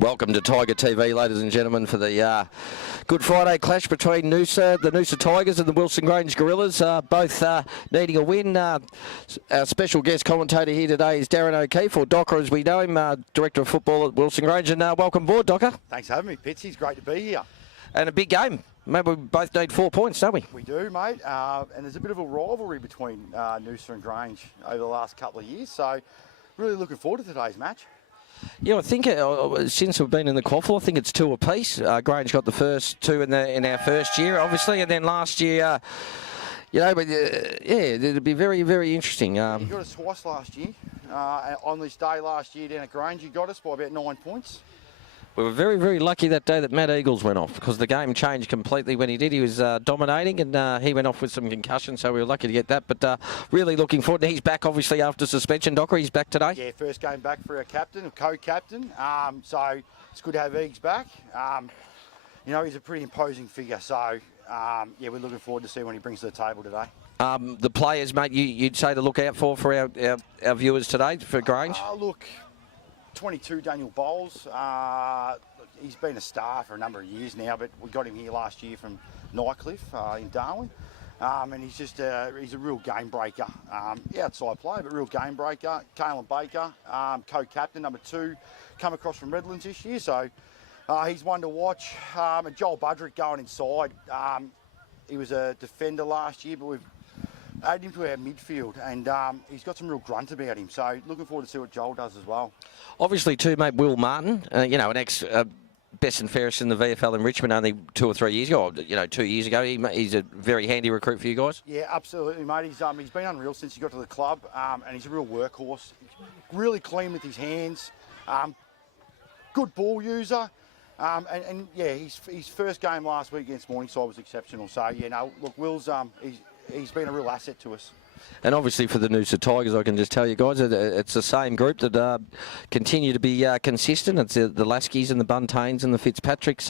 Welcome to Tiger TV, ladies and gentlemen, for the Good Friday clash between Noosa, the Noosa Tigers and the Wilston Grange Gorillas, both needing a win. Our special guest commentator here today is Darren O'Keefe, or Docker as we know him, Director of Football at Wilston Grange. And welcome aboard, Docker. Thanks for having me, Pitsy. It's great to be here. And a big game. Maybe we both need 4 points, don't we? We do, mate. And there's a bit of a rivalry between Noosa and Grange over the last couple of years. So really looking forward to today's match. Yeah, I think since we've been in the QAFL, I think it's 2 apiece. Grange got the first 2 in our first year, obviously, and then last year, yeah, it'd be very, very interesting. You got us twice last year. On this day last year down at Grange, you got us by about 9 points. We were very, very lucky that day that Matt Eagles went off, because the game changed completely when he did. He was dominating, and he went off with some concussion, so we were lucky to get that. But really looking forward. He's back, obviously, after suspension. Docker, he's back today? Yeah, first game back for our captain, or co-captain. So it's good to have Eags back. You know, he's a pretty imposing figure. So, yeah, we're looking forward to see what he brings to the table today. The players, mate, you'd say to look out for our viewers today for Grange? Look, 22 Daniel Bowles. He's been a star for a number of years now, but we got him here last year from Nightcliff in Darwin. And he's just he's a real game breaker. Outside player, but real game breaker. Caelan Baker, co-captain, number 2, come across from Redlands this year. So he's one to watch. And Joel Budrick going inside. He was a defender last year, but we've added him to our midfield, and he's got some real grunt about him. So looking forward to see what Joel does as well. Obviously, too, mate, Will Martin, you know, an ex best and fairest in the VFL in Richmond only 2 or 3 years ago, you know, 2 years ago. He's a very handy recruit for you guys. Yeah, absolutely, mate. He's been unreal since he got to the club, and he's a real workhorse. Really clean with his hands, good ball user. And yeah, his first game last week against Morningside was exceptional. So, yeah, no, look, Will's, he's been a real asset to us. And obviously for the Noosa Tigers, I can just tell you guys, it's the same group that continue to be consistent. It's the Laskys and the Buntains and the Fitzpatricks.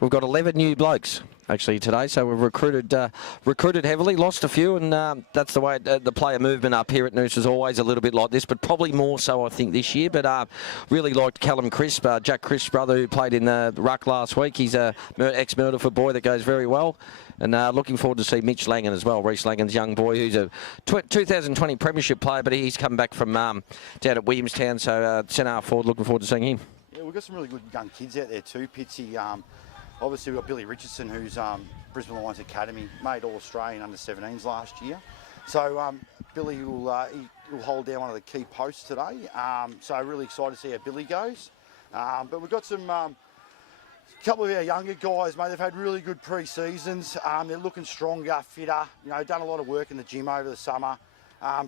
We've got 11 new blokes actually today, so we've recruited heavily, lost a few, and that's the way the player movement up here at Noosa is always a little bit like this, but probably more so I think this year. But really liked Callum Crisp, Jack Crisp's brother, who played in the ruck last week. He's a ex-Murderford boy that goes very well. And looking forward to see Mitch Langan as well, Reece Langan's young boy, who's a 2020 Premiership player, but he's come back from down at Williamstown, so centre forward, looking forward to seeing him. Yeah, we've got some really good young kids out there too, Pitsy. Obviously, we've got Billy Richardson, who's Brisbane Lions Academy, made All-Australian under-17s last year. So Billy will hold down one of the key posts today. So really excited to see how Billy goes. But we've got some... A couple of our younger guys, mate, they've had really good pre-seasons. They're looking stronger, fitter, you know, done a lot of work in the gym over the summer.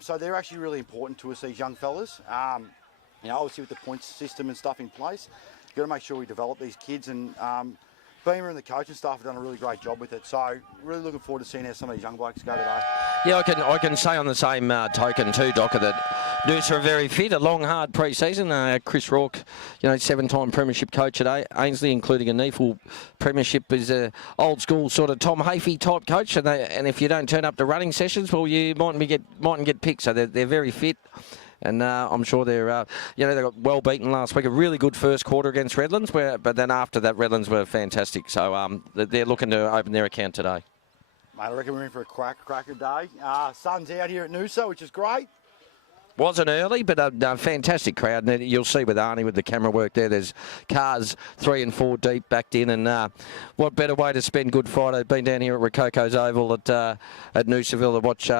So they're actually really important to us, these young fellas. You know, obviously with the points system and stuff in place, you've got to make sure we develop these kids, and Beamer and the coaching staff have done a really great job with it. So really looking forward to seeing how some of these young blokes go today. Yeah, I can say on the same token too, Docker, that Noosa are very fit. A long, hard pre-season. Chris Rourke, you know, 7-time Premiership coach at Ainslie, including a NEFL Premiership, is a old school sort of Tom Hafey type coach. And if you don't turn up to running sessions, well, you mightn't get picked. So they're very fit. And I'm sure they're, you know, they got well beaten last week. A really good first quarter against Redlands, but then after that, Redlands were fantastic. So they're looking to open their account today. Mate, I reckon we're in for a cracker day. Sun's out here at Noosa, which is great. Wasn't early, but a fantastic crowd. And you'll see with Arnie with the camera work there, there's cars 3 and 4 deep backed in. And what better way to spend Good Friday? Been down here at Rococo's Oval at Noosaville to watch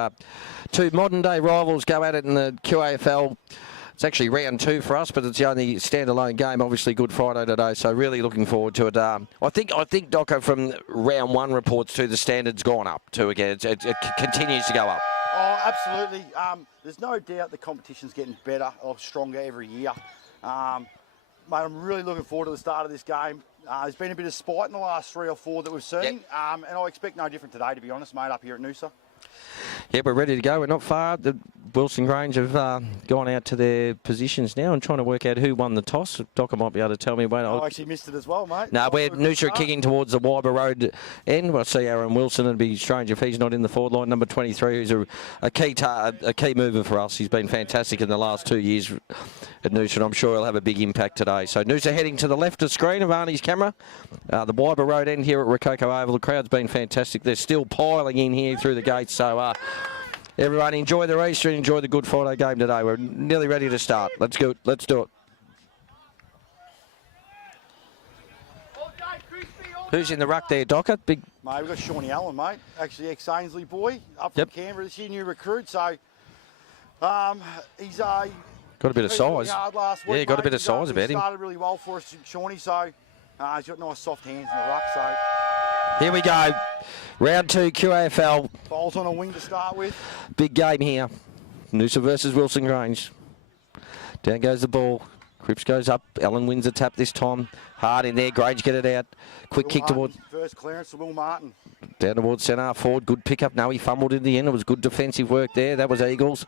2 modern-day rivals go at it in the QAFL. It's actually round 2 for us, but it's the only standalone game, obviously Good Friday today, so really looking forward to it. I think Docker, from round 1 reports to the standard's gone up too again. It continues to go up. Oh, absolutely. There's no doubt the competition's getting better or stronger every year. Mate, I'm really looking forward to the start of this game. There's been a bit of spite in the last 3 or 4 that we've seen, yep. And I expect no different today, to be honest, mate, up here at Noosa. Yeah, we're ready to go. We're not far. The Wilston Grange have gone out to their positions now and trying to work out who won the toss. Docker might be able to tell me. Wait, I actually missed it as well, mate. No, we're Noosa kicking towards the Wyber Road end. We'll see Aaron Wilson. It'd be strange if he's not in the forward line. Number 23, who's a key mover for us. He's been fantastic in the last 2 years at Noosa, and I'm sure he'll have a big impact today. So Noosa heading to the left of screen of Arnie's camera. The Wyber Road end here at Rococo Oval. The crowd's been fantastic. They're still piling in here through the gates. So everyone enjoy the Easter and enjoy the Good Friday game today. We're nearly ready to start. Let's go. Let's do it. Who's in the ruck there, Docker? Big. Mate, we've got Shawnee Allen, mate. Actually, ex-Ainsley boy, up from Canberra this year, new recruit. So he's got a bit of size. Last week, yeah, got a bit of size about him. Started really well for us, Shawnee. So he's got nice soft hands in the ruck. So here we go. Round 2 QAFL. Bowls on a wing to start with. Big game here. Noosa versus Wilston Grange. Down goes the ball. Cripps goes up. Allen wins the tap this time. Hard in there. Grange get it out. Quick kick towards. First clearance to Will Martin. Down towards centre forward. Good pick up. No, he fumbled in the end. It was good defensive work there. That was Eagles.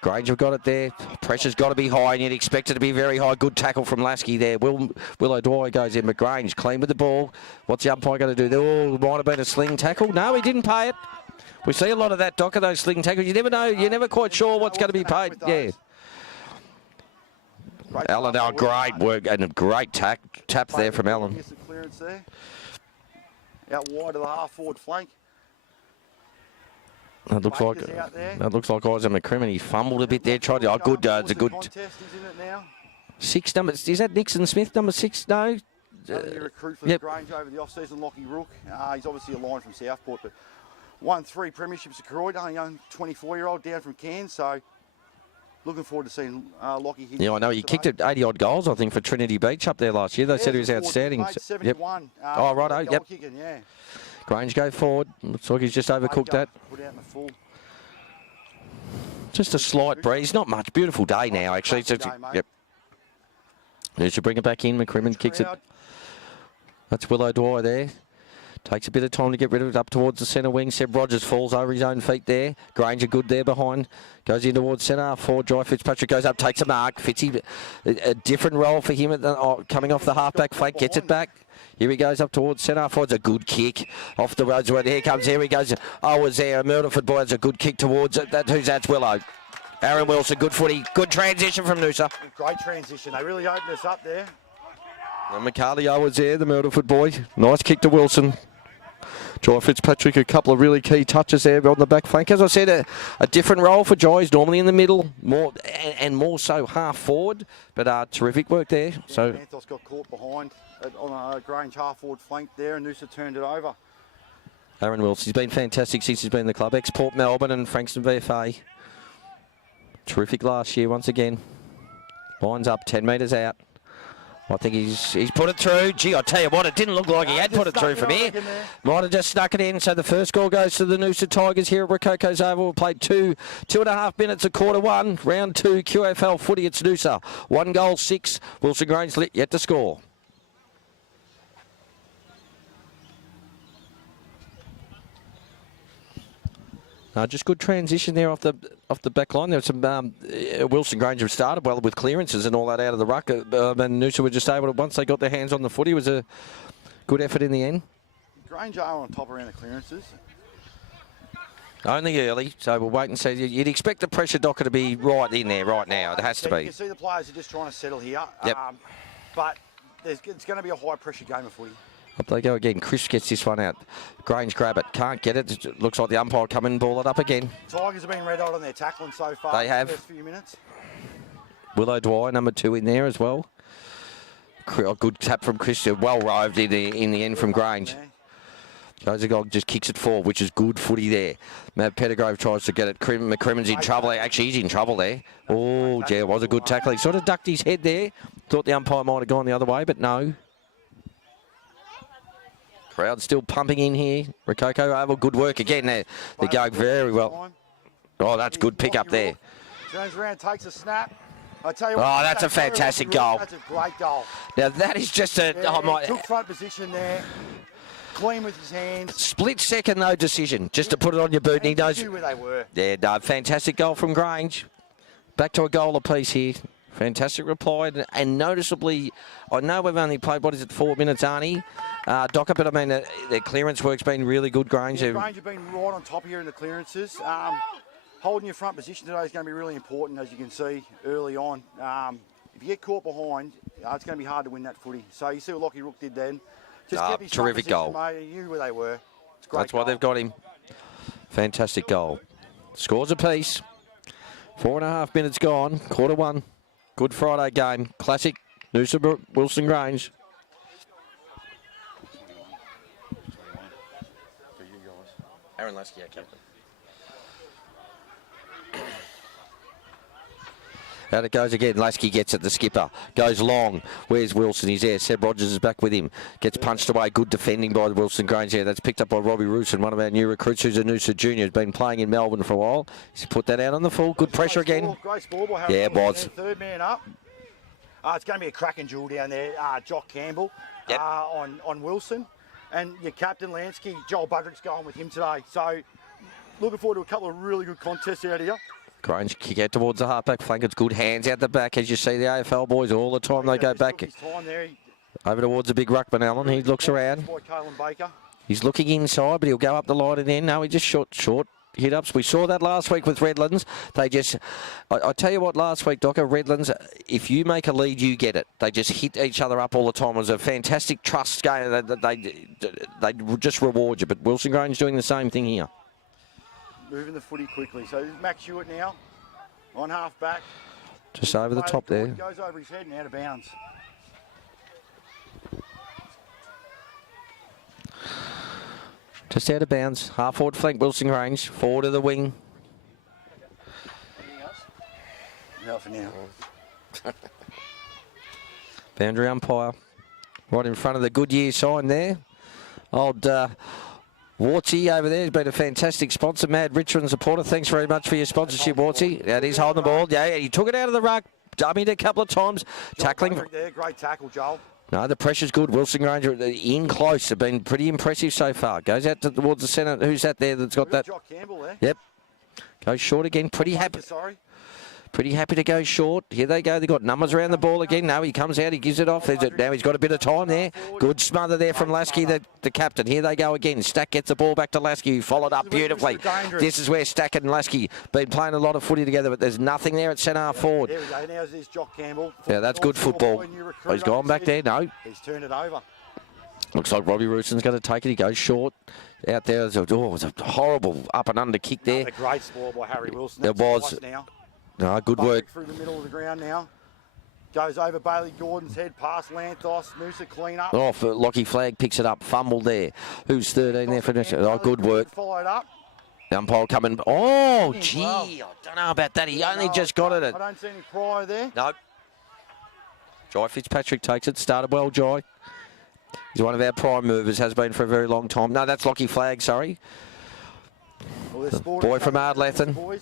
Grange have got it there. Pressure's got to be high, and you'd expect it to be very high. Good tackle from Lasky there. Willow Dwyer goes in. McGrange clean with the ball. What's the umpire going to do? Oh, might have been a sling tackle. No, he didn't pay it. We see a lot of that, Docker, those sling tackles. You never know. You're never quite sure what's going to be paid. Yeah. Allen, great work and a great tap there from Allen. Clearance there. Out wide of the half-forward flank. That looks like Isaac McCrimmon. He fumbled a bit there. Tried to. Oh, good. It's a good. Contest. He's in it now. 6 numbers. Is that Nixon Smith, number 6? No. Recruit for the Grange over the off-season. Lockie Rook. He's obviously a line from Southport, but won 3 premierships at Croydon. Only young 24-year-old down from Cairns. So looking forward to seeing Lockie here. Yeah, I know. He kicked 80-odd goals, I think, for Trinity Beach up there last year. They said he was outstanding. Mate, 71. Oh, right. Yep. Kicking, yeah. Grange go forward. Looks like he's just overcooked that. Put out in the full. Just a slight breeze. Not much. Beautiful day now, actually. Yep. They should bring it back in. McCrimmon kicks it. That's Willow Dwyer there. Takes a bit of time to get rid of it up towards the centre wing. Seb Rogers falls over his own feet there. Granger good there behind. Goes in towards centre forward. Dry Fitzpatrick goes up, takes a mark. Fitzy, a different role for him coming off the half-back flank. Gets it back. Here he goes up towards centre forward. A good kick off the roads. Here he goes. Oh, was there. Murderford boy has a good kick towards it. That's Willow. Aaron Wilson, good footy. Good transition from Noosa. Great transition. They really opened us up there. And McCarlio was there, the Murderford boy. Nice kick to Wilson. Jai Fitzpatrick, a couple of really key touches there on the back flank. As I said, a different role for Jai. He's normally in the middle, more so half forward, but terrific work there. So Anthos got caught behind on a Grange half forward flank there, and Noosa turned it over. Aaron Wilson, he's been fantastic since he's been in the club. Ex-Port Melbourne and Frankston VFA. Terrific last year once again. Lines up, 10 metres out. I think he's put it through. Gee, I tell you what, it didn't look like he had put it through from here. Might have just snuck it in. So the first goal goes to the Noosa Tigers here at Rococo's Oval. We've played 2.5 minutes of quarter 1. Round 2 QAFL footy. It's Noosa. 1 goal, 6. Wilston Grange yet to score. Just good transition there off the back line. There was some Wilston Grange have started well with clearances and all that out of the ruck. And Noosa were just able to, once they got their hands on the footy, it was a good effort in the end. Grange are on top around the clearances. Only early, so we'll wait and see. You'd expect the pressure docker to be right in there right now. It has to be. You can see the players are just trying to settle here. Yep. But it's going to be a high pressure game of footy. Up they go again. Chris gets this one out. Grange grab it. Can't get it. It looks like the umpire come in and ball it up again. Tigers have been red hot on their tackling so far. They have. The first few minutes. Willow Dwyer, number 2 in there as well. Good tap from Chris. Well roved in the end from Grange. Gozagog just kicks it forward, which is good footy there. Matt Pettigrove tries to get it. McCrimmon's in trouble. Actually, he's in trouble there. Oh, yeah, it was a good tackle. He sort of ducked his head there. Thought the umpire might have gone the other way, but no. Crowd still pumping in here. Rococo Oval, good work again there. They're going very well. Oh, that's good pick up there. Turns around, takes a snap. I tell you what, oh, that's a fantastic goal. That's a great goal. Now that is just a. Yeah, took front position there. clean with his hands. Split second, though, decision. Just to put it on your boot, and he knows. Knew where they were. Yeah, no, fantastic goal from Grange. Back to a goal apiece here. Fantastic reply, and noticeably, I know we've only played, 4 minutes, Arnie? Docker, but I mean, their clearance work's been really good, Grange. Yeah, Grange have been right on top here in the clearances. Holding your front position today is going to be really important, as you can see early on. If you get caught behind, it's going to be hard to win that footy. So you see what Lockie Rook did then. Just kept his terrific position, goal. Mate. You knew where they were. It's a great That's why goal. they've got him. Fantastic goal. Scores apiece. 4.5 minutes gone. Quarter one. Good Friday game. Classic. Noosa Wilston Grange. Aaron Lasky, our captain. Out it goes again. Lasky gets it. The skipper goes long. Where's Wilson? He's there. Seb Rogers is back with him. Gets punched away. Good defending by the Wilston Grange there. That's picked up by Robbie Rooson, one of our new recruits who's a Noosa junior. Has been playing in Melbourne for a while. He's put that out on the full. Good pressure again. Great ball by Harry. Yeah, it was. Third man up. It's going to be a cracking duel down there. Jock Campbell on Wilson. And your captain, Lansky, Joel Budrick's going with him today. So looking forward to a couple of really good contests out here. Grange kick out towards the halfback flank. It's good hands out the back. As you see, the AFL boys all the time they go back over towards the big ruckman, Allen. He looks around. He's looking inside, but he'll go up the line and then. No, he just short hit ups. We saw that last week with Redlands. They just, I tell you what, last week, Docker, Redlands, if you make a lead, you get it. They just hit each other up all the time. It was a fantastic trust game. They just reward you. But Wilston Grange doing the same thing here. Moving the footy quickly. So this is Max Hewitt now on half back. Just over the top there. Goes over his head and out of bounds. Just out of bounds. Half forward flank, Wilston Grange. Forward of the wing. Anything else? Not for now. Boundary umpire. Right in front of the Goodyear sign there. Old Wartsy over there has been a fantastic sponsor. Mad Richmond supporter. Thanks very much for your sponsorship, Wartsy. That is holding the ball. Yeah, he took it out of the ruck. Dummied a couple of times. Tackling. There. Great tackle, Joel. No, the pressure's good. Wilston Grange in close. Have been pretty impressive so far. Goes out towards the centre. Who's that there that's got that? Jock Campbell there. Yep. Goes short again. Pretty happy. Sorry. Pretty happy to go short. Here they go. They've got numbers around the ball again. No, he comes out. He gives it off. Now he's got a bit of time there. Good smother there from Lasky, the captain. Here they go again. Stack gets the ball back to Lasky, who followed up beautifully. This is where Stack and Lasky been playing a lot of footy together, but there's nothing there at centre half forward. There we go. Now there's Jock Campbell. Yeah, that's good football. Oh, he's gone back there. No. He's turned it over. Looks like Robbie Rooson's going to take it. He goes short. Out there, it was a horrible up and under kick there. A great spoil by Harry Wilson. It was. Now. No, good work. Through the middle of the ground now. Goes over Bailey Gordon's head, past Lanthos. Noosa clean up. Oh, for Lockie Flagg picks it up. Fumble there. Who's 13 there for Noosa? Oh, good work. Followed up. The umpire coming. Oh, gee. Well. I don't know about that. He only just got it. I don't see any prior there. No. Jai Fitzpatrick takes it. Started well, Jai. He's one of our prime movers. Has been for a very long time. No, that's Lockie Flagg, sorry. Well, boy from Ardlethan.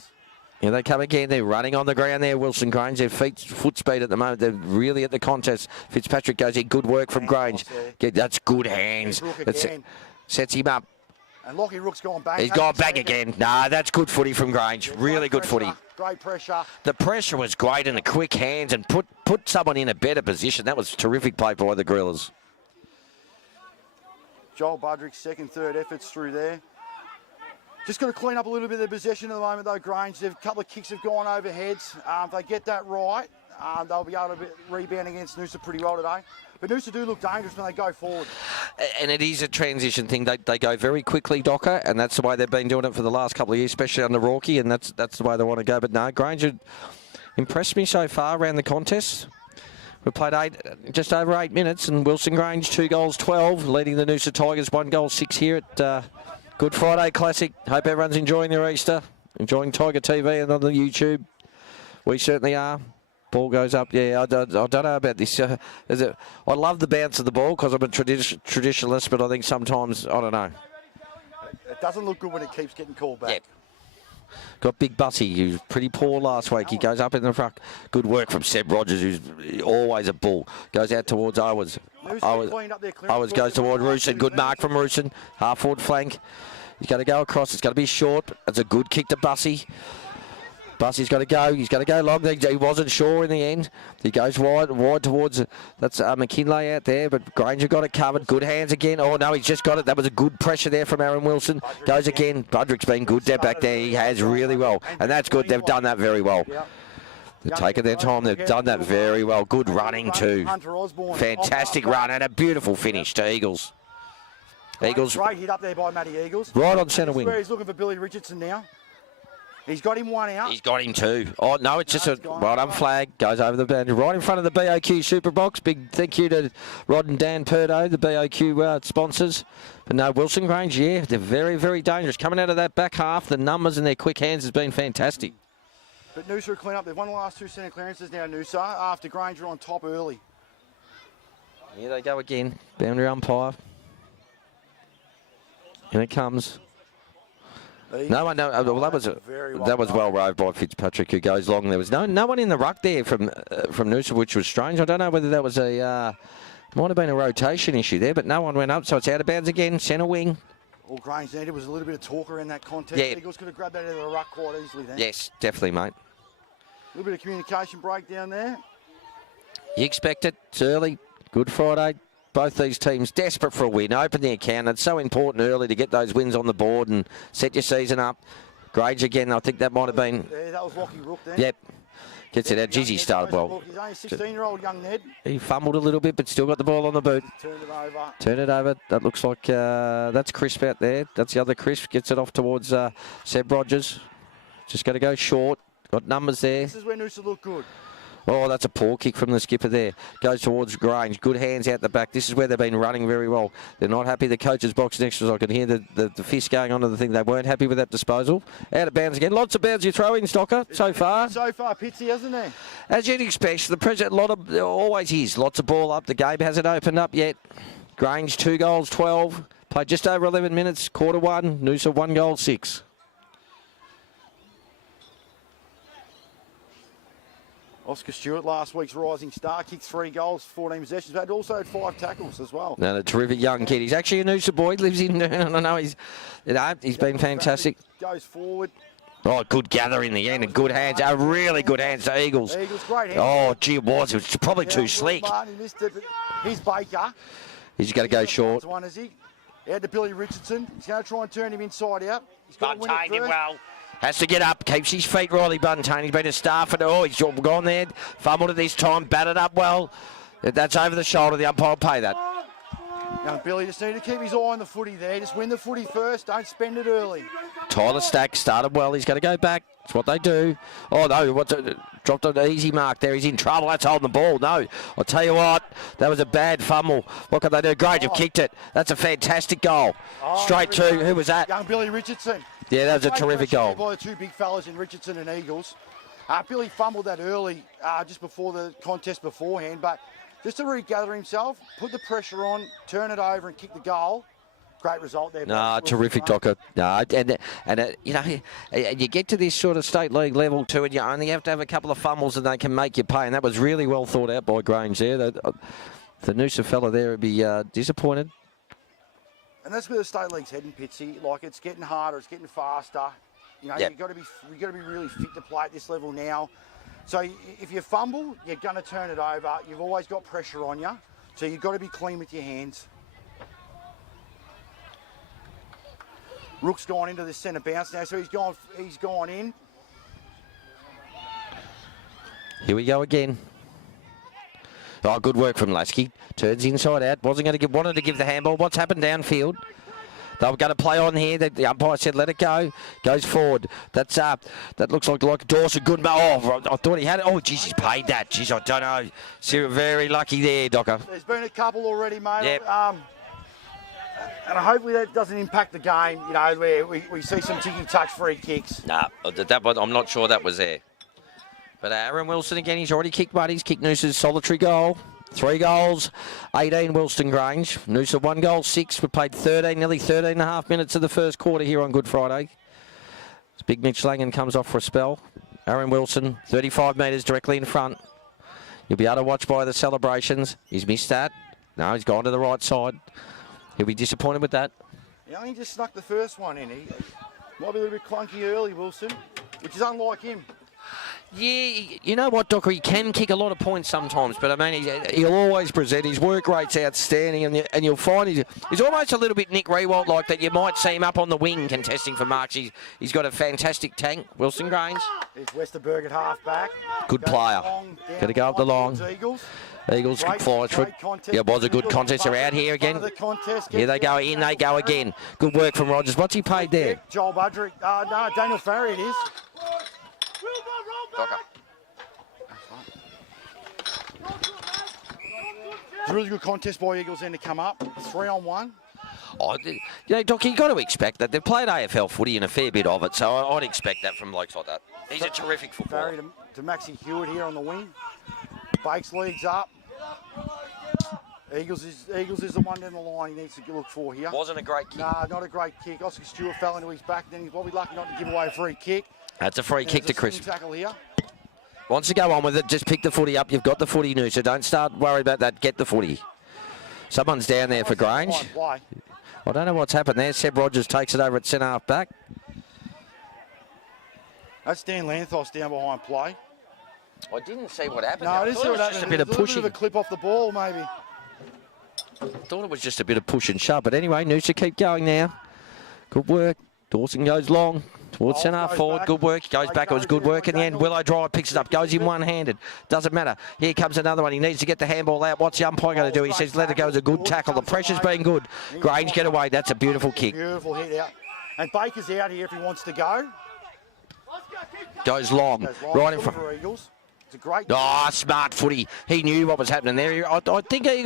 Here they come again. They're running on the ground there, Wilston Grange. Their foot speed at the moment. They're really at the contest. Fitzpatrick goes in. Good work from Grange. That's good hands. That sets him up. And Lockie Rook's gone back. He's gone back again. Nah, that's good footy from Grange. Really good footy. Great pressure. The pressure was great and the quick hands and put someone in a better position. That was terrific play by the Gorillas. Joel Budrick's second, third efforts through there. Just got to clean up a little bit of the possession at the moment, though, Grange. A couple of kicks have gone overheads. If they get that right, they'll be able to rebound against Noosa pretty well today. But Noosa do look dangerous when they go forward. And it is a transition thing. They go very quickly, Docker, and that's the way they've been doing it for the last couple of years, especially under Rourke, and that's the way they want to go. But no, Grange impressed me so far around the contest. We played just over 8 minutes, and Wilston Grange 2 goals 12, leading the Noosa Tigers 1 goal 6 here at Good Friday Classic. Hope everyone's enjoying their Easter, enjoying Tiger TV and on the YouTube. We certainly are. Ball goes up. Yeah, I don't know about this. I love the bounce of the ball because I'm a traditionalist, but I think sometimes, I don't know. It doesn't look good when it keeps getting called back. Yep. Got Big Bussy, who's pretty poor last week. He goes up in the front. Good work from Seb Rogers, who's always a bull. Goes out towards Owens. Owens goes toward Roosen. Good mark from Roosen. Half forward flank. He's going to go across. It's going to be short. It's a good kick to Bussy. Bussy's got to go. He's got to go long. He wasn't sure in the end. He goes wide towards. That's McKinlay out there, but Granger got it covered. Good hands again. Oh no, he's just got it. That was a good pressure there from Aaron Wilson. Goes again. Budrick's been good there back there. He has really well, and that's good. They've done that very well. They've taken their time. They've done that very well. Good running too. Fantastic run and a beautiful finish to Eagles. Eagles. Great hit up there by Matty Eagles. Right on centre wing. Where he's looking for Billy Richardson now. He's got him one out. He's got him two. Oh, no, it's just a well-done flag. Goes over the boundary. Right in front of the BOQ Super Box. Big thank you to Rod and Dan Purdo, the BOQ sponsors. But no, Wilston Grange, yeah, they're very, very dangerous. Coming out of that back half, the numbers and their quick hands has been fantastic. But Noosa will clean up. They've won the last two centre clearances now, Noosa, after Granger on top early. Here they go again. Boundary umpire. In it comes. No one. No, well, that was well rowed by Fitzpatrick, who goes long. There was no one in the ruck there from Noosa, which was strange. I don't know whether that was might have been a rotation issue there, but no one went up, so it's out of bounds again. Centre wing. All Grange needed was a little bit of talker in that contest. Yeah. Eagles could have grabbed that out of the ruck quite easily then. Yes, definitely, mate. A little bit of communication breakdown there. You expect it. It's early. Good Friday. Both these teams desperate for a win. Open the account. It's so important early to get those wins on the board and set your season up. Grange again, I think that might have been... Yeah, that was Lockie Rook there. Yep. Gets it out. Jizzy started well. He's only 16-year-old young Ned. He fumbled a little bit, but still got the ball on the boot. Turned it over. Turn it over. That looks like that's Crisp out there. That's the other Crisp. Gets it off towards Seb Rogers. Just got to go short. Got numbers there. This is where Noosa looked good. Oh, that's a poor kick from the skipper there. Goes towards Grange. Good hands out the back. This is where they've been running very well. They're not happy. The coach's box next to us. I can hear the fist going on to the thing. They weren't happy with that disposal. Out of bounds again. Lots of bounds you throw in, Stocker, so far. So far, Pitsy, hasn't there? As you'd expect, the present there always is. Lots of ball up. The game hasn't opened up yet. Grange, 2 goals, 12. Played just over 11 minutes. Quarter 1. Noosa, 1 goal, 6. Oscar Stewart, last week's rising star, kicked 3 goals, 14 possessions, but also had 5 tackles as well. No, a terrific young kid. He's actually a Noosa boy. Lives in Durham. I know he's been fantastic. Goes forward. Oh, good gather in the end and good hands. Really good hands to Eagles. Eagles, great hands. Oh, gee, it was probably too slick. Martin, he missed it, but here's Baker. He's got to go short. One, is he? Out to Billy Richardson. He's going to try and turn him inside out. He's got to win it first. Well. Has to get up, keeps his feet, Riley Buntain. He's been a star for he's gone there, fumbled it this time, batted up well. That's over the shoulder, the umpire will pay that. Young Billy just need to keep his eye on the footy there. Just win the footy first, don't spend it early. Tyler Stack started well, he's got to go back. That's what they do. Oh no, dropped an easy mark there. He's in trouble. That's holding the ball. No, I'll tell you what, that was a bad fumble. What can they do? Great, you've kicked it. That's a fantastic goal. Straight to, who was that? Young Billy Richardson. Yeah, that was a terrific goal. By the 2 big fellas in Richardson and Eagles. Billy fumbled that early, just before the contest beforehand, but just to regather himself, put the pressure on, turn it over and kick the goal. Great result there. No, terrific, Docker. No, and you know, you get to this sort of state league level too, and you only have to have a couple of fumbles and they can make you pay. And that was really well thought out by Grange there. The Noosa fella there would be disappointed. And that's where the state league's heading, Pitsy. Like, it's getting harder, it's getting faster. You know, you've got to be really fit to play at this level now. So if you fumble, you're going to turn it over. You've always got pressure on you, so you've got to be clean with your hands. Rook's gone into the centre bounce now, so he's gone in. Here we go again. Oh, good work from Lasky. Turns inside out. Wanted to give the handball. What's happened downfield? They were going to play on here. The umpire said, let it go. Goes forward. That's that looks like Dawson. Good. Oh, I thought he had it. Oh, geez, he's paid that. Geez, I don't know. So very lucky there, Docker. There's been a couple already, mate. Yep. And hopefully that doesn't impact the game, you know, where we see some ticky-touch free kicks. Nah, I'm not sure that was there. But Aaron Wilson again, he's already kicked one. He's kicked Noosa's solitary goal. 3 goals, 18 Wilston Grange. Noosa 1 goal, 6. We played nearly 13 and a half minutes of the first quarter here on Good Friday. As Big Mitch Langan comes off for a spell. Aaron Wilson, 35 metres directly in front. You'll be able to watch by the celebrations. He's missed that. No, he's gone to the right side. He'll be disappointed with that. He only just snuck the first one in. He might be a little bit clunky early, Wilson, which is unlike him. Yeah, you know what, Docker? He can kick a lot of points sometimes, but I mean, he'll always present. His work rate's outstanding, and you'll find he's almost a little bit Nick Rewalt like that. You might see him up on the wing contesting for marks. He's got a fantastic tank. Wilston Grange. There's Westerberg at half back. Good player. Got to go up the long. Eagles can fly through. Yeah, it was a good contest. They're out here again. Here they go in. They go again. Good work from Rogers. What's he paid there? Joel Budrick. No, Daniel Farrier it is. Docker. It's a really good contest by Eagles then to come up. 3-on-1. Oh, you know, Doc, you've got to expect that. They've played AFL footy and a fair bit of it, so I'd expect that from blokes like that. He's a terrific footballer. Farrier to Maxie Hewitt here on the wing. Bakes leads up. Eagles is the one down the line he needs to look for here. Wasn't a great kick. Nah, not a great kick. Oscar Stewart fell into his back, then he's probably lucky not to give away a free kick. That's a free kick to Chris. Tackle here. Wants to go on with it, just pick the footy up. You've got the footy, Noosa. Don't start worry about that. Get the footy. Someone's down there for Grange. I don't know what's happened there. Seb Rogers takes it over at centre half back. That's Dan Lanthos down behind play. I didn't see what happened. No, I didn't see what happened. Just a bit of pushing. Bit of a clip off the ball, maybe. Thought it was just a bit of push and shove, but anyway, Noosa keep going now. Good work. Dawson goes long towards centre half forward. Good work. He goes back. It was good work in the end. Willow Drive picks it up. Goes in one-handed. Doesn't matter. Here comes another one. He needs to get the handball out. What's the umpire going to do? He says let it go as a good tackle. The pressure's been good. Grange get away. That's a beautiful kick. Beautiful hit out. And Baker's out here if he wants to go. Goes long. Right in front. It's a great. Oh, smart footy. He knew what was happening there. I think I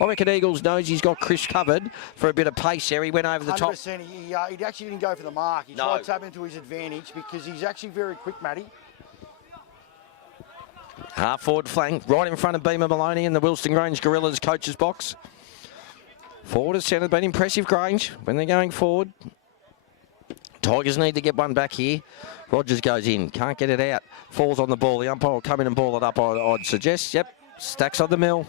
reckon Eagles knows he's got Chris covered for a bit of pace there. He went over the top. 100%. He actually didn't go for the mark. He tried tapping to his advantage because he's actually very quick, Matty. Half forward flank, right in front of Beamer Maloney in the Wilston Grange Gorillas coach's box. Forward to centre, been impressive, Grange, when they're going forward. Tigers need to get one back here. Rogers goes in, can't get it out. Falls on the ball. The umpire will come in and ball it up, I'd suggest. Yep, stacks on the mill.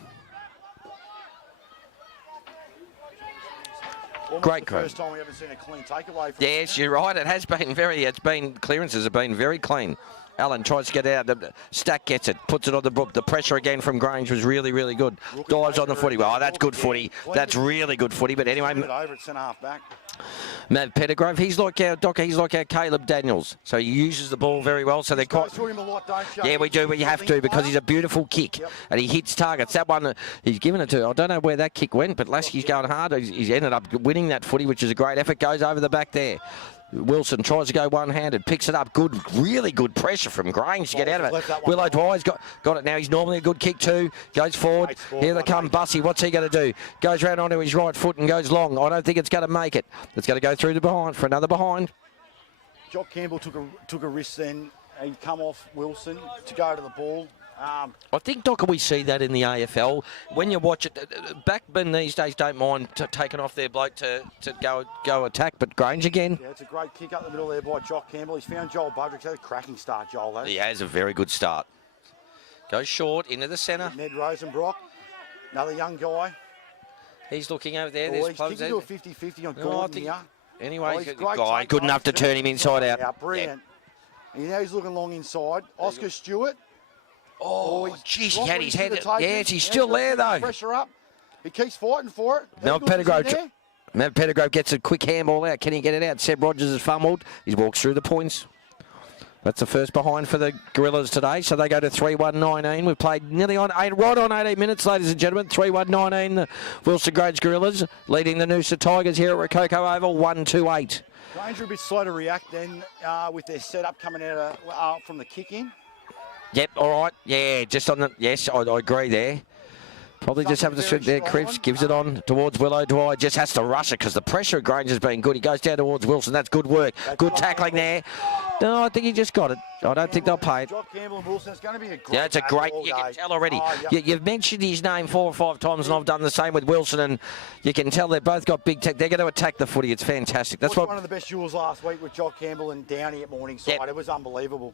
Great the first time we haven't seen a clean takeaway. Yes, you're right. It has been clearances have been very clean. Allen tries to get out. Stack gets it, puts it on the book. The pressure again from Grange was really, really good. Dives on the footy. Well, that's good footy. That's really good footy. But anyway, over at centre half back. Matt Pettigrove, he's like our Docker, he's like our Caleb Daniels. So he uses the ball very well. So they're quite. Yeah, we do, but you have to because he's a beautiful kick and he hits targets. That one, he's given it to. I don't know where that kick went, but Lasky's going hard. He's ended up winning that footy, which is a great effort. Goes over the back there. Wilson tries to go one-handed, picks it up. Good, really good pressure from Grange to get out of it. Willow Dwyer's got it now. He's normally a good kick too. Goes forward. Here they come. Bussy, what's he going to do? Goes round onto his right foot and goes long. I don't think it's going to make it. It's going to go through the behind for another behind. Jock Campbell took a risk then. He'd come off Wilson to go to the ball. I think, Doc, we see that in the AFL. When you watch it, backmen these days don't mind taking off their bloke to go attack, but Grange again. Yeah, it's a great kick up the middle there by Jock Campbell. He's found Joel Budrick. He's had a cracking start, Joel. Has. He has a very good start. Goes short, into the centre. Ned Rosenbrock, another young guy. He's looking over there. He's kicking to a 50-50 on Gordon here. Anyway, guy good enough to turn him inside out. Brilliant. And now he's looking long inside. Oscar Stewart. Oh, jeez, he had his head. Yes, he's still there, though. Pressure up. He keeps fighting for it. Matt Pettigrove gets a quick handball out. Can he get it out? Seb Rogers has fumbled. He walks through the points. That's the first behind for the Gorillas today. So they go to 3-1-19. We've played nearly right on 18 minutes, ladies and gentlemen. 3-1-19. The Wilston Grange Gorillas leading the Noosa Tigers here at Rococo Oval 1-2-8. Grange are a bit slow to react then with their setup coming out from the kick in. Yep, all right. Yeah, just on the... Yes, I agree there. Probably just having to swing there. Cripps gives it on towards Willow Dwyer. Just has to rush it because the pressure of Grange has been good. He goes down towards Wilson. That's good work. Good tackling there. No, I think he just got it. I don't think they'll pay it. Jock Campbell and Wilson, it's going to be a great... Yeah, it's a great... You can tell already. You've mentioned his name 4 or 5 times, and I've done the same with Wilson, and you can tell they've both got big tech. They're going to attack the footy. It's fantastic. That's what... One of the best duels last week with Jock Campbell and Downey at Morningside. It was unbelievable.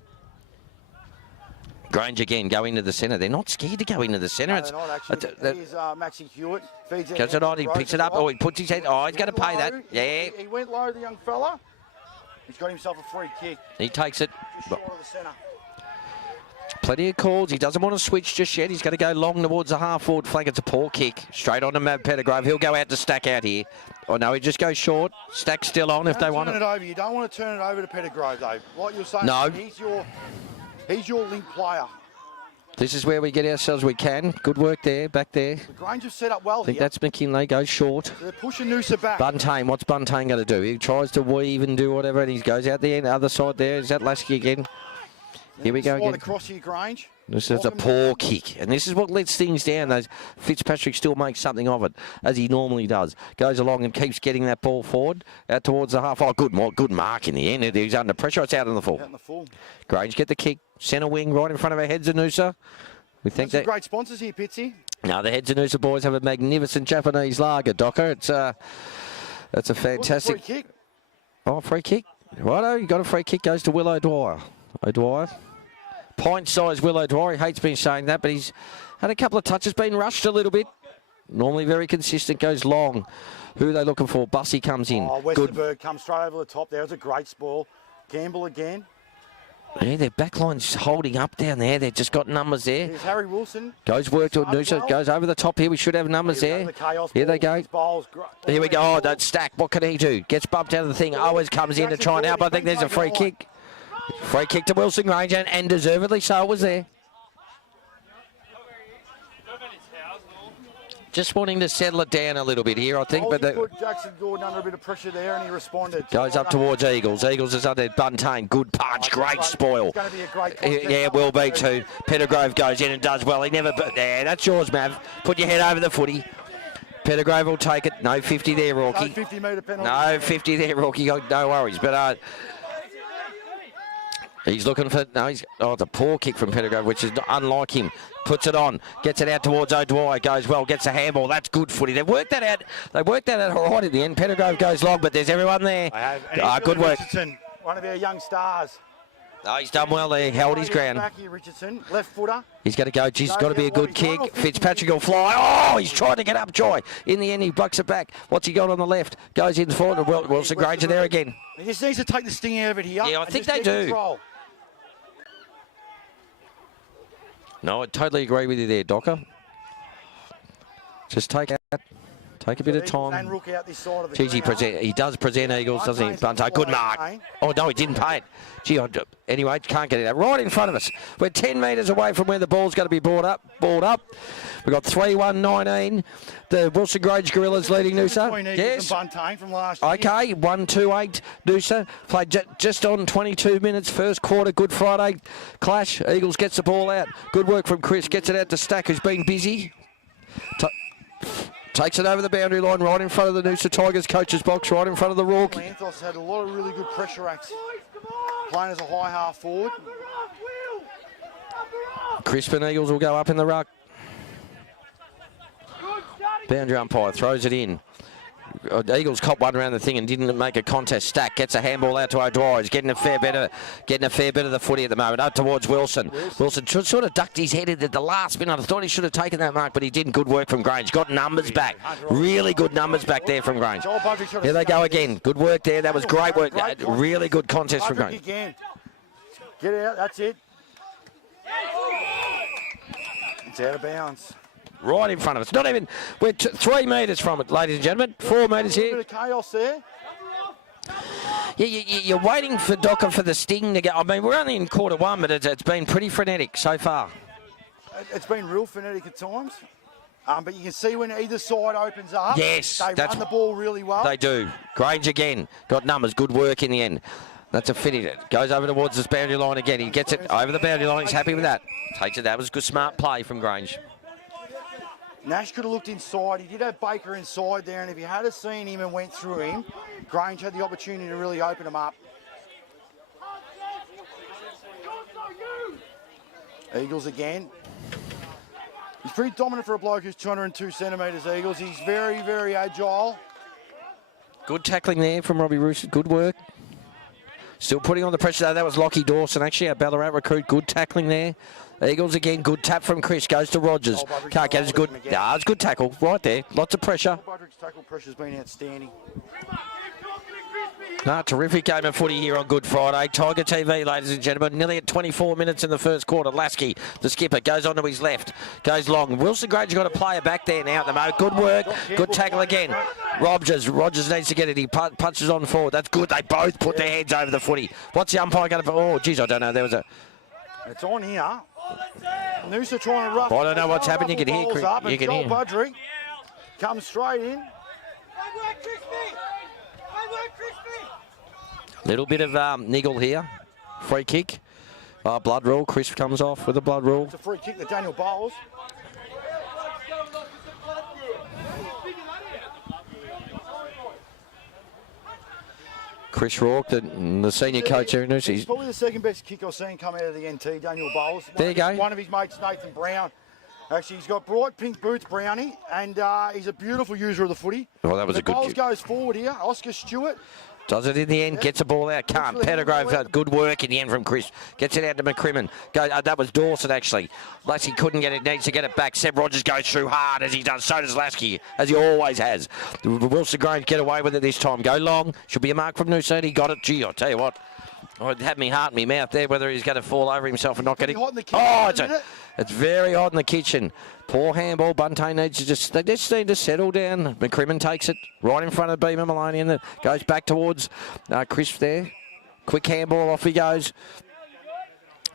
Grange again, go into the centre. They're not scared to go into the centre. No, they're not actually. Here's Maxie Hewitt. Feeds it. Gets it on, he picks it up. Oh, he puts his head. Oh, he's going to pay that. Yeah. He went low, the young fella. He's got himself a free kick. He takes it. Just short of the centre. Plenty of calls. He doesn't want to switch just yet. He's going to go long towards the half-forward flank. It's a poor kick. Straight on to Mav Pettigrove. He'll go out to Stack out here. Oh, no, he just goes short. Stack's still on if they want it. Turn it over. You don't want to turn it over to Pettigrove, though. Like you're saying, no. He's your link player. This is where we get ourselves. We can. Good work there, back there. The Grange have set up well. I think that's McKinley. Goes short. So they're pushing Noosa back. Buntain. What's Buntain going to do? He tries to weave and do whatever, and he goes out the end, other side there. Is that Lasky again? Here we go again. Across here, Grange. This is a poor kick, and this is what lets things down. Those Fitzpatrick still makes something of it, as he normally does. Goes along and keeps getting that ball forward, out towards the half. Oh, good mark in the end. He's under pressure. It's out in the full. Out in the full. Grange get the kick. Centre wing right in front of our heads of Noosa. We think that great sponsors here, Pitsy. Now the heads of Noosa boys have a magnificent Japanese lager, Docker. It's that's a fantastic free kick. Oh, free kick. Righto, you got a free kick. Goes to Will O'Dwyer. O'Dwyer. Pint-sized Will O'Dwyer. He hates me saying that, but he's had a couple of touches, been rushed a little bit. Normally very consistent, goes long. Who are they looking for? Bussy comes in. Oh, Westerberg comes straight over the top there. It's a great spoil. Gamble again. Yeah, their backline's holding up down there. They've just got numbers there. Here's Harry Wilson. Goes work to Noosa. Goes over the top here. We should have numbers there. Here they go. Here we go. Oh, don't Stack. What can he do? Gets bumped out of the thing. Always comes in to try and help. I think there's a free kick. Free kick to Wilston Grange, and deservedly so it was there. Just wanting to settle it down a little bit here, I think. Oh, but put Jackson Gordon under a bit of pressure there, and he responded. Goes up towards Eagles. Eagles is under Buntain. Good punch. Great spoil. It's going to be a great contest. Yeah, it will be too. Pettigrove goes in and does well. He never... Yeah, that's yours, Mav. Put your head over the footy. Pettigrove will take it. No 50 there, Rocky. No 50-metre penalty. No 50 there, Rocky. No worries. But... he's looking for... No, he's... Oh, it's a poor kick from Pettigrove, which is unlike him. Puts it on. Gets it out towards O'Dwyer. Goes well. Gets a handball. That's good footy. They've worked that out. They worked that out all right in the end. Pettigrove goes long, but there's everyone there. Good work. Richardson, one of our young stars. Oh, he's done well there. Held his ground. Back here, Richardson. Left footer. He's going to go. Geez, it's got to be a good kick. Fitzpatrick will fly. Oh, he's trying to get up, Joy. In the end, he bucks it back. What's he got on the left? Goes in forward. Wilson Grange there again. He just needs to take the sting out of it here. Yeah, I think they do. Control. No, I totally agree with you there, Docker. Just take a bit of time. Geez, he does present Eagles, doesn't he? Bunter, good mark. Oh, no, he didn't pay it. Gee, anyway, can't get it out. Right in front of us. We're 10 metres away from where the ball's going to be balled up. We've got 3-1-19. The Wilston Grange Gorillas leading Noosa. Yes. From last year. Okay, 1-2-8 Noosa. Played just on 22 minutes. First quarter, Good Friday clash. Eagles gets the ball out. Good work from Chris. Gets it out to Stack, who's been busy. Takes it over the boundary line, right in front of the Noosa Tigers coach's box, right in front of the Rourke. Lanthos had a lot of really good pressure acts. Playing as a high half forward. Crispin Eagles will go up in the ruck. Boundary umpire throws it in. Eagles cop one around the thing and didn't make a contest. Stack gets a handball out to O'Dwyer. He's getting a fair bit of the footy at the moment. Up towards Wilson. Wilson sort of ducked his head in at the last minute. I thought he should have taken that mark, but he didn't. Good work from Grange. Got numbers back. Really good numbers back there from Grange. Here they go again. Good work there. That was great work. Really good contest from Grange. Get out. That's it. It's out of bounds. Right in front of us. Not even, we're 3 metres from it, ladies and gentlemen. 4 metres here. A bit of chaos there. Yeah, you're waiting for Docker for the sting to go. I mean, we're only in quarter one, but it's been pretty frenetic so far. It's been real frenetic at times. But you can see when either side opens up, yes, they run the ball really well. They do. Grange again. Got numbers. Good work in the end. That's a fitting. Goes over towards this boundary line again. He gets it over the boundary line. He's happy with that. Takes it. That was good, smart play from Grange. Nash could have looked inside. He did have Baker inside there, and if you had seen him and went through him, Grange had the opportunity to really open him up. Eagles again. He's pretty dominant for a bloke who's 202 centimetres, Eagles. He's very, very agile. Good tackling there from Robbie Rooster. Good work. Still putting on the pressure though. That was Lockie Dawson, actually, a Ballarat recruit. Good tackling there. Eagles again. Good tap from Chris. Goes to Rogers. Can't get as good. Nah, it's good tackle right there. Lots of pressure. Budrick's tackle pressure's been outstanding. No, terrific game of footy here on Good Friday. Tiger TV, ladies and gentlemen. Nearly at 24 minutes in the first quarter. Lasky, the skipper, goes on to his left. Goes long. Wilston Grange got a player back there now at the moment. Good work. Good tackle again. Rogers needs to get it. He punches on forward. That's good. They both put their heads over the footy. What's the umpire going to... Oh, geez, I don't know. There was a... It's on here. Noosa trying to rough. I don't know what's happened. You can hear. You can hear. Budrick comes straight in. Little bit of niggle here. Free kick. Blood rule. Chris comes off with a blood rule. It's a free kick to Daniel Bowles. Chris Rourke, the senior coach here in Noosa. He's probably the second best kick I've seen come out of the NT, Daniel Bowles. There you go. One of his mates, Nathan Brown. Actually, he's got bright pink boots, Brownie, and he's a beautiful user of the footy. Oh, that was a good Bowles kick. Goes forward here. Oscar Stewart. Does it in the end, gets the ball out, can't. Pettigrove, good work in the end from Chris. Gets it out to McCrimmon. That was Dawson, actually. Lasky couldn't get it, needs to get it back. Seb Rogers goes through hard as he does. So does Lasky, as he always has. Wilston Grange get away with it this time. Go long. Should be a mark from Noosa. He got it. Gee, I'll tell you what. I'd have me heart in my mouth there, whether he's going to fall over himself and not get it. It's very hot in the kitchen. Poor handball. Buntain needs to they just need to settle down. McCrimmon takes it right in front of Beamer Maloney and goes back towards Chris there. Quick handball, off he goes.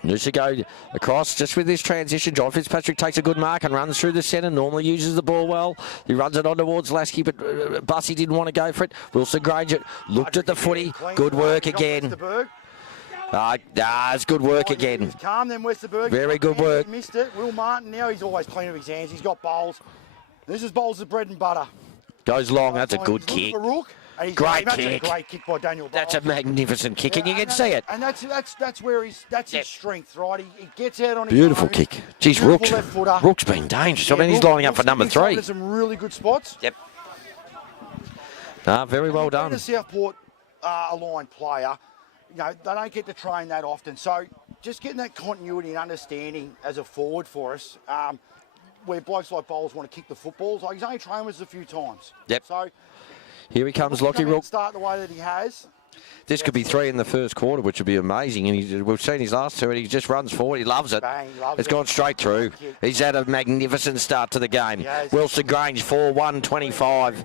Noosa go across just with this transition. John Fitzpatrick takes a good mark and runs through the centre. Normally uses the ball well. He runs it on towards Lasky, but Bussy didn't want to go for it. Wilston Grange looked at the footy. Good work again. It's good work again. Calm then, Westerberg. Very good work. Missed it. Will Martin, now he's always clean of his hands. He's got bowls. This is bowls of bread and butter. Goes long. That's a good kick. Great kick. Great kick by Daniel Bowles. That's a magnificent kick, and you can see it. And that's where his strength, right? He gets out on his beautiful own. Kick. Geez, Rook's been dangerous. I mean, he's lining up for number 3. Some really good spots. Yep. Very well done. A Southport aligned player, you know, they don't get to train that often. So just getting that continuity and understanding as a forward for us, where blokes like Bowles want to kick the footballs. Like, he's only trained with us a few times. Yep. So here he comes, Lockie Rook. Start the way that he has. This could be 3 in the first quarter, which would be amazing. And we've seen his last 2, and he just runs forward. He loves it. Bang, It's gone straight through. He's had a magnificent start to the game. Wilston Grange, 4-1-25.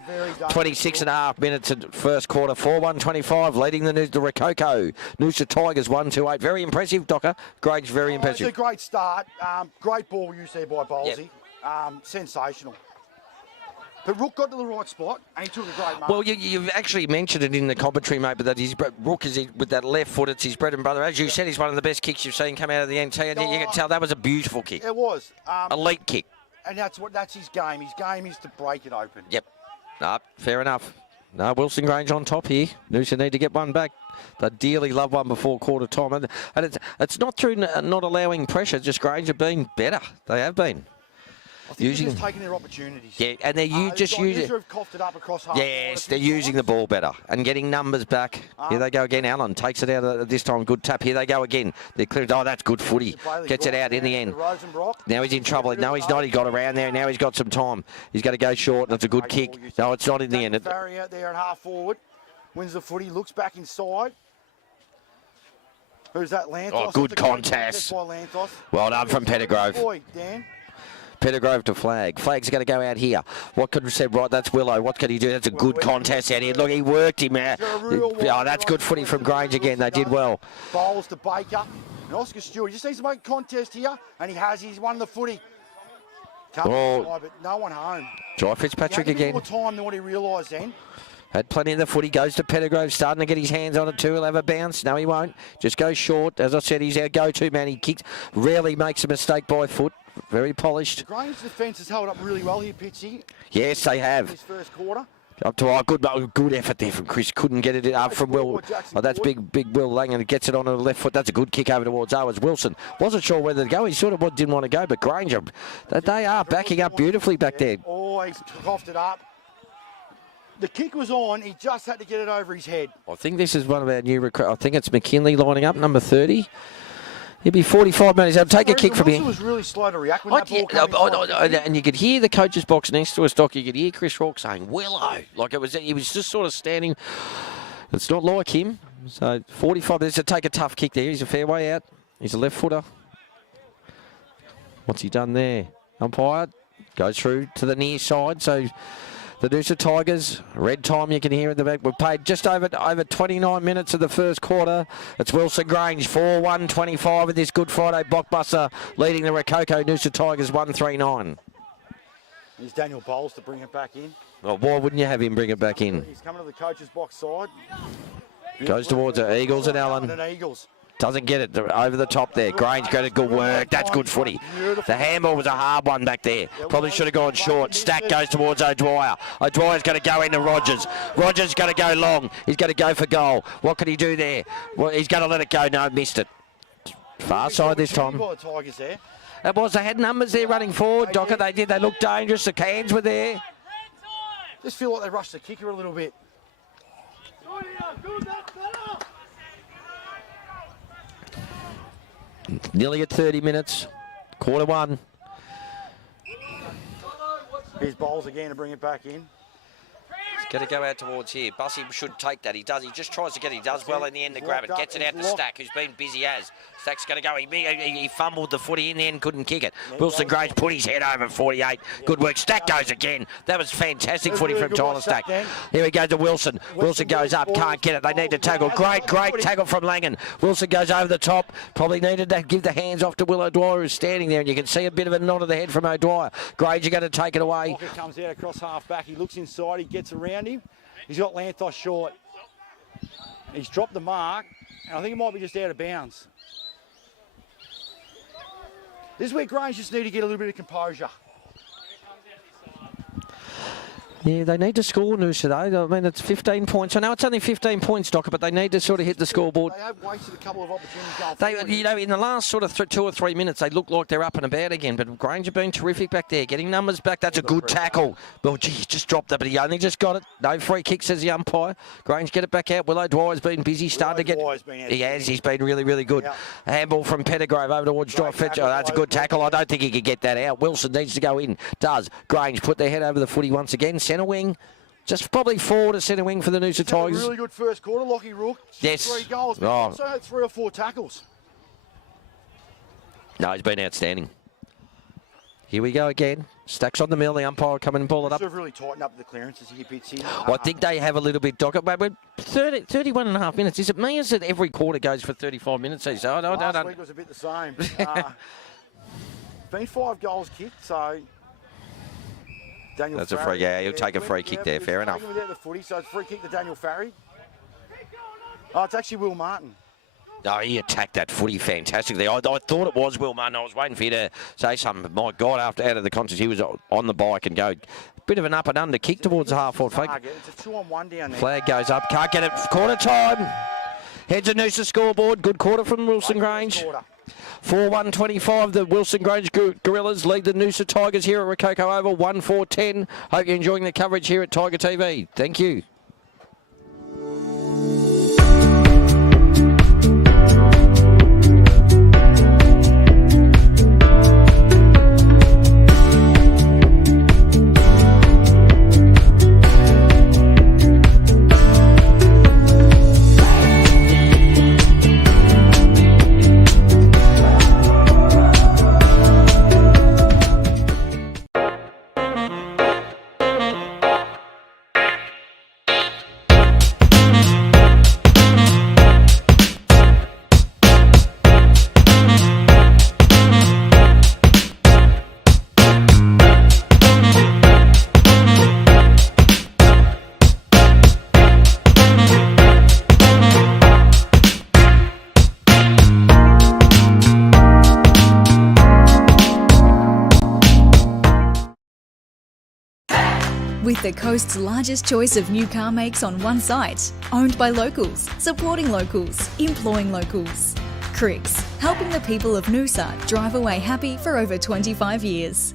26.5 minutes in first quarter. 4-1-25, leading the Rococo. Noosa Tigers 1-2-8. Very impressive, Docker. Grange, very impressive. It's a great start. Great ball used there by Bowlesy. Sensational. But Rook got to the right spot, and he took a great mark. Well, you've actually mentioned it in the commentary, mate, but that Rook is with that left foot. It's his bread and butter. As you said, he's one of the best kicks you've seen come out of the NT, and you can tell that was a beautiful kick. It was. Elite kick. And that's his game. His game is to break it open. Yep. Fair enough. Wilston Grange on top here. Noosa need to get one back. They dearly love one before quarter time. And it's not through not allowing pressure, just Grange have been better. They have been. I think they're just taking their opportunities. Yeah, and they're just using it. Have coughed it up across half. Yes, they're using the ball better and getting numbers back. Here they go again. Allen takes it out this time. Good tap. Here they go again. They're clearing. Oh, that's good footy. Gets it out in the end. Now he's in trouble. No, he's not. He got around there. Now he's got some time. He's going to go short, and it's a good kick. No, it's not in the end. Barry out there at half forward. Wins the footy. Looks back inside. Who's that, Lantos? Oh, good contest. Well done from Pettigrove. Boy, Dan. Pettigrove to Flag. Flag's going to go out here. What could have said, right, that's Willow. What can he do? That's a good contest out here. Look, he worked him out. Oh, that's good footy from Grange again. They did well. Bowles to Baker. And Oscar Stewart. He just needs to make a contest here. And he has. He's won the footy. But no one home. Joy Fitzpatrick again. More time than what he realised then. Had plenty of the footy. Goes to Pettigrove. Starting to get his hands on it too. He'll have a bounce. No, he won't. Just goes short. As I said, he's our go-to man. He kicks. Rarely makes a mistake by foot. Very polished. Grange's defence has held up really well here, Pitchy. Yes, they have. This first quarter. Up to good effort there from Chris. Couldn't get it up from Will. Oh, that's big Will Langan. Gets it on the left foot. That's a good kick over towards Owens. Wilson wasn't sure whether to go. He sort of didn't want to go, but Granger, they are backing up beautifully back there. Oh, he's coughed it up. The kick was on. He just had to get it over his head. I think this is one of our new recruits. I think it's McKinley lining up, number 30. He'll be 45 minutes. He'll take a kick from here. He was really slow to react when that ball came and you could hear the coach's box next to us, Doc. You could hear Chris Rourke saying, Willow. Like he was just sort of standing. It's not like him. So 45 minutes to take a tough kick there. He's a fair way out. He's a left footer. What's he done there? Umpire goes through to the near side. So the Noosa Tigers, red time you can hear in the back. We've played just over 29 minutes of the first quarter. It's Wilston Grange, 4-1-25 with this Good Friday blockbuster, leading the Rococo Noosa Tigers 1-3-9. Here's Daniel Bowles to bring it back in. Well, why wouldn't you have him bring it back in? He's coming to the coach's box side. Goes towards the Eagles and Allen. Eagles. Doesn't get it over the top there. Grange got a good work. That's good footy. The handball was a hard one back there. Probably should have gone short. Stack goes towards O'Dwyer. O'Dwyer's going to go into Rogers. Rogers going to go long. He's going to go for goal. What can he do there? Well, he's going to let it go. No, missed it. Far side this time. It was. They had numbers there running forward. Docker, they did. They looked dangerous. The cans were there. Just feel like they rushed the kicker a little bit. Nearly at 30 minutes. Quarter one. Here's Bowles again to bring it back in. He's going to go out towards here. Bussy should take that. He does. He just tries to get it. He does well in the end to grab it. Gets it out to Stack, who's been busy as. Stack's going to go. He fumbled the footy in the end, couldn't kick it. Wilston Grange put his head over 48. Good work. Stack goes again. That was fantastic footy from Tyler Stack. Here we go to Wilson. Wilson goes up. Can't get it. They need to tackle. Great tackle from Langan. Wilson goes over the top. Probably needed to give the hands off to Will O'Dwyer, who's standing there, and you can see a bit of a nod of the head from O'Dwyer. Grange, you're going to take it away. Walker comes out across half back. He looks inside. He gets around him. He's got Lanthos short. He's dropped the mark, and I think it might be just out of bounds. This is where Grange just need to get a little bit of composure. Yeah, they need to score, Noosa, though. I mean, it's 15 points. I know it's only 15 points, Docker, but they need to sort of hit the scoreboard. They have wasted a couple of opportunities going forward. You know, in the last sort of 2 or 3 minutes, they look like they're up and about again, but Grange have been terrific back there, getting numbers back. That's a good tackle. Well, gee, he just dropped it, but he only just got it. No free kick, says the umpire. Grange get it back out. Will O'Dwyer's been busy, starting to get... He has. He's been really, really good. Yep. Handball from Pettigrove over towards Drive Fetcher. Oh, that's a good tackle. I don't think he could get that out. Wilson needs to go in. Does. Grange put their head over the footy once again. Centre wing. Just probably forward to centre wing for the Noosa Tigers. Really good first quarter, Lockie Rook. Yes. 3 goals. Oh. Also had 3 or 4 tackles. No, he's been outstanding. Here we go again. Stacks on the mill. The umpire come and pull it up. They've really tightened up the clearances here, Bitsy. I think they have a little bit, Doc. But 31 and a half minutes. Is it me or is it every quarter goes for 35 minutes? So Last week was a bit the same. Been 5 goals kicked, so... Daniel That's Farry, a free. Yeah, he'll take a free kick there. Fair enough. Without the footy, so it's free kick to Daniel Farry. Oh, it's actually Will Martin. Oh, he attacked that footy fantastically. I thought it was Will Martin. I was waiting for you to say something. But my God, out of the contest, he was on the bike and go. Bit of an up and under kick towards the half-forward fake. It's a 2-on-1 down there. Flag goes up. Can't get it. Quarter time. Heads to Noosa scoreboard. Good quarter from Wilston Grange. 4-1-25, the Wilston Grange Gorillas lead the Noosa Tigers here at Rococo Oval, 1-4-10. Hope you're enjoying the coverage here at Tiger TV. Thank you. With the coast's largest choice of new car makes on one site, owned by locals, supporting locals, employing locals. Cricks, helping the people of Noosa drive away happy for over 25 years.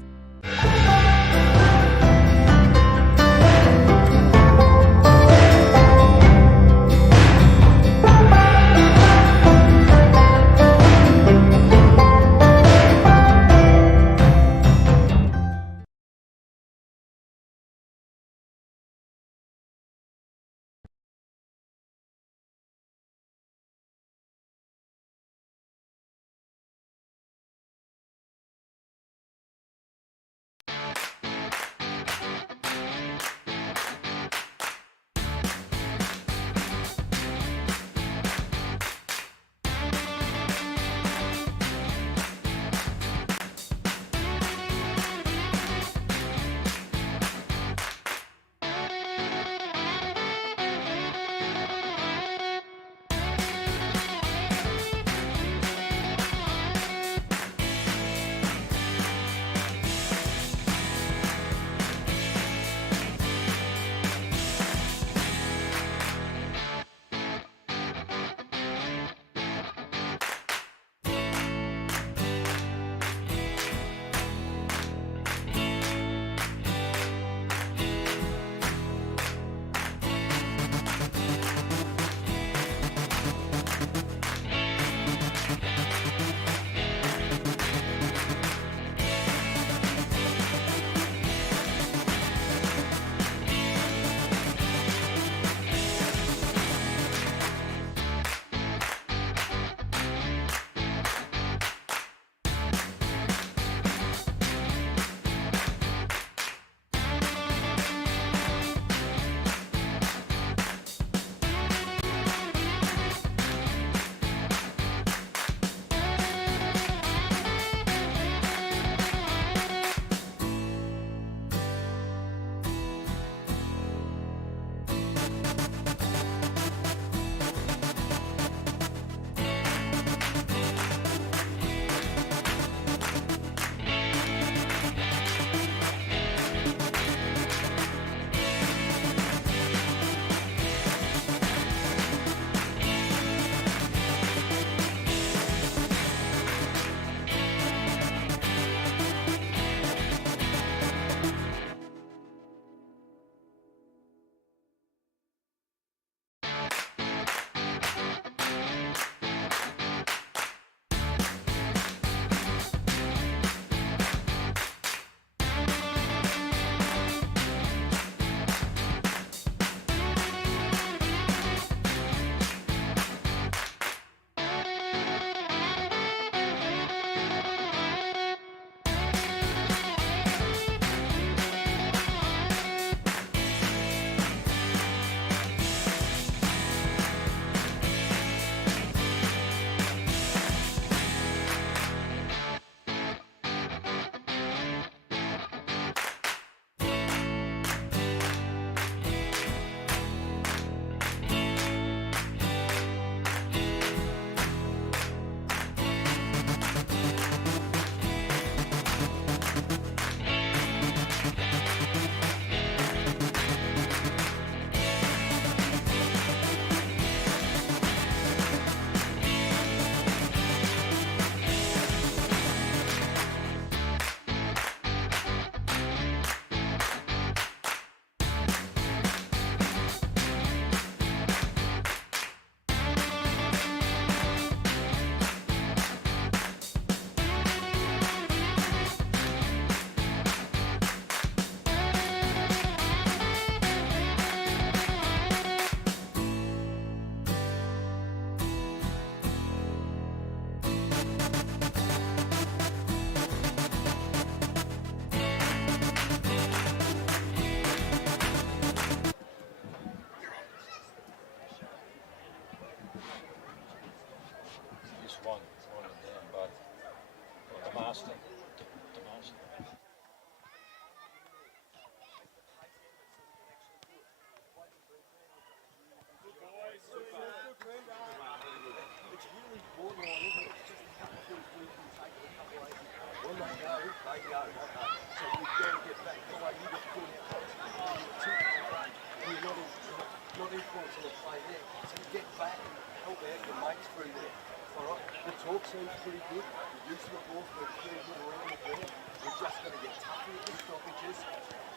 Seems pretty good. The use of the ball for pretty good around the ball. We're just going to get tougher at the stoppages,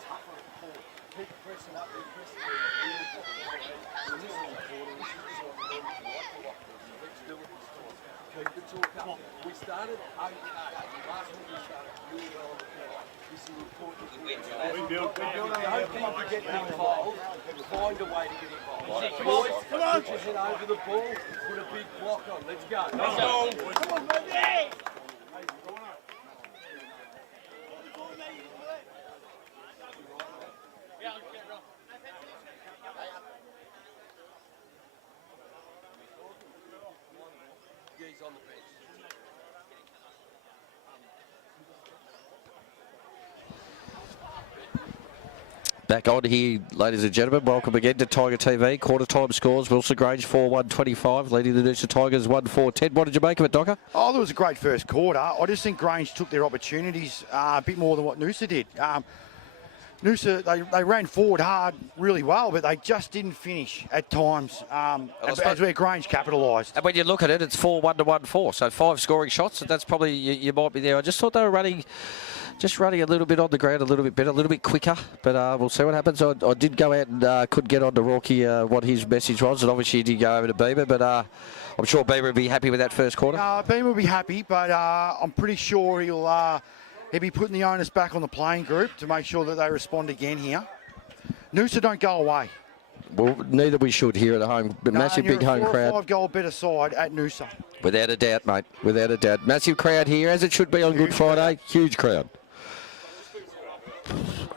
tougher at the ball. Keep pressing up and pressing up. Really important. This is important. This is what we like to watch. Let's do it this time. Keep the talk up. We started okay. Last week we started really well on the field. This is important. Don't come up and get involved. Find a way to get involved. Boys, come on. Put your head over the ball. Put a big block on. Let's go. Let's go. Come on, baby. He's on the bench. Back on here, ladies and gentlemen. Welcome again to Tiger TV. Quarter time scores. Wilston Grange 4-1-25, leading the Noosa Tigers 1-4-10. What did you make of it, Docker? Oh, that was a great first quarter. I just think Grange took their opportunities a bit more than what Noosa did. Noosa, they ran forward hard really well, but they just didn't finish at times, as where Grange capitalised. And when you look at it, it's 4-1-1-4, so 5 scoring shots. That's probably, you might be there. I just thought they were running a little bit on the ground, a little bit better, a little bit quicker. But we'll see what happens. I did go out and could get on to Rocky what his message was, and obviously he did go over to Bieber, but I'm sure Bieber would be happy with that first quarter. Bieber will be happy, but I'm pretty sure he'll be putting the onus back on the playing group to make sure that they respond again here. Noosa don't go away. Well, neither we should here at home. Massive big home crowd. 4 or 5 goal better side at Noosa. Without a doubt, mate. Without a doubt. Massive crowd here, as it should be on Good Friday. Huge crowd.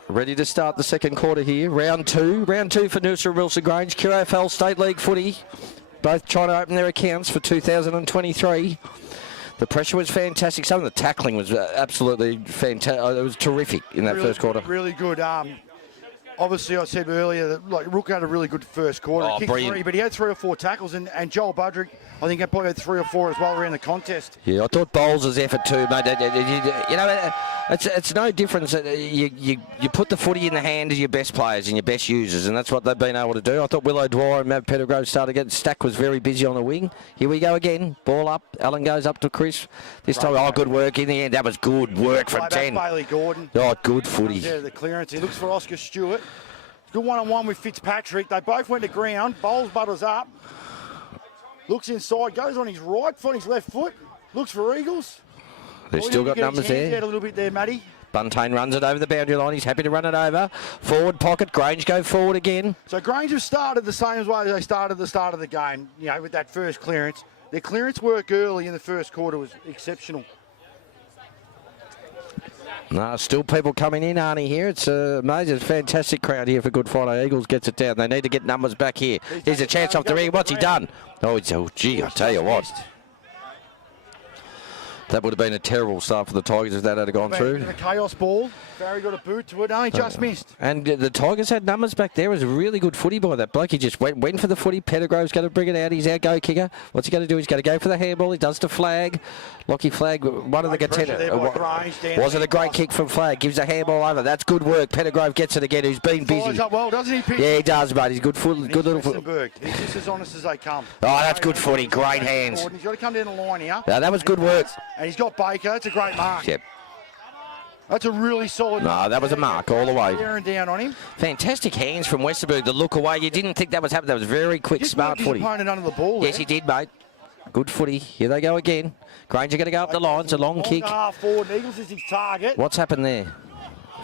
Ready to start the second quarter here. Round two. Round 2 for Noosa and Wilston Grange. QAFL State League footy. Both trying to open their accounts for 2023. The pressure was fantastic. Some of the tackling was absolutely fantastic. It was terrific in that first quarter. Really good. Obviously, I said earlier that Rook had a really good first quarter. Oh, He kicked brilliant. 3, but he had 3 or 4 tackles, and Joel Budrick, I think, probably had 3 or 4 as well around the contest. Yeah, I thought Bowles' effort too, mate. You know, it's no difference. You put the footy in the hand of your best players and your best users, and that's what they've been able to do. I thought Willow Dwyer and Matt Pettigrove started getting. Stack was very busy on the wing. Here we go again. Ball up. Allen goes up to Chris. This time, good work in the end. That was good work from 10. Bailey Gordon. Oh, good footy. Yeah, the clearance. He looks for Oscar Stewart. Good one-on-one with Fitzpatrick. They both went to ground. Bowles butters up. Looks inside. Goes on his right foot, his left foot. Looks for Eagles. They've still got numbers there. A little bit there, Matty. Buntain runs it over the boundary line. He's happy to run it over. Forward pocket. Grange go forward again. So Grange have started the same way they started at the start of the game, you know, with that first clearance. Their clearance work early in the first quarter was exceptional. No, still people coming in, Arnie, here. It's amazing. It's a fantastic crowd here for Good Friday. Eagles gets it down. They need to get numbers back here. Here's a chance off the ring. What's he done? Oh, gee, I'll tell you what. That would have been a terrible start for the Tigers if that had gone through. A chaos ball. Barry got a boot to it. Only just missed. And the Tigers had numbers back there. It was a really good footy by that bloke. He just went for the footy. Pettigrove's going to bring it out. He's our go kicker. What's he going to do? He's going to go for the handball. He does to Flag. Lockie Flag, one of the contenders. Was it a great kick from Flag? Gives a handball over. That's good work. Pettigrove gets it again. Who's been busy. Up well, doesn't he, Pete? Yeah, he does, mate. He's good foot. Good little foot. He's just as honest as they come. Oh, that's good footy. Great hands. He's got to come down the line here. Yeah, that was good work. And he's got Baker. That's a great mark. Yep. That's a really solid mark. No, that was a mark all the way. Bearing down on him. Fantastic hands from Westerberg to look away. You didn't think that was happening. That was very quick, smart footy. His opponent under the ball. Yes, he did, mate. Good footy. Here they go again. Granger going to go up the line. It's a long kick. Half forward. Eagles is his target. What's happened there?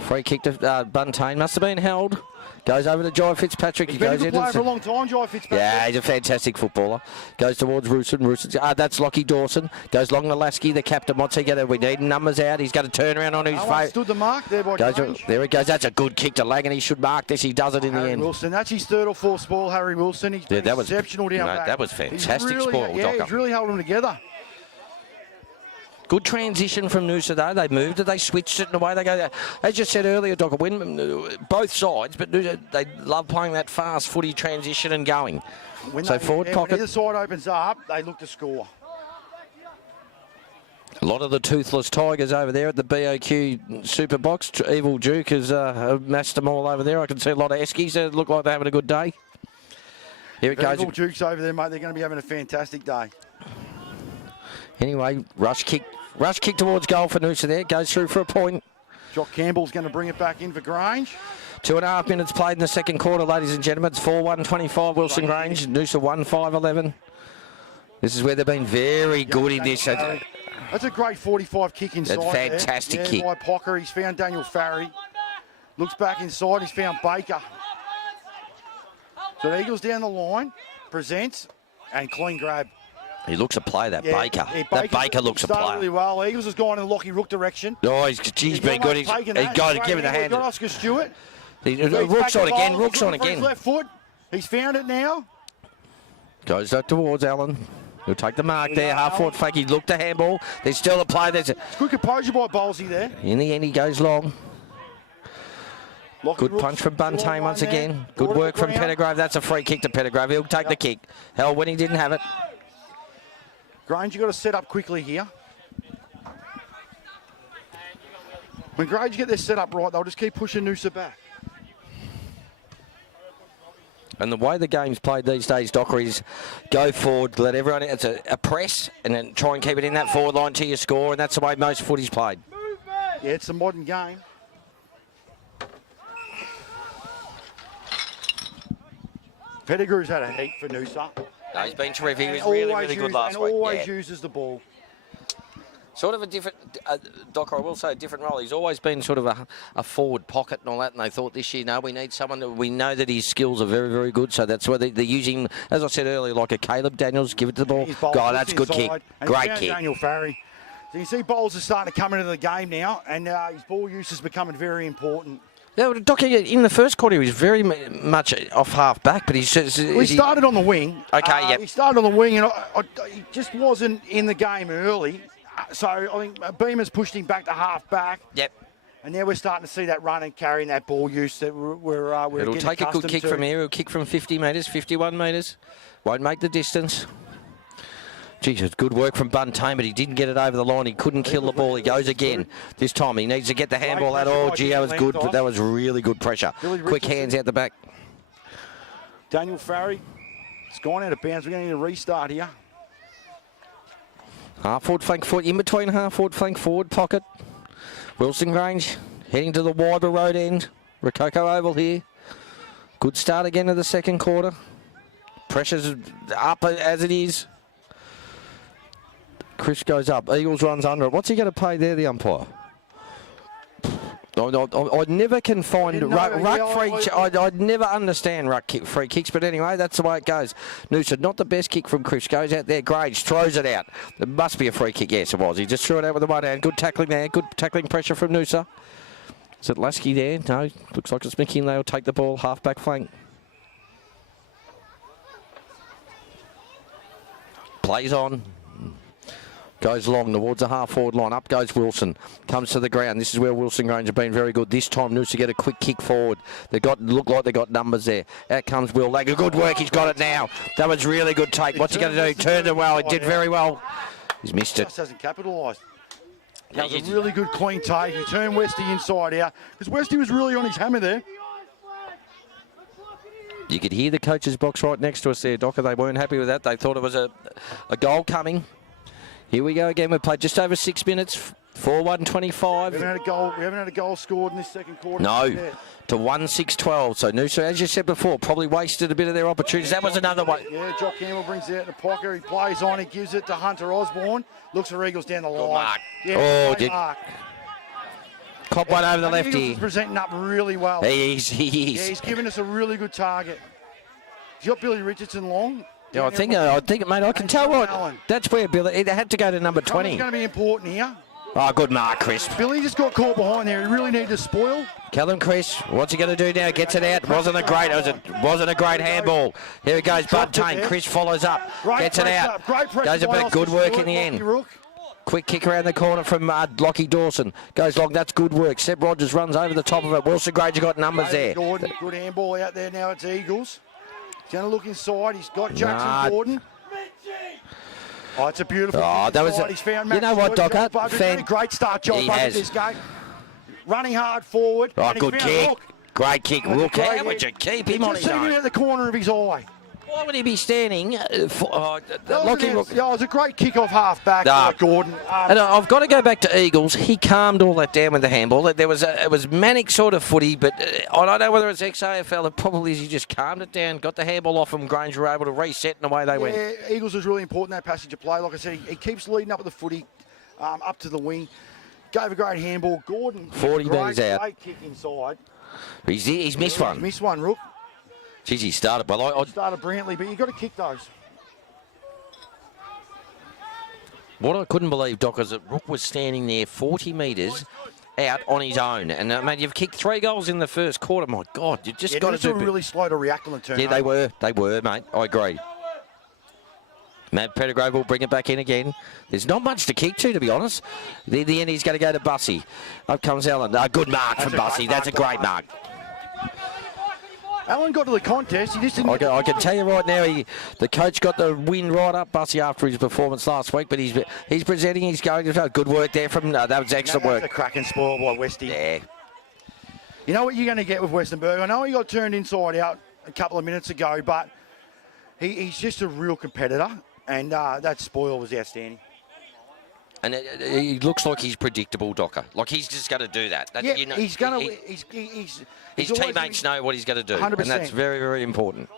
Free kick to Buntain. Must have been held. Goes over to Jai Fitzpatrick. He's been a good player for a long time, Jai Fitzpatrick. Yeah, he's a fantastic footballer. Goes towards Rooston. That's Lockie Dawson. Goes long to Lasky, the captain. What's he going to? We need numbers out. He's got to turn around on his face. Stood the mark there by Grange. There he goes. That's a good kick to Lang, and he should mark this. He does it in the end. Wilson. That's his 3rd or 4th ball, Harry Wilson. He's been exceptional down back. That was fantastic spoil, Yeah, he's really held them together. Good transition from Noosa, though. They moved it, they switched it, and away they go. As you said earlier, Docker, both sides, but Noosa, they love playing that fast footy transition and going. When forward pocket. When either side opens up, they look to score. A lot of the toothless tigers over there at the BOQ Super Box. Evil Duke has massed them all over there. I can see a lot of Eskies that look like they're having a good day. Here it goes. Evil Duke's over there, mate. They're going to be having a fantastic day. Anyway, rush kick towards goal for Noosa there. Goes through for a point. Jock Campbell's going to bring it back in for Grange. 2.5 minutes played in the second quarter, ladies and gentlemen. It's 4-1-25, Wilston Grange. Noosa 1-5-11. This is where they've been very good in this. That's a great 45 kick inside. That's fantastic there. kick. By Pocker, he's found Daniel Farry. Looks back inside, he's found Baker. So the Eagles down the line, presents, and clean grab. He looks a play, that Yeah, Baker. yeah, That Baker looks a started player. really well. Eagles has gone in Lockie Rook direction. Oh, he's been good. He's got to give it a hand. Got Oscar Stewart. Rook's on again. Rook's on again. Left foot. He's found it now. Goes up towards Allen. He'll take the mark there. Half-forward fake. He looked a handball. There's still a play. It's good composure by Bowlesy there. In the end, he goes long. Lockie Good Rook's punch from Buntain once there. again. Good Brought it work from around. Pettigrave. That's a free kick to Pettigrave. He'll take the kick. Hell, when he didn't have it. Grange, you've got to set up quickly here. When Grange get their set up right, they'll just keep pushing Noosa back. And the way the game's played these days, Docker, is go forward, let everyone, it's a press, and then try and keep it in that forward line till you score, and that's the way most footy's played. Yeah, it's a modern game. Pettigrew's had a heat for Noosa. No, he's been terrific. He was really good last week. And always Yeah. uses the ball. Sort of a different, Docker, I will say a different role. He's always been sort of a forward pocket and all that, and they thought this year, no, we need someone that we know that his skills are very, very good, so that's why they're using, as I said earlier, like a Caleb Daniels, give it to the ball. God, that's a good kick. Great kick. Daniel Farry. So you see bowls are starting to come into the game now, and his ball use is becoming very important. Yeah, well, Docker, in the first quarter, he was very much off half back, but he started on the wing. Okay, yep. He started on the wing, and he just wasn't in the game early. So I think Beamer's pushed him back to half back. Yep. And now we're starting to see that run and carrying that ball use that we're It'll getting take a good accustomed kick to. from here. It'll kick from 50 metres, 51 metres. Won't make the distance. Jesus, good work from Buntain, but he didn't get it over the line. He couldn't kill the ball. He goes again. This time he needs to get the handball out. Oh, gee, that was good. But that was really good pressure. Quick hands out the back. Daniel Farry, it's gone out of bounds. We're going to need a restart here. Half-forward flank forward, in between half-forward flank forward pocket. Wilston Grange heading to the Wyber Road end. Rococo Oval here. Good start again of the second quarter. Pressure's up as it is. Chris goes up. Eagles runs under it. What's he going to pay there, the umpire? I never can find I'd never understand free kicks, but anyway, that's the way it goes. Noosa, not the best kick from Chris. Goes out there. Grange throws it out. It must be a free kick. Yes, it was. He just threw it out with the one hand. Good tackling there. Good tackling pressure from Noosa. Is it Lasky there? No. Looks like it's McKinley. Will take the ball. Half-back flank. Plays on. Goes long towards the half-forward line. Up goes Wilson. Comes to the ground. This is where Wilston Grange have been very good. This time, Noosa get a quick kick forward. Look like they got numbers there. Out comes Will. Good work. He's got it now. That was really good take. What's he going to do? Turned it well. He did very well. He's missed it. Just hasn't capitalised. That was a really good clean take. He turned Westy inside out. Because Westy was really on his hammer there. You could hear the coach's box right next to us there, Docker. They weren't happy with that. They thought it was a goal coming. Here we go again. We've played just over 6 minutes. 4-1-25. We haven't had a goal scored in this second quarter. No, to 1-6-12. So Noosa, as you said before, probably wasted a bit of their opportunities. That was another one. Yeah, Jock Campbell brings it out in the pocket. He plays on. He gives it to Hunter Osborne. Looks for Eagles down the line. Mark. Yeah, Mark. Cop one over the left Eagles here. is presenting up really well. He is. Yeah, he's given us a really good target. He's got Billy Richardson long. Yeah, I think, mate, I can tell what. That's where Billy, it had to go to number 20. It's going to be important here. Oh, good mark, Chris. Billy just got caught behind there. He really needed to spoil. Callum Chris, what's he going to do now? Gets it out. Wasn't a great handball. Here it goes, Buntain. Chris follows up. Gets it out. Goes a bit. Good work in the end. Quick kick around the corner from Lockie Dawson. Goes long. That's good work. Seb Rogers runs over the top of it. Wilson Grange got numbers there. Gordon, good handball out there now. It's Eagles. He's going to look inside. He's got Jackson Gordon. Oh, it's a beautiful. Oh, that was. He's found You know what, Docker? He's had a great start, Joel He Budge, has. this game. Running hard forward. Oh, and he's good found kick. Rook. Great kick. Rook, great how would you hit. keep him on Just his seen him own? at the corner of his eye. Why would he be standing? That Lockie Rook. it was a great kick off half back Nah. by Gordon. And I've got to go back to Eagles. He calmed all that down with the handball. It was manic sort of footy, but I don't know whether it's ex-AFL. It probably is. He just calmed it down, got the handball off him. Grange were able to reset, and away they went. Yeah, Eagles was really important in that passage of play. Like I said, he keeps leading up with the footy, up to the wing. Gave a great handball. Gordon, 40 metres out. Great kick inside. He's missed one. Missed one, Rook. Jeez, he started well. Started brilliantly, but you've got to kick those. What I couldn't believe, Doc, is that Rook was standing there 40 metres out on his own. And, mate, you've kicked 3 goals in the first quarter. My God, you just got to do... really slow to react on the turn. Yeah, they were, mate. I agree. Matt Pettigrove will bring it back in again. There's not much to kick to be honest. In the end, he's going to go to Bussey. Up comes Allen. Good mark from Bussey. That's a great mark. Allen got to the contest. He just didn't. I can tell you right now, the coach got the win right up Bussey after his performance last week, but he's presenting. He's going to good work there from. That was excellent work. That's a cracking spoil by Westy. Yeah. You know what you're going to get with Westenberg? I know he got turned inside out a couple of minutes ago, but he's just a real competitor, and that spoil was outstanding. And he looks like he's predictable, Docker. Like he's just going to do that. Yeah, you know, he's going to. His teammates know what he's going to do, 100%. and that's very, very important.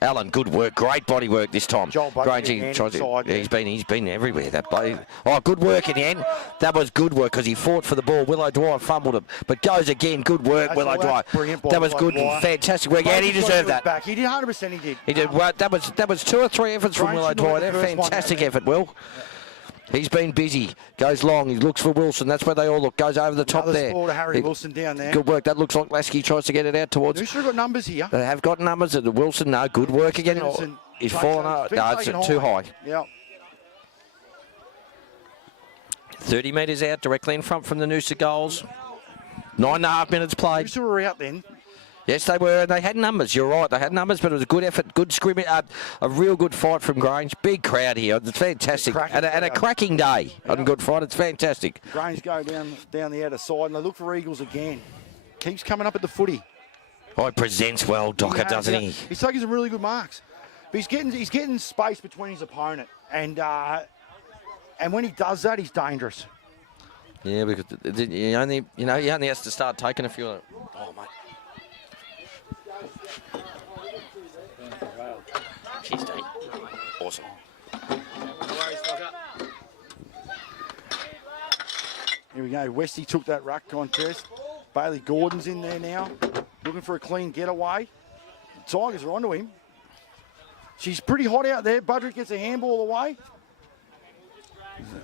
Allen, good work, great body work this time. Joel Budge, he's been everywhere. That bloke. Oh, good work in the end. That was good work because he fought for the ball. Willow Dwyer fumbled him, but goes again. Good work, Willow Dwyer. That was good, fantastic work. Yeah, he deserved that. Back. He did 100%. He did. He did. Well, that was 2 or 3 efforts from Willow Dwyer. That fantastic effort, Will. He's been busy. Goes long. He looks for Wilson. That's where they all look. Goes over the top there. Another to Harry Wilson down there. Good work. That looks like Lasky tries to get it out towards. Noosa got numbers here. They have got numbers. And Wilson, no. Good work again. He's fallen out. No, it's too high. Yeah. 30 metres out, directly in front from the Noosa goals. 9.5 minutes played. Noosa were out then. Yes, they were, and they had numbers. You're right, they had numbers, but it was a good effort, good scrimmage, a real good fight from Grange. Big crowd here. It's fantastic. And a cracking day on Good Friday. It's fantastic. Grange go down the outer side, and they look for Eagles again. Keeps coming up at the footy. Oh, he presents well, Docker, doesn't he? He's taking some really good marks. But he's getting space between his opponent, and when he does that, he's dangerous. Yeah, because he only has to start taking a few. Oh, mate. Cheers, Dave. Awesome. Here we go. Westy took that ruck contest. Bailey Gordon's in there now, looking for a clean getaway. The Tigers are onto him. She's pretty hot out there. Budrick gets a handball away.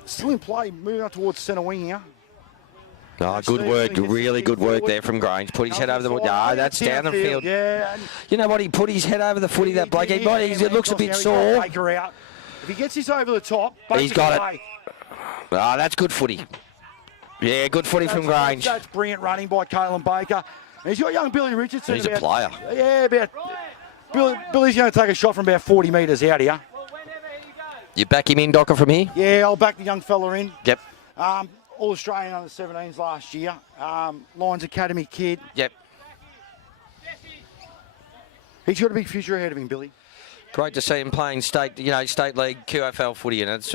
Still in play, moving up towards centre wing here. Oh, good work, really good work there from Grange. Put his head over the footy. No, that's down the field. Yeah. You know what? He put his head over the footy, that bloke. It looks a bit sore. If he gets this over the top, he's got it. Oh, that's good footy. Yeah, good footy from Grange. That's brilliant running by Caelan Baker. And he's got young Billy Richardson. He's a player. Yeah, Billy's going to take a shot from about 40 metres out here. You back him in, Docker, from here? Yeah, I'll back the young fella in. Yep. All-Australian under 17s last year. Lions Academy kid. Yep. He's got a big future ahead of him, Billy. Great to see him playing state league QAFL footy, and it's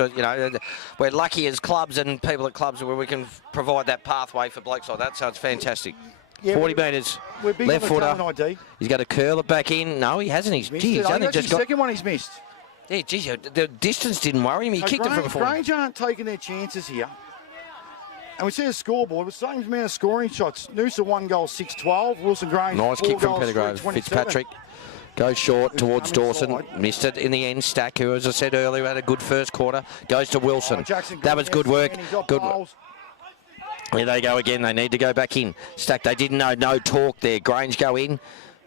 we're lucky as clubs and people at clubs where we can provide that pathway for blokes like that. So it's fantastic. Yeah, 40 metres, we're big left on footer. ID. He's got to curl it back in. No, he hasn't. He's only just got. Second one he's missed. Yeah, geez, the distance didn't worry him. He kicked it from 40. Grange aren't taking their chances here. And we see a scoreboard with the same amount of scoring shots. Noosa 1 goal, 6-12. Wilson Grange, nice 4 kick from goals, Pettigrove. 3-27. Fitzpatrick goes short towards Dawson. Inside. Missed it in the end. Stack, who, as I said earlier, had a good first quarter, goes to Wilson. Jackson That was good work. Good work. Bowles. Here they go again. They need to go back in. Stack, they didn't know. No talk there. Grange go in.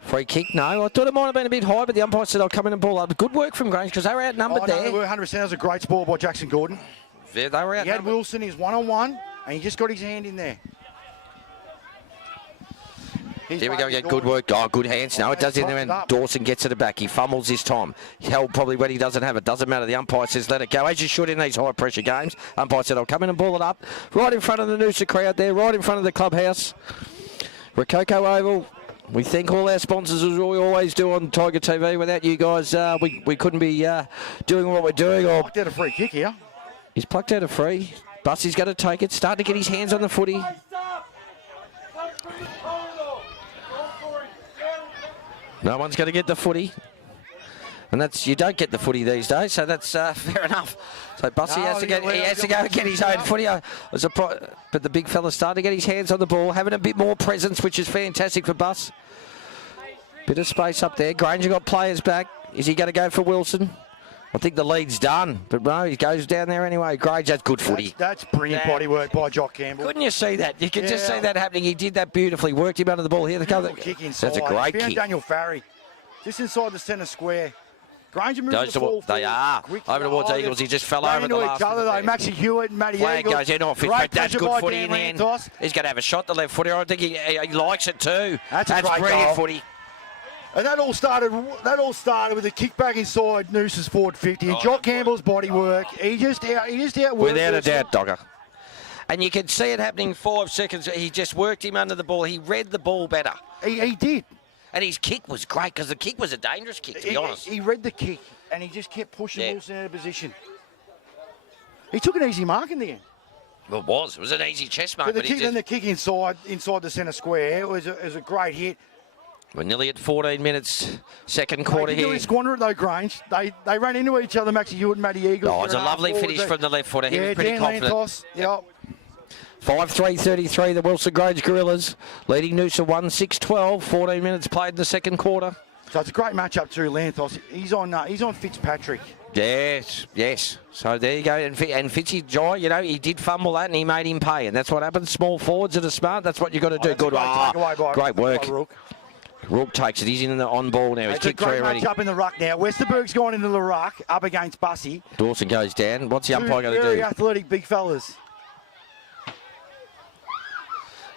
Free kick, no. I thought it might have been a bit high, but the umpire said I'll come in and ball up. Good work from Grange because they were outnumbered there. They were 100%. That was a great ball by Jackson Gordon. Yeah, they were outnumbered. He had Wilson, his one-on-one, and he just got his hand in there. Here we go again. Good work. Oh, good hands. No, it does in there, and Dawson gets it back. He fumbles this time. Held probably when he doesn't have it. Doesn't matter. The umpire says let it go, as you should in these high pressure games. Umpire said I'll come in and ball it up right in front of the Noosa crowd there, right in front of the clubhouse. Rococo Oval. We thank all our sponsors, as we always do on Tiger TV. Without you guys, we couldn't be doing what we're doing. Or Plucked out a free kick here. he's plucked out a free. Bussey's going to take it. Starting to get his hands on the footy. No one's going to get the footy. And that's, you don't get the footy these days, so that's fair enough. So Bussey has to go and get his own footy. But the big fella's starting to get his hands on the ball, having a bit more presence, which is fantastic for Buss. Bit of space up there. Granger got players back. Is he going to go for Wilson? I think the lead's done, but no, he goes down there anyway. Grange, that's good footy. That's brilliant body work by Jock Campbell. Couldn't you see that? You could just see that happening. He did that beautifully. Worked him under the ball. Here they go. Kick inside. That's a great kick. Daniel Farry, just inside the centre square. Granger moves the ball They are. Over towards Eagles. He just fell over the last each other, though. Maxie Hewitt and Matty Flag Eagles. goes in off. That's good footy in the end. He's going to have a shot, the left footer. I think he likes it too. That's brilliant goal. footy. And that all started with a kick back inside Noosa's forward 50. And Jock Campbell's body work. He just outworked. Without a doubt, Dogger. And you can see it happening 5 seconds. He just worked him under the ball. He read the ball better. He did. And his kick was great because the kick was a dangerous kick, to be honest. He read the kick and he just kept pushing Wilson out of position. He took an easy mark in the end. Well, it was. It was an easy chest mark. But the kick inside the centre square, it was a great hit. We're nearly at 14 minutes, second quarter here. They didn't squander it though, Grange. They ran into each other, Maxie Hewitt and Matty Eagles. Oh, it's a lovely finish from the left footer. He was pretty confident. Toss. Yep. 5-3-33, the Wilston Grange Gorillas leading Noosa 1-6-12. 14 minutes played in the second quarter. So it's a great matchup too, Lanthos. He's on Fitzpatrick. Yes. So there you go. And Fitzy, Joy, he did fumble that and he made him pay. And that's what happens. Small forwards that are smart. That's what you've got to do. Good. Great work. Rook takes it. He's in the on ball now. He's kicked three already. Match up in the ruck now. Westerberg's gone into the ruck up against Bussey. Dawson goes down. What's the umpire going to do? Very athletic big fellas.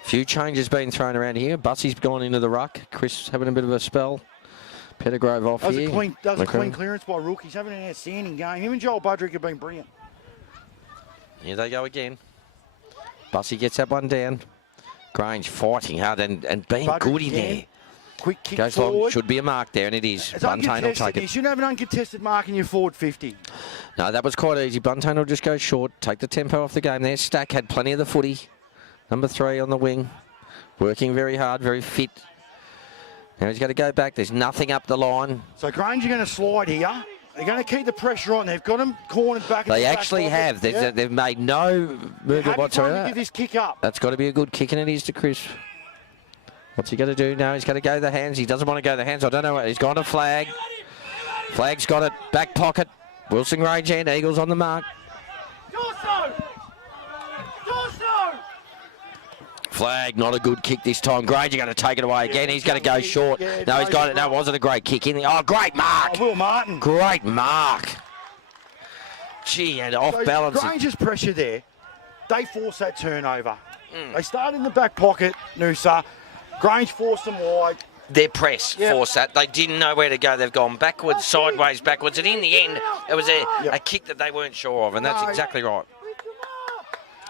Few changes being thrown around here. Bussey's gone into the ruck. Chris having a bit of a spell. Pettigrove off here. That was a clean clearance by Rook. He's having an outstanding game. Him and Joel Budrick have been brilliant. Here they go again. Bussey gets that one down. Grange fighting hard and being Budrick good in there. Quick kick Goes forward. long. Should be a mark there, and it is. Buntain will take it. You shouldn't have an uncontested mark in your forward 50. No, that was quite easy. Buntain will just go short, take the tempo off the game there. Stack had plenty of the footy. Number 3 on the wing. Working very hard, very fit. Now he's got to go back. There's nothing up the line. So Grange are going to slide here. They're going to keep the pressure on. They've got him cornered back. They actually have. They've made no movement whatsoever. Give this kick up. That's got to be a good kick, and it is to Chris. What's he going to do? No, he's going to go the hands. He doesn't want to go the hands. I don't know. He's gone to flag. Flag's got it. Back pocket. Wilston Grange and Eagles on the mark. Flag, not a good kick this time. Grange are going to take it away again. He's going to go short. No, he's got it. No, it wasn't a great kick in there. Oh, great mark. Will Martin. Great mark. Gee, and off balance. Grange's pressure there. They force that turnover. They start in the back pocket, Noosa. Grange forced them wide. Their press forced that. They didn't know where to go. They've gone backwards, sideways, backwards. And in the end, it was a kick that they weren't sure of. And that's exactly right.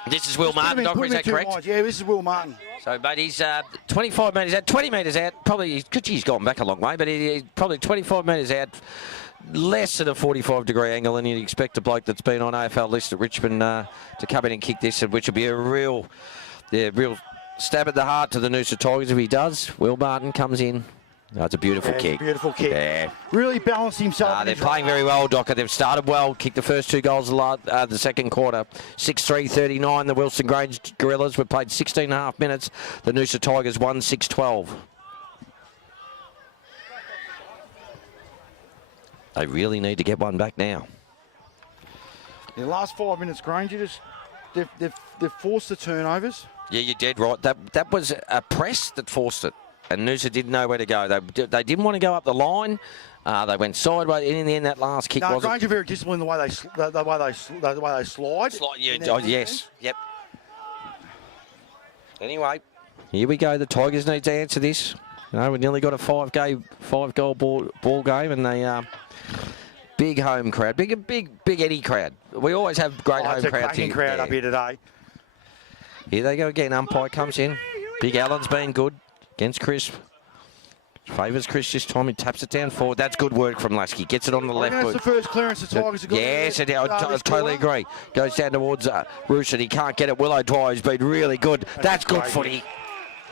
This is Will Martin, Doctor, is that correct? Yeah, this is Will Martin. So, mate, he's 25 metres out, 20 metres out. Probably, he's gone back a long way, but he's probably 25 metres out. Less than a 45-degree angle, and you'd expect a bloke that's been on AFL list at Richmond to come in and kick this, which would be a real stab at the heart to the Noosa Tigers if he does. Will Martin comes in. That's a beautiful kick. Beautiful kick. Yeah. Really balanced himself. They're playing very well, Docker. They've started well. Kicked the first 2 goals the second quarter. 6-3-39. The Wilston Grange Gorillas. We've played 16 and a half minutes. The Noosa Tigers 1-6-12. They really need to get one back now. In the last 5 minutes, Granger they've forced the turnovers. Yeah, you did right. That was a press that forced it. And Noosa didn't know where to go. They didn't want to go up the line. They went sideways. And in the end, that last kick wasn't. Grange are very disciplined the way they slide. Yes. Yep. Anyway, Here we go. The Tigers need to answer this. You know, we nearly got a five-goal ball game, and they big home crowd, big Eddie crowd. We always have great home It's a crowds. cracking crowd up here today. Here they go again. Umpire comes in. Big Allen's been good against Crisp. Favours Chris this time. He taps it down forward. That's good work from Lasky. Gets it on the left That's foot. the first clearance the Tigers have got. Yes, I totally agree. Goes down towards Roosa. He can't get it. Willow Dwyer's been really good. That's good footy.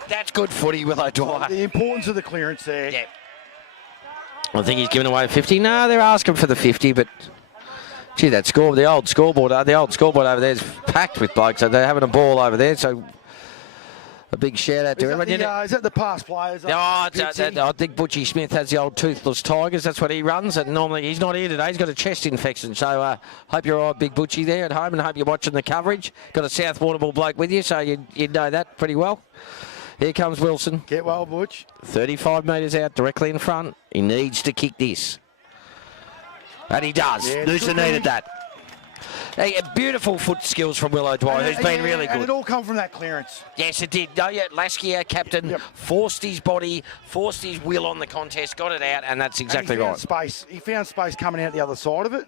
That's good footy, Willow Dwyer. The importance of the clearance there. Yeah. I think he's given away 50. No, they're asking for the 50, but gee, that score, the old scoreboard over there is packed with blokes. So they're having a ball over there. So a big shout out to everyone. Is that the past players? I think Butchie Smith has the old Toothless Tigers. That's what he runs. And normally he's not here today. He's got a chest infection. So hope you're all right, Big Butchie there at home, and hope you're watching the coverage. Got a South Waterville bloke with you, so you'd know that pretty well. Here comes Wilson. Get well, Butch. 35 metres out, directly in front. He needs to kick this. And he does. Yeah, Noosa needed that. Hey, beautiful foot skills from Willow Dwyer, who's been really good. And it all come from that clearance. Yes, it did. No, yeah, Lasky, our captain, forced his body, forced his will on the contest, got it out, and that's exactly right. He found space coming out the other side of it.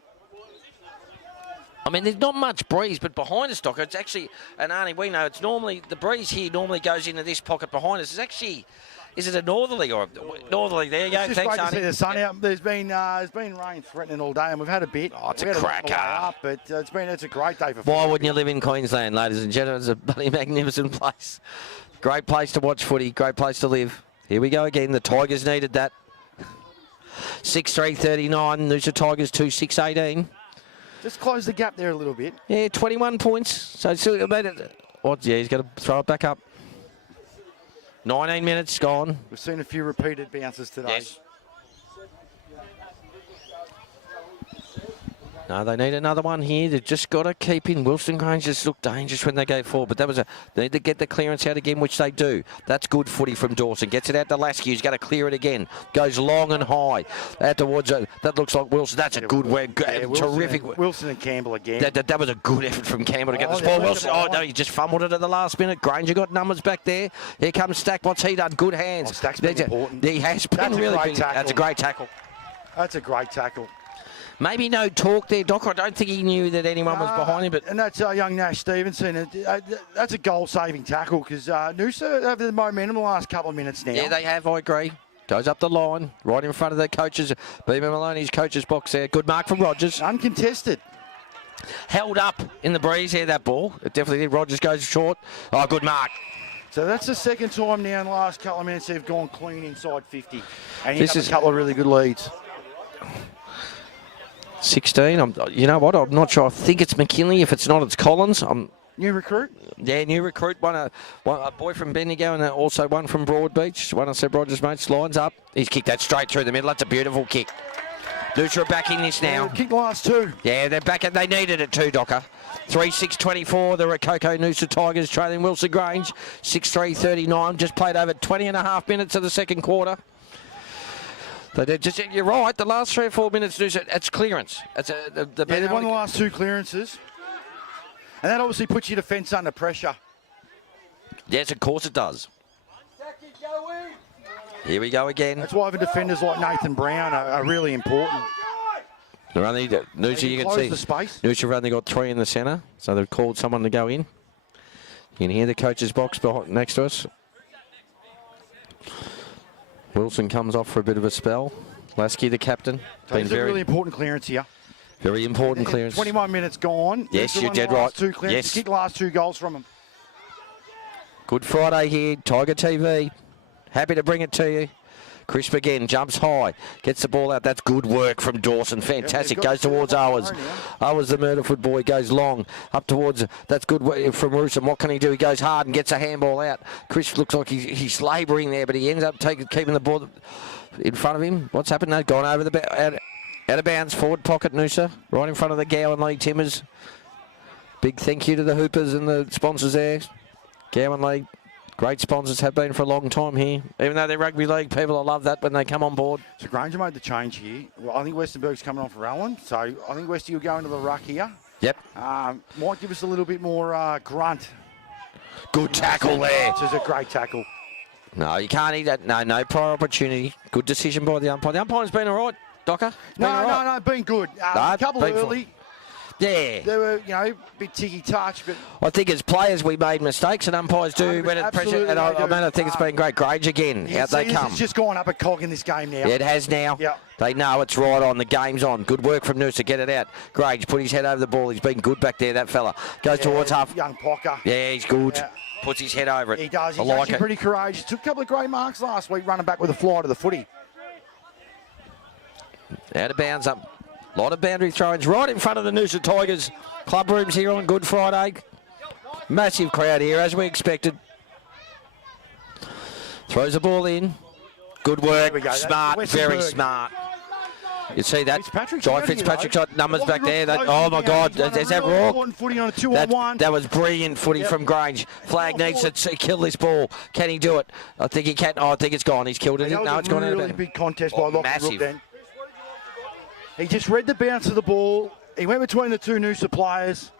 I mean, there's not much breeze, but behind us, Docker, it's actually, and Arnie, we know it's normally, the breeze here normally goes into this pocket behind us. It's actually, is it a northerly or a northerly? There you go. It's just Thanks, great Arnie. to see the sun out. There's been rain threatening all day, and we've had a bit. Oh, it's a We had cracker. lot up, but it's a great day for Why footy. wouldn't you live in Queensland, ladies and gentlemen? It's a bloody magnificent place. Great place to watch footy, great place to live. Here we go again. The Tigers needed that. 6-3-39, Noosa Tigers 2-6-18. Just close the gap there a little bit. Yeah, 21 points. So still made it. Yeah, he's got to throw it back up. 19 minutes gone. We've seen a few repeated bounces today. Yes. No, they need another one here. They've just got to keep in. Wilston Grange just look dangerous when they go forward. But they need to get the clearance out again, which they do. That's good footy from Dawson. Gets it out to Lasky, who's going to clear it again. Goes long and high. Out towards that looks like Wilson. That's a good way. Terrific. Wilson and Campbell again. That was a good effort from Campbell to get the ball. Wilson. Oh, no, he just fumbled it at the last minute. Granger got numbers back there. Here comes Stack. What's he done? Good hands. Stack's been important. He has been really big. That's a great tackle. That's a great tackle. Maybe no talk there, Doc. I don't think he knew that anyone was behind him. But and that's young Nash Stevenson. That's a goal-saving tackle because Noosa have the momentum the last couple of minutes now. Yeah, they have. I agree. Goes up the line, right in front of the coaches. Beamer Maloney's coach's box there. Good mark from Rogers. Uncontested. Held up in the breeze here, that ball. It definitely did. Rogers goes short. Oh, good mark. So that's the second time now in the last couple of minutes they've gone clean inside 50. And he's a couple of really good leads. 16. You know what? I'm not sure. I think it's McKinley. If it's not, it's Collins. New recruit? Yeah, new recruit. One a boy from Bendigo and also one from Broadbeach. One of Seb Rogers' mates. Lines up. He's kicked that straight through the middle. That's a beautiful kick. Noosa are back in this now. Kicked the last two. Yeah, they're back. They needed it too, Docker. 3-6-24. The Rococo Noosa Tigers trailing Wilston Grange. 6-3-39. Just played over 20 and a half minutes of the second quarter. You're right. The last 3 or 4 minutes, it's clearance. They've won the last two clearances, and that obviously puts your defence under pressure. Yes, of course it does. Here we go again. That's why the defenders like Nathan Brown are really important. They're only Noosa. You can see the space. Noosa have only got 3 in the centre, so they've called someone to go in. You can hear the coach's box next to us. Wilson comes off for a bit of a spell. Lasky, the captain. It's a really important clearance here. Very important clearance. 21 minutes gone. Yes, you're dead right. Yes. Kick the last 2 goals from him. Good Friday here, Tiger TV. Happy to bring it to you. Crisp again, jumps high, gets the ball out. That's good work from Dawson. Fantastic. Goes towards Owers. Owers, the Murderfoot boy, goes long up towards. That's good work from Roos. And what can he do? He goes hard and gets a handball out. Crisp looks like he's labouring there, but he ends up keeping the ball in front of him. What's happened? No, gone over the out of bounds. Forward pocket, Noosa, right in front of the Gowan League Timbers. Big thank you to the Hoopers and the sponsors there. Gowan League. Great sponsors, have been for a long time here. Even though they're rugby league, people love that when they come on board. So Granger made the change here. Well, I think Westenberg's coming on for Allen. So I think Westy will go into the ruck here. Yep. Might give us a little bit more grunt. Good tackle there. This is a great tackle. No, you can't eat that. No prior opportunity. Good decision by the umpire. The umpire's been all right, Docker. No, been good. A couple been early. Yeah. They were, a bit ticky-touch, but... I think as players we made mistakes and umpires do when it pressure. And I think it's been great. Grange again. Out they come. It's just gone up a cog in this game now. Yeah, it has now. Yep. They know it's right on. The game's on. Good work from Noosa. Get it out. Grange put his head over the ball. He's been good back there, that fella. Goes towards half. Young Pocker. Yeah, he's good. Yeah. Puts his head over it. He does. I He's like actually it. pretty courageous. Took a couple of great marks last week running back with a fly to the footy. Out of bounds up. A lot of boundary throw-ins right in front of the Noosa Tigers. Club rooms here on Good Friday. Massive crowd here, as we expected. Throws the ball in. Good work. Smart, very smart. You see that? Jai Fitzpatrick's got numbers back there. Oh, my God. Is that raw? That was brilliant footy from Grange. Flag needs to kill this ball. Can he do it? I think he can. Oh, I think it's gone. He's killed it. No, it's gone out of really bounds. big contest by Lockie then. Massive. He just read the bounce of the ball. He went between the two Noosa players.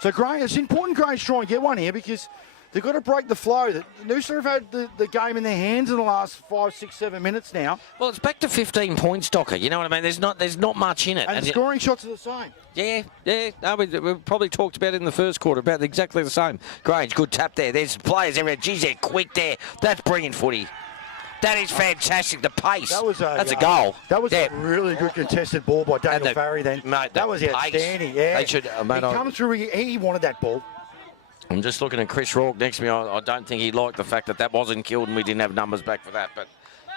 So Grange, it's important Grange try and get one here because they've got to break the flow. Noosa have had the game in their hands in the last 5, 6, 7 minutes now. Well, it's back to 15 points, Docker. You know what I mean? There's not much in it. And the scoring shots are the same. Yeah. No, we probably talked about it in the first quarter, about exactly the same. Grange, good tap there. There's players everywhere. Geez, they're quick there. That's brilliant footy. That is fantastic. The pace. That's a goal. That was a really good contested ball by Daniel Farry then. Mate, that was outstanding. Yeah. They should, he comes through. He wanted that ball. I'm just looking at Chris Rourke next to me. I don't think he liked the fact that wasn't killed and we didn't have numbers back for that. But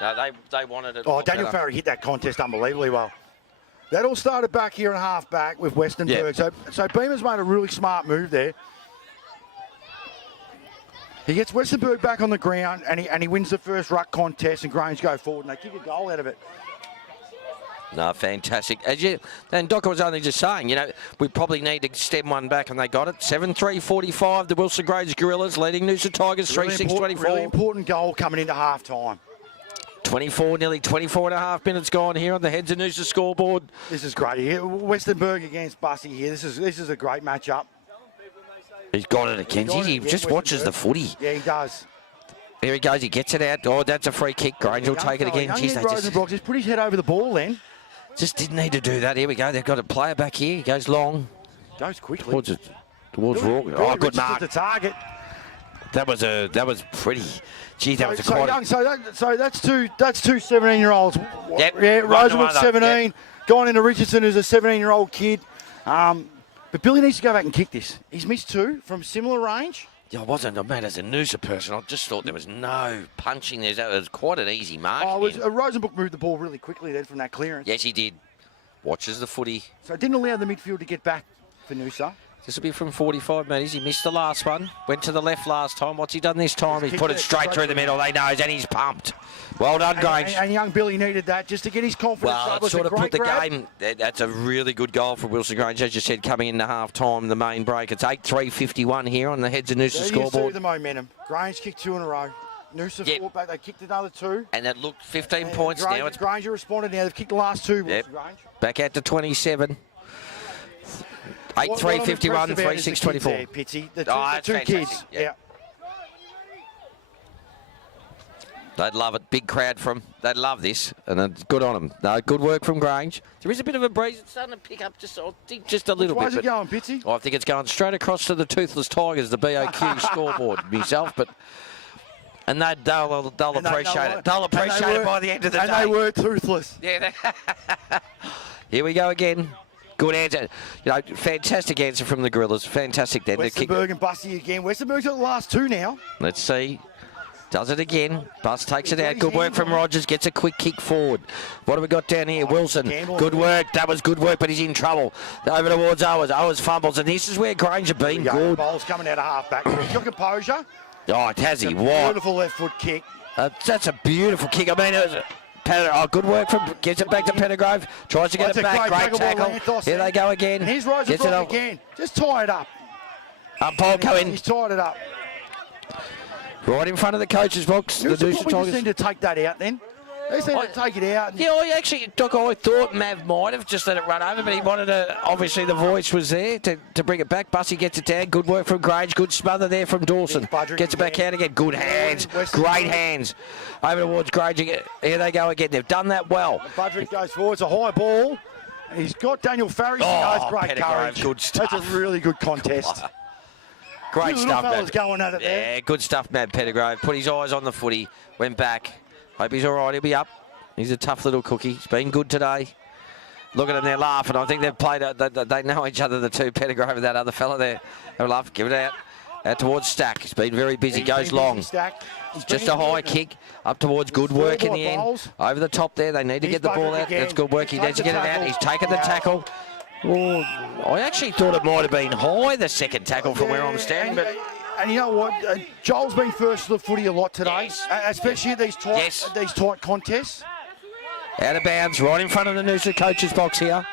no, they wanted it. Oh, Daniel Farry hit that contest unbelievably well. That all started back here and half back with Westenberg. Yeah. So Beamer's made a really smart move there. He gets Westenberg back on the ground and he wins the first ruck contest and Grange go forward and they kick a goal out of it. No, fantastic. And Docker was only just saying, we probably need to stem one back and they got it. 7-3-45, the Wilston Grange Gorillas leading Noosa Tigers 3-6-24. Really important goal coming into half time. 24, nearly 24 and a half minutes gone here on the Heads of Noosa scoreboard. This is great. Westenberg against Bussy here. This is a great matchup. He's got it again. He just watches the footy. Yeah, he does. There he goes. He gets it out. Oh, that's a free kick. Grange will take it again. Jeez, Rosenbrock just put his head over the ball then. Just didn't need to do that. Here we go. They've got a player back here. He goes long. Goes quickly. Towards Rourke. Oh, good mark. The target. That was pretty. Gee, that was a quite. Young, so that's two 17-year-olds. Yep. Yeah, Rosenbrook 17, yep. Gone into Richardson, who's a 17-year-old kid. But Billy needs to go back and kick this. He's missed 2 from similar range. Yeah, I wasn't, man, as a Noosa person, I just thought there was no punching there. It was quite an easy mark. Rosenbrook moved the ball really quickly then from that clearance. Yes, he did. Watches the footy. So it didn't allow the midfield to get back for Noosa. This will be from 45 metres. He missed the last one. Went to the left last time. What's he done this time? He's put it straight through the middle. They knows, and he's pumped. Well done, Grange. And young Billy needed that just to get his confidence up. Well, it sort of put the game. That's a really good goal for Wilston Grange. As you said, coming into half-time, the main break. It's 8-3-51 here on the Heads of Noosa scoreboard. You see the momentum. Grange kicked 2 in a row. Noosa fought back. They kicked another 2. And that looked 15 points now. Grange responded now. They've kicked the last 2. Yep. Back out to 27. 8-3-51, 3-6-24. Pitsy. The two kids. Yeah. They'd love it. Big crowd from. They'd love this, and it's good on them. No, good work from Grange. There is a bit of a breeze. It's starting to pick up just a little bit. Where's it going, Pitsy? I think it's going straight across to the Toothless Tigers, the BOQ scoreboard myself, but. And they'll appreciate it. They'll appreciate it by the end of the day. And they were toothless. Yeah. Here we go again. Good answer. Fantastic answer from the Gorillas. Fantastic then. Westenberg and Bussy again. Westenberg's got the last 2 now. Let's see. Does it again. Bus takes it out. Good work from Rogers. Gets a quick kick forward. What have we got down here? Wilson. Good work. That was good work, but he's in trouble. Over towards Owers. Owers fumbles, and this is where Grange have been good. Bowles coming out of half-back. Your composure. Oh, it has he. Beautiful left foot kick. That's a beautiful kick. I mean, it was good work from. Gets it back to Pendergrove. Tries to get it back. Great tackle. Here they go again. And here's Rosenbrook again. Just tie it up. Paul coming. He's tied it up. Right in front of the coach's box. The Noosa Tigers need to take that out then. They said to take it out. Yeah, I thought Mav might have just let it run over, but he wanted to. Obviously, the voice was there to bring it back. Bussy gets it down. Good work from Grange. Good smother there from Dawson. Gets it back out again. Good hands. Great hands. Over towards Grange. Here they go again. They've done that well. Budrick goes forward. It's a high ball. He's got Daniel Farris. That's great courage. Good stuff. That's a really good contest. Great stuff, Matt. Going at it there. Yeah, good stuff, Matt Pettigrove. Put his eyes on the footy. Went back. Hope he's all right. He'll be up. He's a tough little cookie. He's been good today. Look at them, they're laughing. I think they've played, they know each other, the two, Pettigrove and that other fella there. Have a laugh, give it out. Out towards Stack. He's been very busy, goes long. It's just a high kick up towards good work in the end. Over the top there, they need to get the ball out. That's good work, he needs to get it out. He's taken the tackle. Oh, I actually thought it might have been high, the second tackle from where I'm standing, but... And you know what? Joel's been first to the footy a lot today, especially at these tight contests. Out of bounds, right in front of the Noosa coach's box here.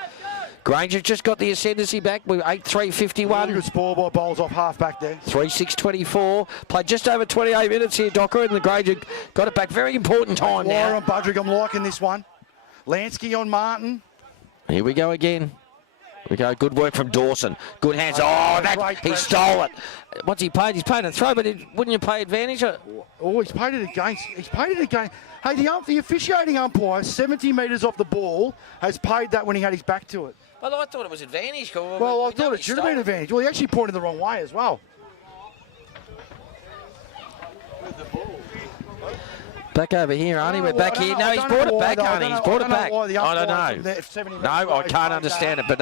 Grange have just got the ascendancy back with 8-3-51. Really good spoil by Bowles off half back there. 3-6-24. Played just over 28 minutes here, Docker, and the Grange got it back. Very important time now. On Budrick, I'm liking this one. Lansky on Martin. Here we go again. We go. Good work from Dawson. Good hands. He stole it. What's he paid? He's paid a throw, but wouldn't you pay advantage? Oh, he's paid it against. Hey, the officiating umpire, 70 metres off the ball, has paid that when he had his back to it. Well, I thought it was advantage. Well, I thought it should have been advantage. Well, he actually pointed the wrong way as well. Back over here, Arnie. We're back here. No, he's brought it back, Arnie. He's brought it back. I don't know. No, I can't understand it. But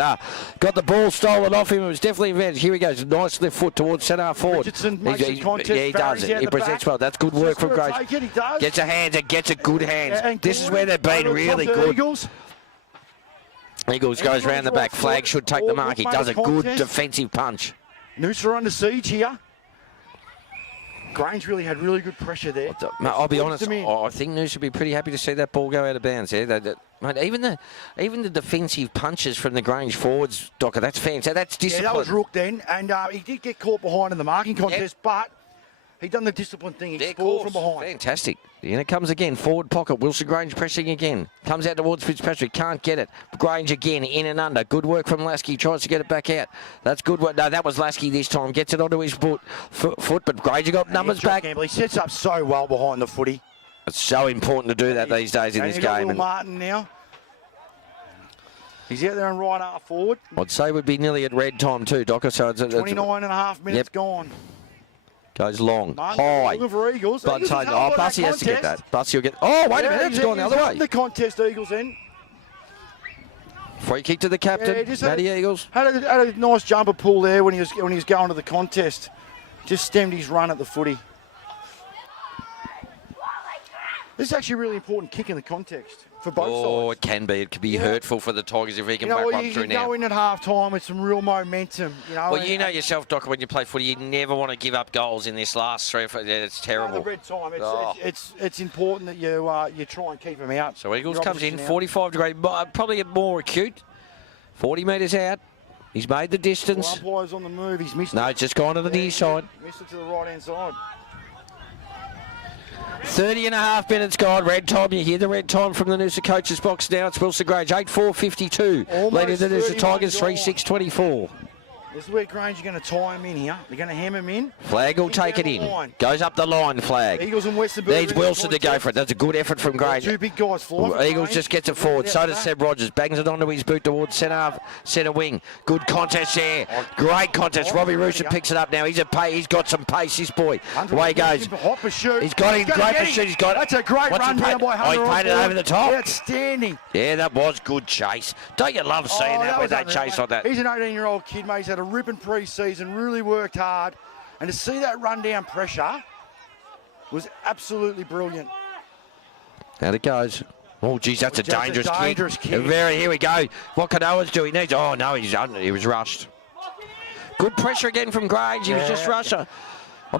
got the ball stolen off him. It was definitely advantage. Here he goes. Nice left foot towards centre forward. Yeah, he does it. He presents well. That's good work from Grace. Gets a hands and gets a good hands. This is where they've been really good. Eagles goes round the back. Flag should take the mark. He does a good defensive punch. Noosa under siege here. Grange really had really good pressure there. I'll be honest, I think Noosa should be pretty happy to see that ball go out of bounds. Yeah, mate, even the defensive punches from the Grange forwards, Docker, that's fantastic. That's discipline. Yeah, that was Rook then, and he did get caught behind in the marking contest, but he done the discipline thing. He scored from behind. Fantastic. And it comes again. Forward pocket. Wilston Grange pressing again. Comes out towards Fitzpatrick. Can't get it. Grange again. In and under. Good work from Lasky. Tries to get it back out. That's good work. No, that was Lasky this time. Gets it onto his foot. But Grange got numbers back. He sets up so well behind the footy. It's so important to do that these days in this game. And Martin now. He's out there and right half forward. I'd say we'd be nearly at red time too, Docker. So it's 29 and a half minutes gone. Goes long, Martin high. Looking for Eagles. Bussy has to get that. Bussy will get. Oh, wait a minute, it's gone the other way. The contest, Eagles in. Free kick to the captain, Matty Eagles. Had a nice jumper pull there when he was going to the contest. Just stemmed his run at the footy. This is actually a really important kick in the context for both sides. Oh, it can be. It could be hurtful for the Tigers if he can whack one through now. You go in at half time with some real momentum. Well, you know yourself, Docker, when you play footy, you never want to give up goals in this last 3 or 4. It's terrible. The red time. It's important that you try and keep them out. So Eagles comes in, 45 degree, probably more acute. 40 metres out. He's made the distance. Well, umpire's on the move. He's missed it. No, it's just gone to the near side. Missed it to the right-hand side. 30 and a half minutes gone. Red time. You hear the red time from the Noosa coach's box now. It's Wilston Grange. 8-4-52. Leading the Noosa Tigers 3-6-24. This is where Grange are going to tie him in here. They're going to ham him in. Flag will take it in. Goes up the line, Flag. Eagles and Western needs Wilson to go for it. That's a good effort from Grange. Two big guys flying. Eagles just gets it forward. So does Seb Rogers. Bangs it onto his boot towards centre wing. Good contest there. Great contest. Robbie Rooster picks it up now. He's got some pace, this boy. Away he goes. He's got him. Great pursuit. He's got it. That's a great run down by Hunter. He paid it over the top. Outstanding. Yeah, that was good chase. Don't you love seeing that when they chase like that? He's an 18-year-old kid, mate. He's had a ripping pre-season. Really worked hard, and to see that run down pressure was absolutely brilliant. Out it goes. Oh, geez, that's a dangerous kick. Here we go. What can Owens do? He needs. Oh no, he was rushed. Good pressure again from Grange. He was just rushed. I'm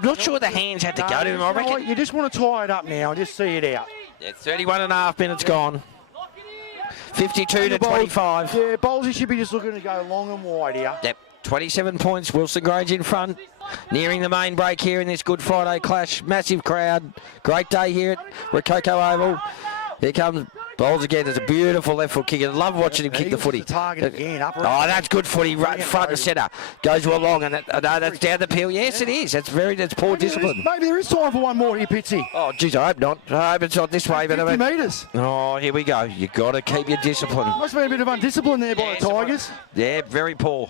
not sure the hands had to go to him. I reckon you just want to tie it up now and just see it out. Yeah, 31 and a half minutes gone. 52 to 25. Yeah, Bowlesy should be just looking to go long and wide here. Yep. 27 points, Wilston Grange in front. Nearing the main break here in this Good Friday clash. Massive crowd. Great day here at Rococo Oval. Here comes Bowles again. It's a beautiful left foot kick. I love watching him kick the footy. The target again, up Oh, that's good footy, right front and centre. Goes well long, and no, that's down the peel. Yes, it is. That's poor discipline. Maybe there is time for one more here, Pitsy. Oh, geez, I hope not. I hope it's not this way. But 50 metres. Oh, here we go. You got to keep your discipline. Must have been a bit of undiscipline there by the Tigers. Yeah, very poor.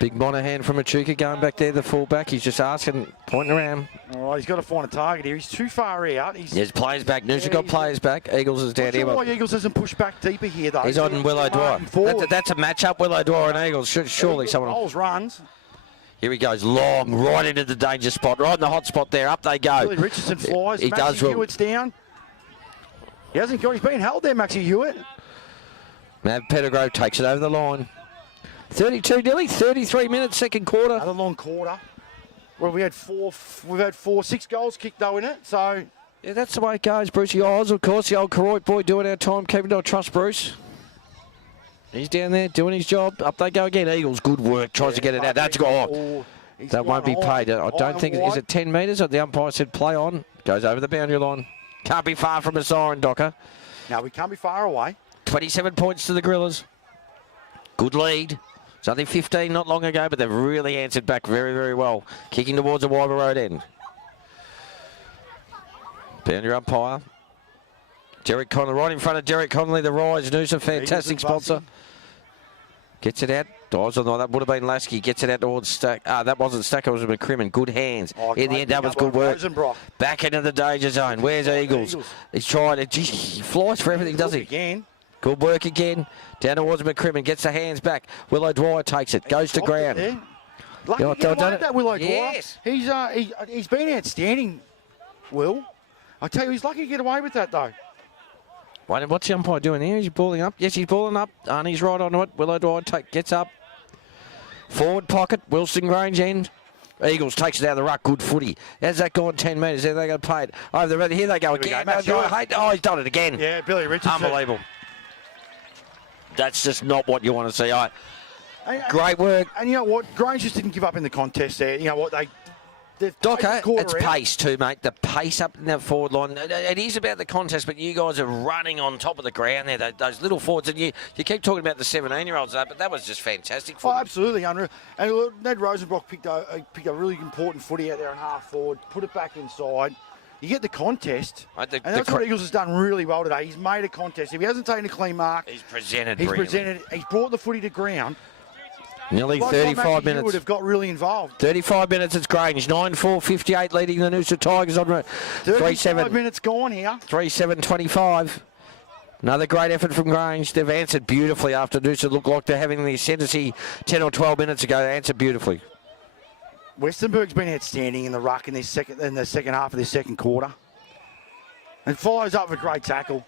Big Monahan from Echuca going back there, the fullback. He's just asking, pointing around. All right, he's got to find a target here. He's too far out. There's players back. Noosa got players back. Eagles is down here. Why Eagles doesn't push back deeper here, though. He's on Willow Dwyer. That's a match-up, Willow Dwyer and Eagles. Surely someone... Bowles runs. Here he goes, long, right into the danger spot, right in the hot spot there. Up they go. Billy Richardson flies. He does well. Hewitt's down. He hasn't got... He's been held there, Maxie Hewitt. Mav Pettigrove takes it over the line. 32 nearly, 33 minutes, second quarter. Another long quarter. Well, we've had 6 goals kicked though in it, so... Yeah, that's the way it goes. Brucey Oz, of course, the old Karoit boy doing our timekeeping. I trust Bruce. He's down there doing his job. Up they go again. Eagles, good work. Tries to get it out. That's gone. That won't be paid. I don't think... Is it 10 metres? The umpire said play on. Goes over the boundary line. Can't be far from a siren, Docker. No, we can't be far away. 27 points to the Grillers. Good lead. It's only 15 not long ago, but they've really answered back very, very well. Kicking towards the Wyver Road end. Boundary umpire. Derek Connolly, right in front of Derek Connolly, the Rise. Noosa, fantastic sponsor. Gets it out. Dives on that would have been Lasky. Gets it out towards Stack. That wasn't Stack, it was McCrimmon. Good hands. In the end, that was good work. Back into the danger zone. Where's Eagles? He's trying to... He flies for everything, doesn't he? Again. Good work again. Down towards McCrimmon. Gets the hands back. Willow Dwyer takes it. Goes to ground. Lucky to get away with that, Willow Dwyer. Yes. He's been outstanding, Will. I tell you, he's lucky to get away with that, though. What's the umpire doing here? Is he balling up? Yes, he's balling up. And he's right onto it. Willow Dwyer gets up. Forward pocket. Wilston Grange end. Eagles takes it out of the ruck. Good footy. How's that gone 10 metres? There they go paid. Over the red. Here they go again. Oh, he's done it again. Yeah, Billy Richardson. Unbelievable. That's just not what you want to see. Great work. And you know what? Grange just didn't give up in the contest there. You know what? Docker, it's pace too, mate. The pace up in that forward line. It is about the contest, but you guys are running on top of the ground there. Those little forwards, and you keep talking about the 17-year-olds, but that was just fantastic. Oh, absolutely unreal. And Ned Rosenbrock picked a really important footy out there on half forward, put it back inside. You get the contest, and that's what Eagles has done really well today. He's made a contest. If he hasn't taken a clean mark, he's presented. He's brought the footy to ground. Nearly 35 minutes. Would have got really involved. 35 minutes. It's Grange. 9-4-58 leading the Noosa Tigers on 35 minutes gone here. 3-7-25. Another great effort from Grange. They've answered beautifully after Noosa looked like they're having the ascendancy 10 or 12 minutes ago. They answered beautifully. Westenberg's been outstanding in the ruck in the second half of this second quarter. And follows up with a great tackle.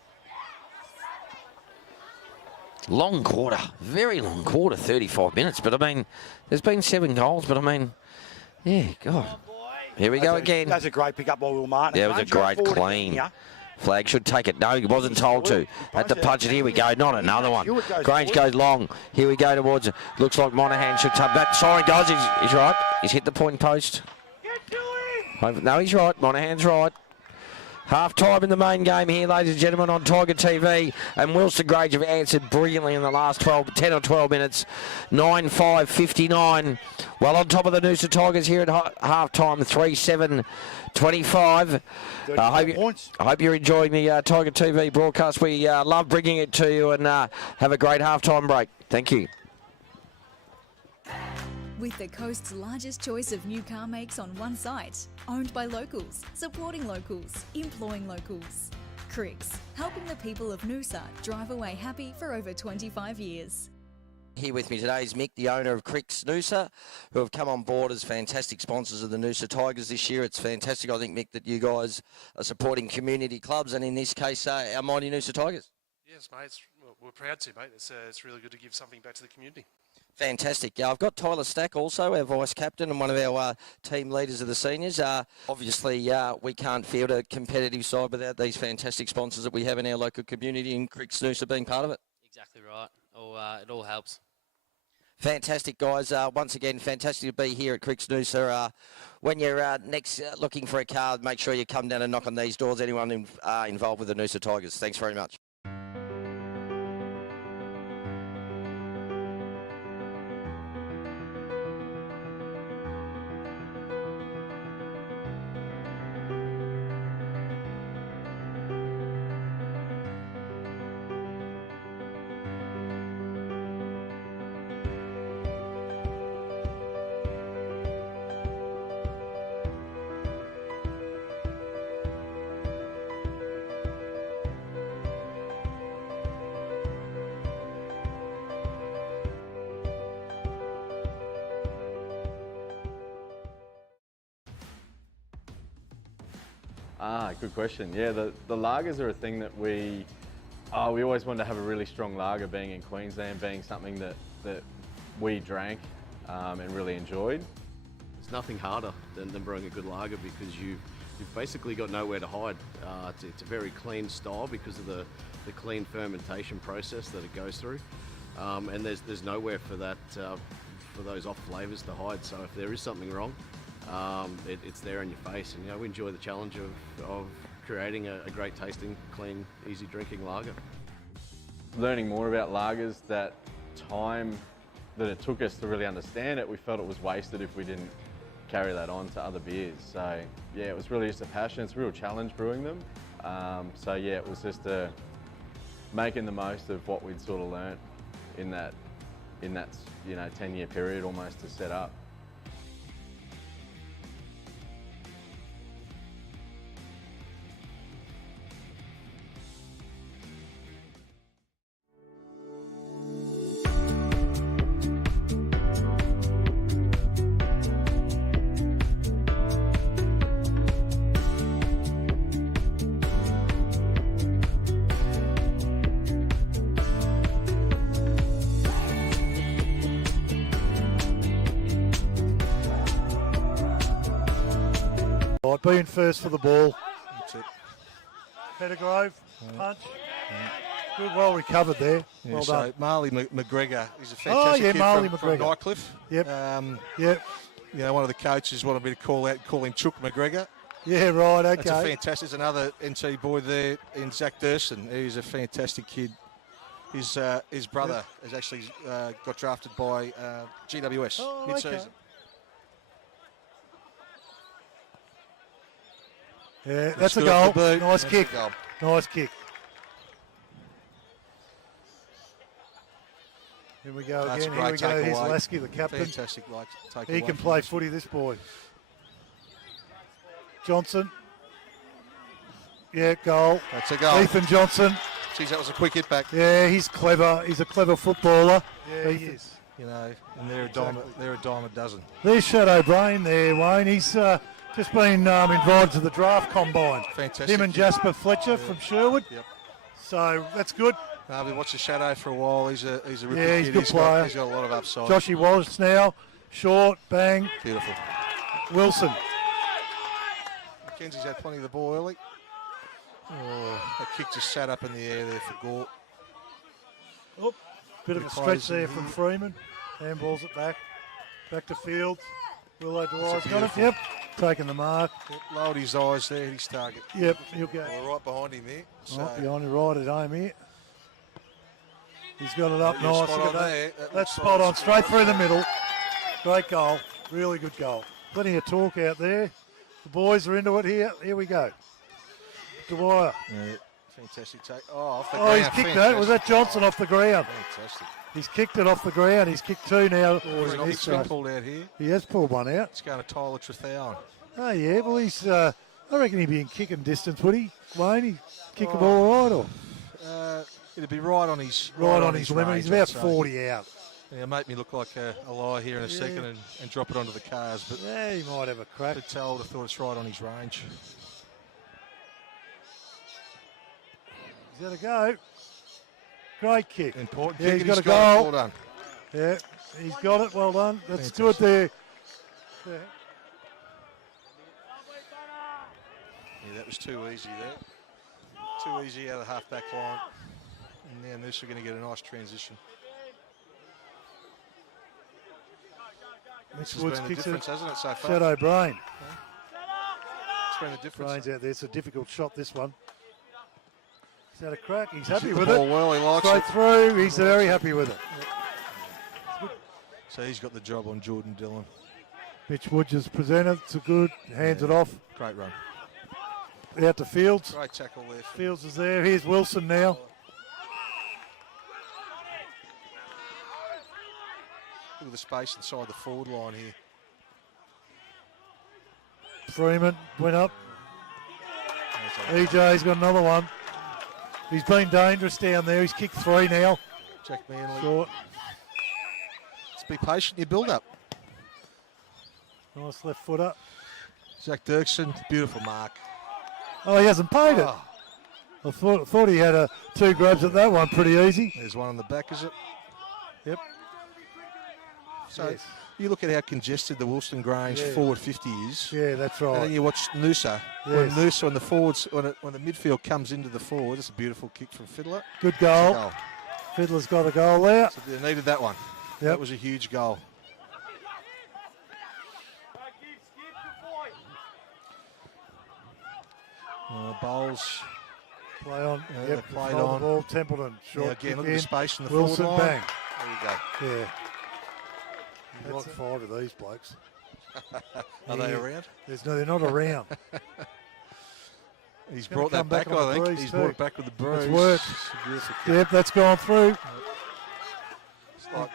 Long quarter, very long quarter, 35 minutes. But, I mean, there's been 7 goals. But, I mean, yeah, God. Here we go again. That's a great pick-up by Will Martin. Yeah, it was a great clean. Flag should take it. No, he wasn't told to. Had to punch it. Here we go. Not another one. Grange goes long. Here we go towards it. Looks like Monahan should tub that. Sorry, guys. He's right. He's hit the point post. No, he's right. Monahan's right. Half-time in the main game here, ladies and gentlemen, on Tiger TV. And Wilston Grange have answered brilliantly in the last 10 or 12 minutes. 9-5-59. Well, on top of the Noosa Tigers here at half-time, 3-7-25. I hope you're enjoying the Tiger TV broadcast. We love bringing it to you, and have a great half-time break. Thank you. With the coast's largest choice of new car makes on one site, owned by locals, supporting locals, employing locals. Cricks, helping the people of Noosa drive away happy for over 25 years. Here with me today is Mick, the owner of Cricks Noosa, who have come on board as fantastic sponsors of the Noosa Tigers this year. It's fantastic, I think, Mick, that you guys are supporting community clubs, and in this case, our mighty Noosa Tigers. Yes, mate. We're proud to, mate. It's really good to give something back to the community. Fantastic. Yeah, I've got Tyler Stack also, our vice captain and one of our team leaders of the seniors. Obviously, we can't field a competitive side without these fantastic sponsors that we have in our local community, and Cricks Noosa being part of it. Exactly right. It all helps. Fantastic, guys. Once again, fantastic to be here at QAFL Noosa. When you're next looking for a car, make sure you come down and knock on these doors. Anyone involved with the Noosa Tigers. Thanks very much. Good question. Yeah, the lagers are a thing that we always wanted to have a really strong lager, being in Queensland, being something that we drank and really enjoyed. It's nothing harder than brewing a good lager because you've basically got nowhere to hide. It's a very clean style because of the clean fermentation process that it goes through, and there's nowhere for that for those off flavours to hide. So if there is something wrong, it's there in your face, and we enjoy the challenge of creating a great tasting, clean, easy drinking lager. Learning more about lagers, that time that it took us to really understand it, we felt it was wasted if we didn't carry that on to other beers. So yeah, it was really just a passion. It's a real challenge brewing them. So yeah, it was just making the most of what we'd sort of learnt in that 10-year period almost to set up. Right, being first for the ball. That's it. Pettigrove, punch. Good, well recovered there. Yeah, well so done. Marley McGregor is a fantastic kid Marley from McGregor. Nightcliff. Yep. Yep. One of the coaches wanted me to call him Chook McGregor. Yeah, right, okay. That's a fantastic. There's another NT boy there in Zach Durston. He's a fantastic kid. His brother has actually got drafted by GWS mid-season. Okay. Yeah, that's a goal. Nice kick. Nice kick. Here we go That's again. a Here we great go. Here's takeaway. Lasky, the captain. Fantastic takeaway. He can play footy, this boy. Johnson. Yeah, goal. That's a goal. Ethan Johnson. Geez, that was a quick hit back. Yeah, he's clever. He's a clever footballer. Yeah, he is. And they're a dime a dozen. There's Shadow Brain there, Wayne. He's just been invited to the draft combine. Fantastic. Him and Jasper Fletcher from Sherwood. Yep. So that's good. We've watched the Shadow for a while. He's a ripper Yeah, he's a kid. good player. He's got a lot of upside. Joshy Wallace now. Short, bang. Beautiful. Wilson. Mackenzie's had plenty of the ball early. That kick just sat up in the air there for Gort. Oh, bit of a stretch there from Freeman. Handballs it back. Back to Fields. Willow Dwyer's got it. Yep. Taking the mark. Yep, lowered his eyes there, hit his target. Yep, he'll go. Well, right behind him there. So Right behind him, right at home here. He's got it up Yeah, nice. spot Look at on that. there. That That's looks spot like on, it's straight right. through the middle. Great goal. Really good goal. Plenty of talk out there. The boys are into it here. Here we go. Dwyer. Yeah, fantastic take. Off the Oh, ground. he's kicked that. Was that Johnson off the ground? Fantastic. He's kicked it off the ground. He's kicked two now. There's an He's spin pulled out here. He has pulled one out. It's going to Tyler Trethowan. Oh, yeah. Well, he's. I reckon he'd be in kicking distance, would he? Wayne, he kick the ball all right, or It'd be right on his right on his limit. range, He's about I'd say. 40 out. Yeah, make me look like a liar here in a second and drop it onto the cars, but Yeah, he might have a crack. I would have thought it's right on his range. He's got to go. Great kick. Important Yeah, kick, he's and got a goal. Well done. Yeah, he's got it. Well done. That's Fantastic. good there. Yeah. Yeah, that was too easy there. Too easy out of the half-back line. And now Noosa are going to get a nice transition. This has Woods been the kicks difference, it. hasn't it, so far? Shadow Brain. It's been the difference. Brain's out there. It's a difficult shot, this one. He's had a crack. He's happy hit with the it. ball well, he likes Straight it. through. He's very happy with it. So he's got the job on Jordan Dillon. Mitch Woods has presented. It's a good. Hands it off. Great run. Out to Fields. Great tackle there. Fields is there. Here's Wilson now. Look at the space inside the forward line here. Freeman went up. EJ's got another one. He's been dangerous down there. He's kicked 3 now. Jack Manley. Short. Let's be patient. You build up. Nice left foot up. Zach Dirksen, beautiful mark. Oh, he hasn't paid it. Oh, I thought he had 2 grabs at that one pretty easy. there's one on the back, is it? Yep. So Yes. you look at how congested the Wilston Grange forward 50 is. Yeah, that's And then right. you watch Noosa. Yes. When the forwards, when the midfield comes into the forward, it's a beautiful kick from Fiddler. Good It's a goal. goal. Fiddler's got a goal there. So they needed that one. Yep. That was a huge goal. Bowles. Play on. Yeah, Yep, they played hold on. the ball. Templeton. Short Yeah, again, kick look at the in. space in the Wilson, forward line. bang. There you Yeah. You That's like 5 of these blokes. go. Are they Yeah. around? They're not around. He's gonna brought that come back back, on I the think. breeze He's too. brought it back with the bruise. It's worked. It's a beautiful kick. Yep, that's gone through. It's like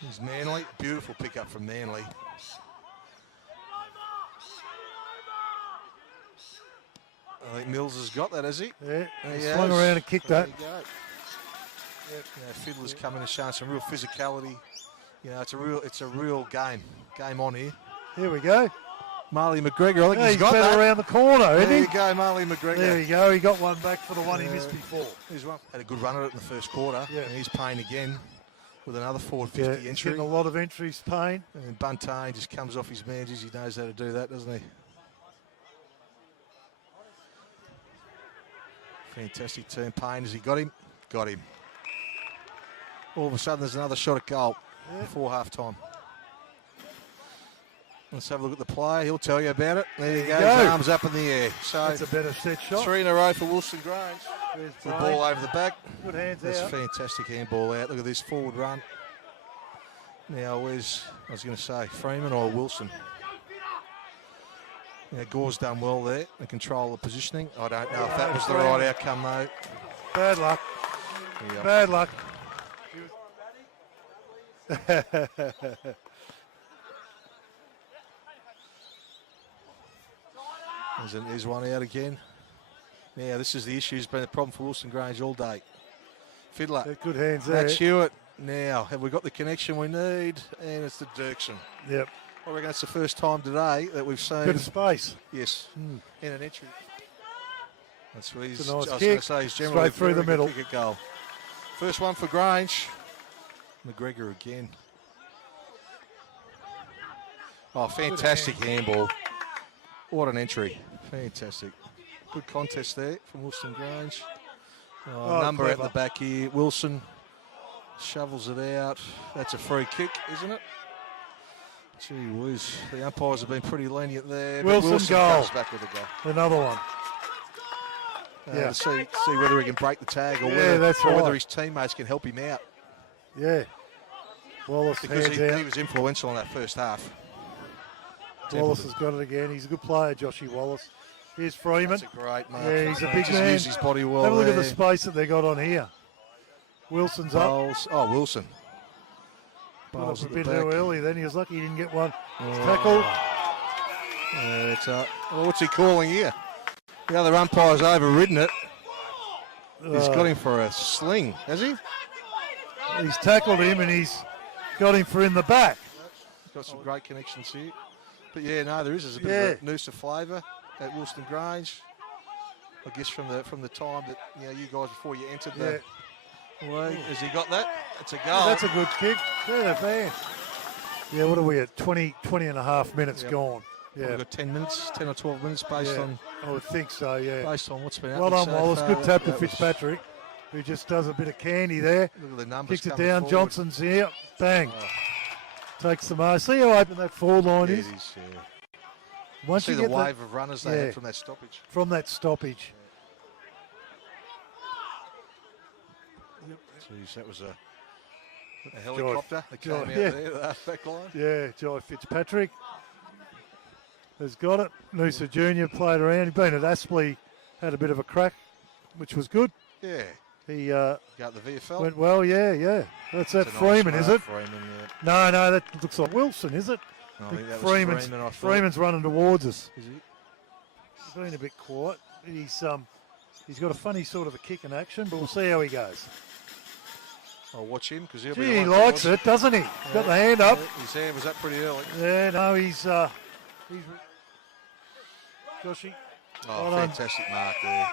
he's Manly. Beautiful pickup from Manly. I think Mills has got that, has he? Yeah, There he swung has. around and kicked There that. you go. Yep. You know, Fiddler's coming and showing some real physicality. You know, it's a real game. Game on here. Here we go. Marley McGregor, I think Yeah, he's got better that. around the corner, isn't There he? you go, Marley McGregor. There you go. He got one back for the one he missed before. He's had a good run at it in the first quarter. Yeah. And he's paying again with another forward Yeah, 50 he's entry. getting a lot of entries, Payne. And Buntain just comes off his managers. He knows how to do that, doesn't he? Fantastic turn. Payne, has he got him? Got him. All of a sudden, there's another shot at goal before half time. Let's have a look at the play. He'll tell you about it. There you go. go. His arms up in the air. So That's a better set shot. 3 in a row for Wilston Grange. There's The Brain. ball over the back. Good hands That's out. fantastic handball out. Look at this forward run. Now, I was going to say, Freeman or Wilson? Yeah, Gore's done well there to control the positioning. I don't know if that was the right outcome, though. Bad luck. Yeah. Bad luck. There's one out again. Now, this is the issue. It's been a problem for Wilston Grange all day. Fiddler. They're good hands there. Matt Hewitt. Now, have we got the connection we need? And it's the Dirksen. Yep. I reckon it's the first time today that we've seen. Bit of space. Yes, in an entry. That's what he's. It's a nice I was kick. going to say he's generally Straight through the very good middle. Kick at goal. First one for Grange. McGregor again. Oh, fantastic handball. What an entry. Fantastic. Good contest there from Wilston Grange. Oh, Number out clever. the back here. Wilson shovels it out. That's a free kick, isn't it? Gee whiz. The umpires have been pretty lenient there. but Wilson goal. comes back with a goal. Another one. Yeah. To see whether he can break the tag or, Yeah, whether, that's or whether right. his teammates can help him out. Yeah. Wallace Because hands he out. was influential in that first half. Wallace has got it again. He's a good player, Joshy Wallace. Here's Freeman. That's a great mark. Yeah, he's a big Just man. used his body well Have a look at the there. space that they got on here. Wilson's up. Bowles. Oh, Wilson. Got up Bowles a at the bit back. too early then. He was lucky he didn't get one. Oh. Tackle. It's up. Well, what's he calling here? The other umpire's overridden it. He's got him for a sling, has he? He's tackled him and he's got him for in the back. Got some great connections here. But yeah, no, there is. There's a bit of a Noosa flavour at Wilston Grange. I guess from the time that you guys before you entered the league. Has he got that? It's a goal. Yeah, that's a good kick. Yeah, man. Yeah, what are we at? 20 and a half minutes gone. Yeah. We've got 10 minutes, 10 or 12 minutes based on I would think so, yeah. what's been Well happening done, so Wallace. far. Good tap to That was- Fitzpatrick. who just does a bit of candy there. Look at the numbers Kicks it coming down. forward. Johnson's here. Bang. Oh. Takes the most. See how open that forward line Yeah, is? it is, yeah. Once See you the get wave of runners they yeah. had from that stoppage. from that stoppage. Jeez, that was a helicopter that came out yeah. there, the half-back line. Yeah, Jai Fitzpatrick has got it. Noosa Junior played around. He'd been at Aspley, had a bit of a crack, which was good. Yeah. He Got the VFL. went well, yeah. That's that It's a nice Freeman, is mark, it? Freeman, yeah. No, that looks like Wilson, is it? I think that was Freeman's, Freeman, I thought. Freeman's running towards us. Is he? He's been a bit quiet. He's got a funny sort of a kick in action, but we'll see how he goes. I'll watch him because he'll be. Gee, he the likes it, doesn't he? Got the hand up. Yeah, his hand was up pretty early. Yeah, no, he's Joshy. Oh, Well done. fantastic mark there.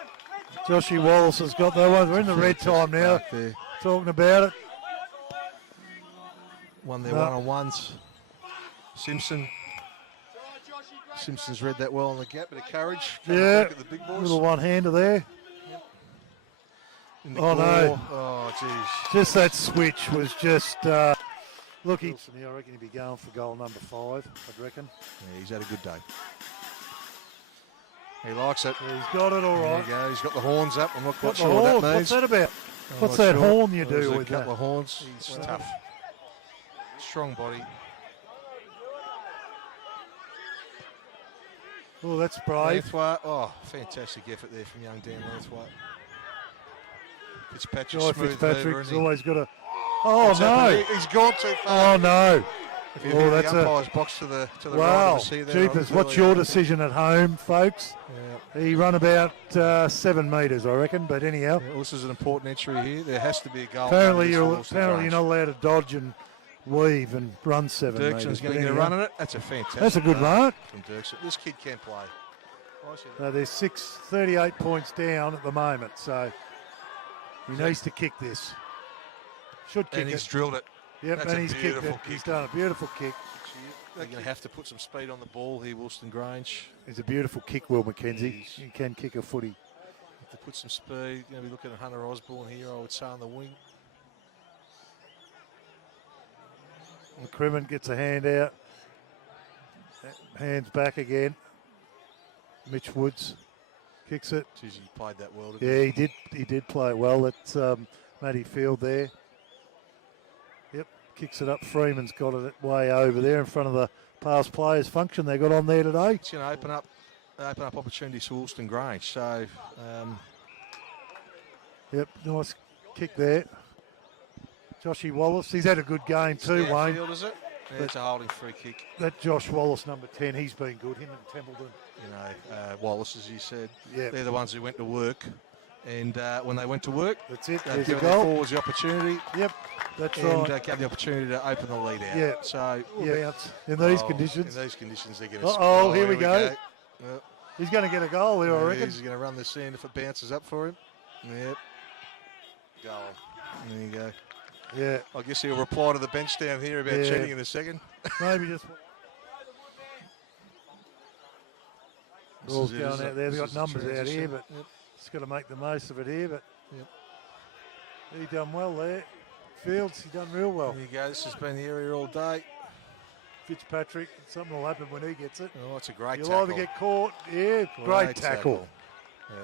Joshy Wallace has got that one. We're in the red time now, Mark there. talking about it. Won their No. one-on-ones. Simpson's read that well on the gap, bit of courage. Coming Yeah, back at the big boys. little one-hander there. In the Oh, no. claw. Oh, jeez. Just that switch was just, look, I reckon he'd be going for goal number 5, I'd reckon. Yeah, he's had a good day. He likes it. Yeah, he's got it all There right. you go. He's got the horns up. I'm not quite Got the sure what horns. that means. What's that about? I'm What's not that sure. horn you There's do a with couple that? of horns. He's tough. Strong body. Oh, that's brave. Lanthwaite. Oh, fantastic effort there from young Dan Lanthwaite. Fitzpatrick, Jai smooth Fitzpatrick's mover, isn't he? always got a... Oh, What's happened no. there? He's gone too far. Oh, no. If you Oh, hit that's the a... umpire's box to the right Wow. of the sea there, Jeepers, I'm what's really- your decision at home, folks? Yeah. He run about 7 metres, I reckon, but anyhow. Yeah, this is an important entry here. There has to be a goal. Apparently, under this for you're Wilston not allowed to dodge and weave and run 7 Grange. metres. Dirkson's but going to get a anyhow. run at it. That's a fantastic. That's a good mark. from Dirkson. This kid can play. They're 38 points down at the moment, so he needs to kick this. Should kick And he's it. drilled it. Yep, That's and a he's kicked beautiful it. kick. He's done a beautiful kick. They're going to have to put some speed on the ball here, Wilston Grange. It's a beautiful kick, Will McKenzie. Jeez. He can kick a footy. Have to put some speed. Going to be looking at Hunter Osborne here, I would say, on the wing. McCrimmon gets a hand out. Hands back again. Mitch Woods kicks it. Jeez, he played that well. Didn't Yeah, he did play it well. That's Matty Field there. Yep, kicks it up. Freeman's got it way over there in front of the past players function they got on there today. It's going to open up opportunities for Wilston Grange. So, Yep, nice kick there. Joshy Wallace, he's had a good game too, Wayne. Field, is it? Yeah, it's a holding free kick. That Josh Wallace, number 10, he's been good. Him and Templeton. You know, Wallace, as you said, Yeah. they're the ones who went to work. And when they went to work, That's it. they There's a gave their goal. forwards the opportunity Yep, that's and right. gave the opportunity to open the lead out. Yeah. So, Yeah, in these conditions. In these conditions, they're going to Uh-oh, here we go. Yep. He's going to get a goal here, I There he reckon. is. He's going to run this in if it bounces up for him. Yep. Goal. There you go. Yeah, I guess he'll reply to the bench down here about Yeah. cheating in a second. maybe just. This Ball's is it, going isn't out it? there. They've This got is the numbers out here, transition. but Yep. just got to make the most of it here. But Yep. he done well there. Fields, he done real well. There you go. This has been the area all day. Fitzpatrick, something will happen when he gets it. Oh, it's a great You'll tackle. either get caught. Yeah, great tackle. Yeah.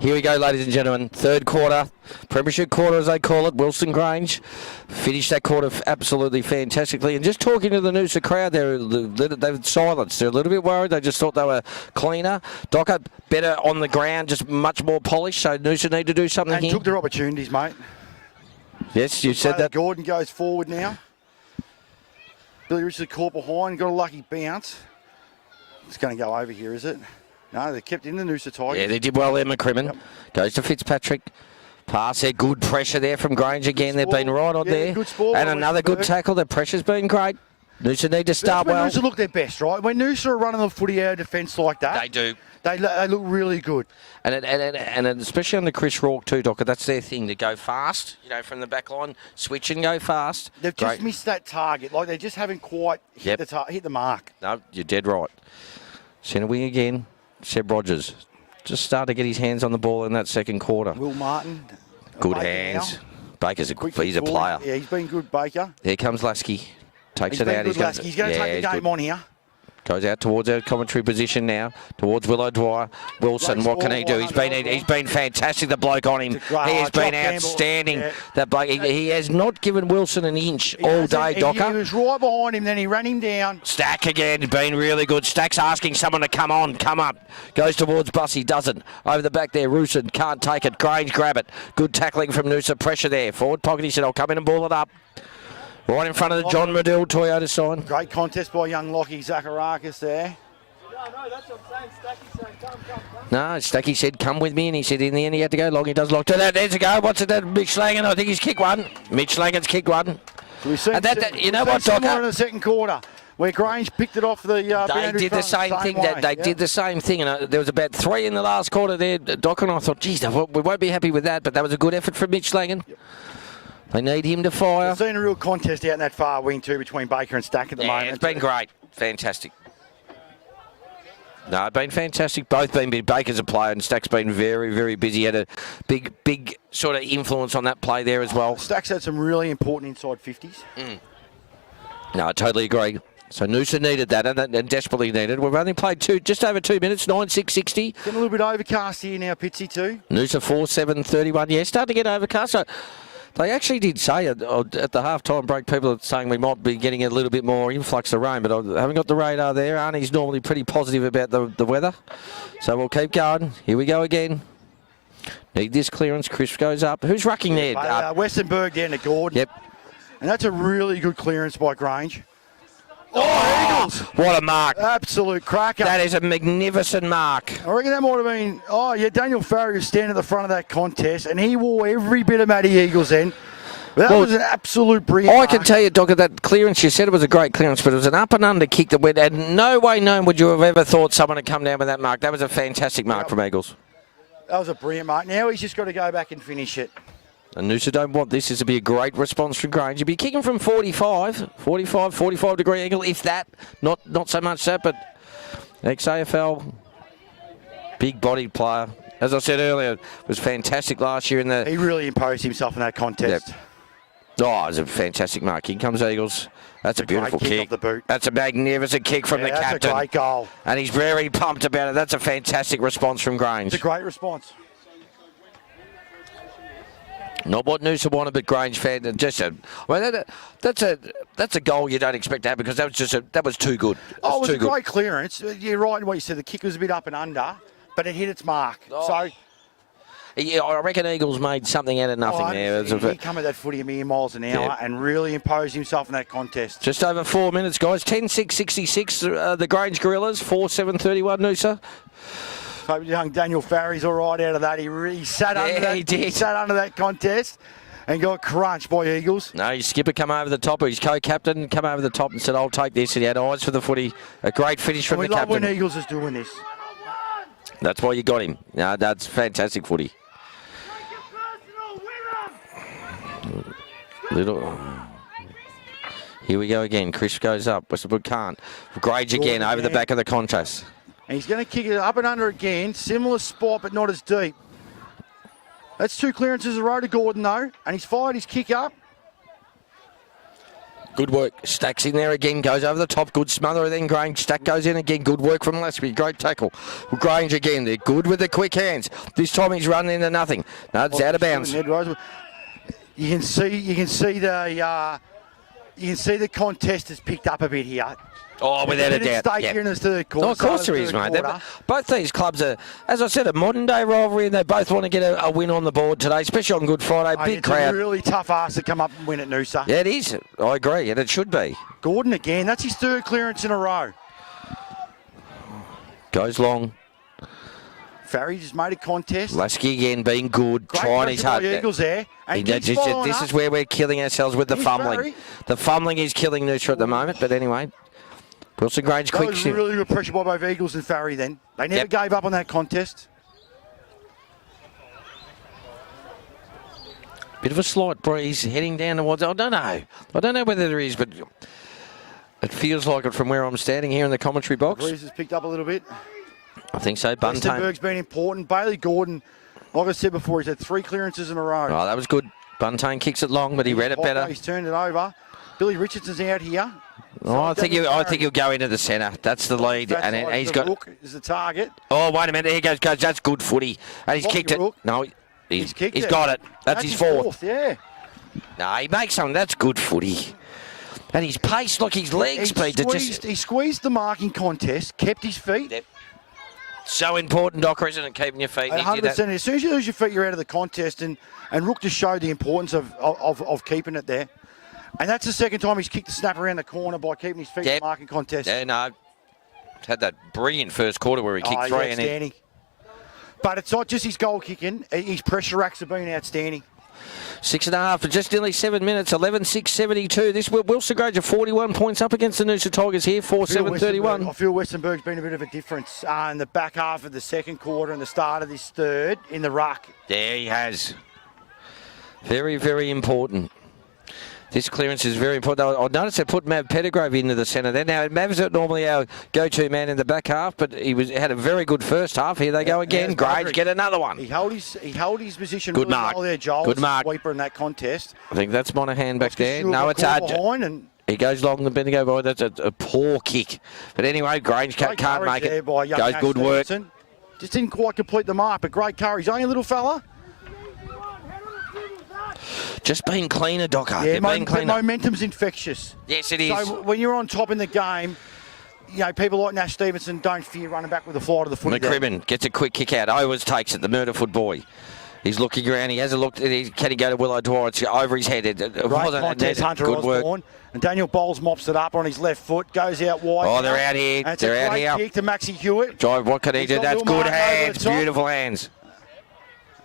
Here we go, ladies and gentlemen. Third quarter, premiership quarter as they call it. Wilston Grange finished that quarter absolutely fantastically. And just talking to the Noosa crowd there, they've silenced. They're a little bit worried. They just thought they were cleaner. Docker, better on the ground, just much more polished. So Noosa need to do something and here. Took their opportunities, mate. Yes, you said that. Gordon goes forward now. Billy Richardson caught behind, got a lucky bounce. It's going to go over here, is it? No, they kept in the Noosa Tigers. Yeah, they did well there, McCrimmon. Yep. Goes to Fitzpatrick. Pass there, good pressure there from Grange again. They've been right on there. Good sport, and another good tackle. The pressure's been great. Noosa need to start well. Noosa look their best, right? When Noosa are running the footy out of defence like that, They do. They look really good. And especially under Chris Rourke too, Docker, that's their thing, to go fast, you know, from the back line, switch and go fast. They've just missed that target. Like, they just haven't quite hit the mark. No, you're dead right. Centre wing again, Seb Rogers. Just started to get his hands on the ball in that second quarter. Will Martin. Good Baker hands. now. Baker's he's a player. Yeah, he's been good, Baker. Here comes Lasky. Takes He's it been out. good, Lasky. He's going to take the game on here. Goes out towards our commentary position now, towards Willow Dwyer. Wilson, what can he do? He's been fantastic, the bloke on him. He has been outstanding. Yeah. That bloke, he has not given Wilson an inch all day, Docker. He was right behind him, then he ran him down. Stack again, been really good. Stack's asking someone to come on, come up. Goes towards Bussy, doesn't. Over the back there, Rooson can't take it. Grange grab it. Good tackling from Noosa, pressure there. Forward pocket, he said, I'll come in and ball it up. Right in front of the John Medill Toyota sign. Great contest by young Lockie Zacharakis there. No, that's what I'm saying. Stacky saying, come. No, Stacky said, come with me, and he said in the end he had to go long. He does lock to that. There's a go. What's it, that Mitch Langan? I think he's kicked one. Mitch Langan's kicked one. We've seen, you know what, Docker? in the second quarter, where Grange picked it off the they did the same thing. They did the same thing, and there was about 3 in the last quarter there, Docker, and I thought, geez, we won't be happy with that, but that was a good effort from Mitch Langan. Yep. They need him to fire. We've seen a real contest out in that far wing too between Baker and Stack at the moment. It's been great. Fantastic. No, it's been fantastic. Both been big. Baker's a player and Stack's been very, very busy. Had a big sort of influence on that play there as well. Stack's had some really important inside 50s. No, I totally agree. So Noosa needed that and desperately needed. We've only played just over 2 minutes, 9-6-60. Getting a little bit overcast here now, Pitsy too. Noosa 4-7-31. Yeah, starting to get overcast. So they actually did say at the half-time break, people are saying we might be getting a little bit more influx of rain, but I haven't got the radar there. Arnie's normally pretty positive about the weather. So we'll keep going. Here we go again. Need this clearance. Chris goes up. Who's rucking there? Westenberg down to Gordon. Yep. And that's a really good clearance by Grange. Oh, Eagles! What a mark. Absolute cracker. That is a magnificent mark. I reckon that might have been, Daniel Farrier was standing at the front of that contest, and he wore every bit of Matty Eagles then. That was an absolute brilliant mark. can tell you, Doc, that clearance, you said it was a great clearance, but it was an up and under kick that went, and no way known would you have ever thought someone had come down with that mark. That was a fantastic mark from Eagles. That was a brilliant mark. Now he's just got to go back and finish it. And Noosa don't want this. This would be a great response from Grange. You'd be kicking from 45 degree angle, if that. Not so much that, but ex-AFL, big-bodied player. As I said earlier, was fantastic last year in the... He really imposed himself in that contest. Yep. Oh, it was a fantastic mark. Here comes Eagles. That's a beautiful kick. Off the boot. That's a magnificent kick from the captain. That's a great goal. And he's very pumped about it. That's a fantastic response from Grange. It's a great response. Not what Noosa wanted, but Grange fan. That's a goal you don't expect to have because that was too good. It was a great clearance. You're right in what you said. The kick was a bit up and under, but it hit its mark. So. Yeah, I reckon Eagles made something out of nothing there. He come at that footy a million miles an hour and really imposed himself in that contest. Just over 4 minutes, guys. 10-6-66, the Grange Gorillas. 4-7-31, Noosa. Hope young Daniel Farry's all right out of that. He sat under that. He did. He sat under that contest and got crunched by Eagles. No, his skipper come over the top, or his co-captain come over the top and said, I'll take this. And he had eyes for the footy. A great finish from the captain. We love when Eagles is doing this. That's why you got him. No, that's fantastic footy. Here we go again. Chris goes up. Westwood can't. Grange again over the back of the contest. And he's going to kick it up and under again. Similar spot, but not as deep. That's 2 clearances in a row to Gordon, though. And he's fired his kick up. Good work. Stacks in there again. Goes over the top. Good smother. Then Grange. Stack goes in again. Good work from Lasky. Great tackle. Grange again. They're good with the quick hands. This time he's running into nothing. No, it's out of bounds. You can see the contest has picked up a bit here. Oh, without a doubt. Stake here in the third quarter. Oh, of course there is, mate. Both these clubs are, as I said, a modern-day rivalry, and they both want to get a win on the board today, especially on Good Friday. Big crowd. It's a really tough ask to come up and win at Noosa. Yeah, it is. I agree, and it should be. Gordon again. That's his third clearance in a row. Goes long. Farry just made a contest. Lasky again being good, Great trying his hard. Eagles there. And This is where we're killing ourselves with the fumbling. Farry. The fumbling is killing Noosa at the moment, but anyway. Wilston Grange That quick was shoot. really good pressure by both Eagles and Farry then. They never gave up on that contest. Bit of a slight breeze heading down towards. I don't know. I don't know whether there is, but it feels like it from where I'm standing here in the commentary box. Breeze has picked up a little bit. I think so. Buntane. Westenberg's been important. Bailey Gordon, like I said before, he's had 3 clearances in a row. Oh, that was good. Buntane kicks it long, but he read it better. He's turned it over. Billy Richardson's out here. Oh, I think he'll go into the centre. That's the lead, and he's got. Rook is the target. Oh, wait a minute! Here goes. That's good footy, and he's kicked it. Rook. No, he's kicked it. got it. That's his fourth. Yeah. No, he makes something. That's good footy, and his pace, like his leg speed. He squeezed the marking contest, kept his feet. Yep. So important, Docker, isn't it? Keeping your feet. 100%. As soon as you lose your feet, you're out of the contest, and Rook just showed the importance of keeping it there. And that's the second time he's kicked the snap around the corner by keeping his feet in the marking contest. Yeah, no. Had that brilliant first quarter where he kicked 3. Outstanding. But it's not just his goal kicking. His pressure racks have been outstanding. 6.5 for just nearly 7 minutes. 11-6-72. This Wilston Grange are 41 points up against the Noosa Tigers here. 4-7-31. I feel Westenberg's been a bit of a difference in the back half of the second quarter and the start of this third in the ruck. Yeah, he has. Very, very important. This clearance is very important. I noticed they put Mav Pettigrove into the centre there. Now, Mav's not normally our go-to man in the back half, but he had a very good first half. Here they go again. Grange get another one. He held his position Good really mark. well there, Joel. Good mark. Sweeper in that contest. I think that's Monahan back there. Stewart No, it's got caught behind and he goes long the Bendigo boy. That's a poor kick. But anyway, Grange can't make it. By young Goes Nate good work. Stevenson. Just didn't quite complete the mark, but great courage. Only a little fella. Just being cleaner, Docker. Yeah, Being cleaner. momentum's infectious. Yes, it is. So when you're on top in the game, you know, people like Nash Stevenson don't fear running back with the fly to the footy. McCrimmon gets a quick kick out. Owers takes it, the Murderfoot boy. He's looking around. He hasn't looked. Can he go to Willow Dwyer? It's over his head. It wasn't contest, Hunter good work. Osborne. And Daniel Bowles mops it up on his left foot, goes out wide. Oh, they're out here. And it's They're a out great here. kick to Maxie Hewitt. Drive, what can he He's do? got That's Will good Martin over the hands. top. Beautiful hands.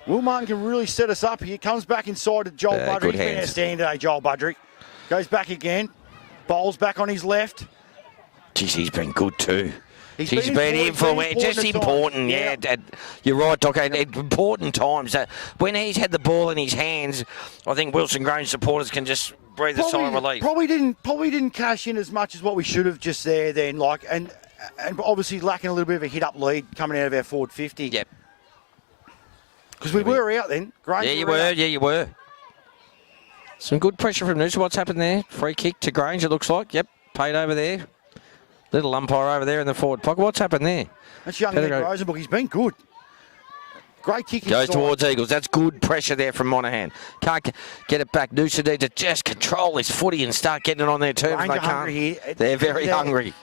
Will Martin can really set us up here. Comes back inside to Joel Budrick. good He's been hands. outstanding today, Joel Budrick. Goes back again. Bowles back on his left. Geez, he's been good too. He's been in for just important. Yeah. You're right, Doc. At important times. When he's had the ball in his hands, I think Wilston Grange supporters can just breathe a sigh of relief. Probably didn't cash in as much as what we should have just there then. And obviously lacking a little bit of a hit up lead coming out of our forward 50. Yep. Because we were out then. Great. Yeah, you were. Some good pressure from Noosa. What's happened there? Free kick to Grange, it looks like. Yep, paid over there. Little umpire over there in the forward pocket. What's happened there? That's young Nick Rosenbrook. He's been good. Great kick Goes inside. towards Eagles. That's good pressure there from Monahan. Can't get it back. Noosa need to just control this footy and start getting it on their terms. Grange They are hungry can't. here. They're very hungry.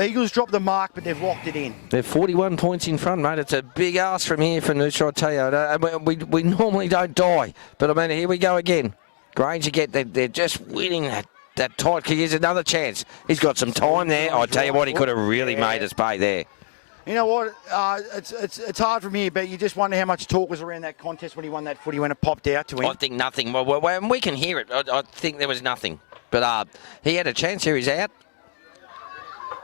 Eagles dropped the mark, but they've locked it in. They're 41 points in front, mate. It's a big ask from here for Noosa, I tell you. We normally don't die, but I mean, here we go again. Grange again, they're just winning that tight kick. Here's another chance. He's got some time there. I tell you what, he could have really made us pay there. You know what? It's hard from here, but you just wonder how much talk was around that contest when he won that footy when it popped out to him. I think nothing. Well, we can hear it. I think there was nothing. But he had a chance here. He's out.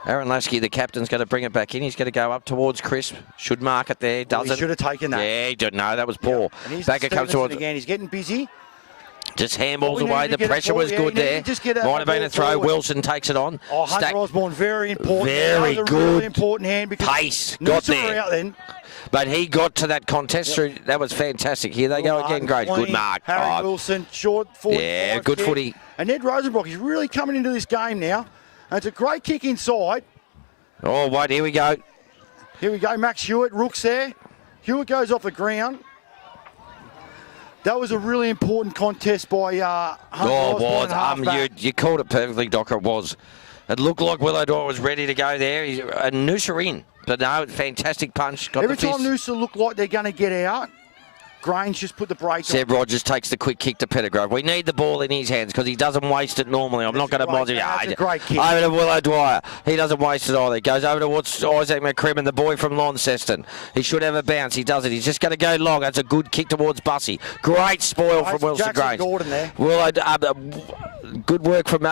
Aaron Lasky, the captain's going to bring it back in. He's going to go up towards Crisp. Should mark it there. Doesn't. He should have taken that. Yeah, he did. No, that was poor. And he's Back it comes towards. again. He's getting busy. Just handballs We needed away. to The get it pressure forward, was yeah, good he needed there. to just get that Might have been ball a throw. forward. Wilson takes it on. Oh, Hunter Stack. Osborne, very important. Very that was a good. really important hand because Pace. Got Noosa were there. out then. But he got to that contest through. That was fantastic. Here they go again, Grange. Good Clean. mark. Harry Oh, Wilson, short forward. yeah, good kick. footy. And Ned Rosenbrock is really coming into this game now. And it's a great kick inside. Oh, wait, here we go. Here we go, Max Hewitt, Rook's there. Hewitt goes off the ground. That was a really important contest by Hunter Oh, it Osborne was. and halfback. You called it perfectly, Docker. It was. It looked like Willow Dwyer was ready to go there. And Noosa in. But no, fantastic punch. Got Every the time fist. Noosa look like they're going to get out, Grange just put the brake on. Seb Rogers takes the quick kick to Pettigrove. We need the ball in his hands because he doesn't waste it normally. I'm not going to bother you. That's a great kick. Over to Willow Dwyer. He doesn't waste it either. Goes over towards Isaac McCrimmon, the boy from Launceston. He should have a bounce. He doesn't. He's just going to go long. That's a good kick towards Bussy. Great spoil from Wilson Jackson Grange. Gordon there. Willow, good work from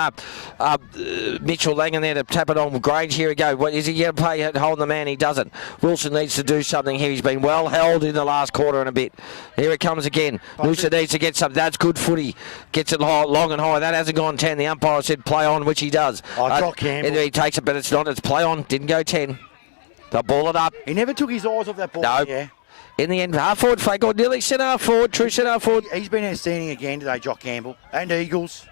Mitchell Langan there to tap it on Grange. Here we go. What is he going to play holding the man? He doesn't. Wilson needs to do something here. He's been well held in the last quarter and a bit. Here it comes again. Noosa needs to get something. That's good footy. Gets it long and high. That hasn't gone 10. The umpire said play on, which he does. Jock Campbell. He takes it, but it's not. It's play on. Didn't go 10. They'll ball it up. He never took his eyes off that ball. No. Yeah. In the end, half forward fake or nearly centre half forward. True centre half forward. He's been outstanding again today, Jock Campbell. And Eagles.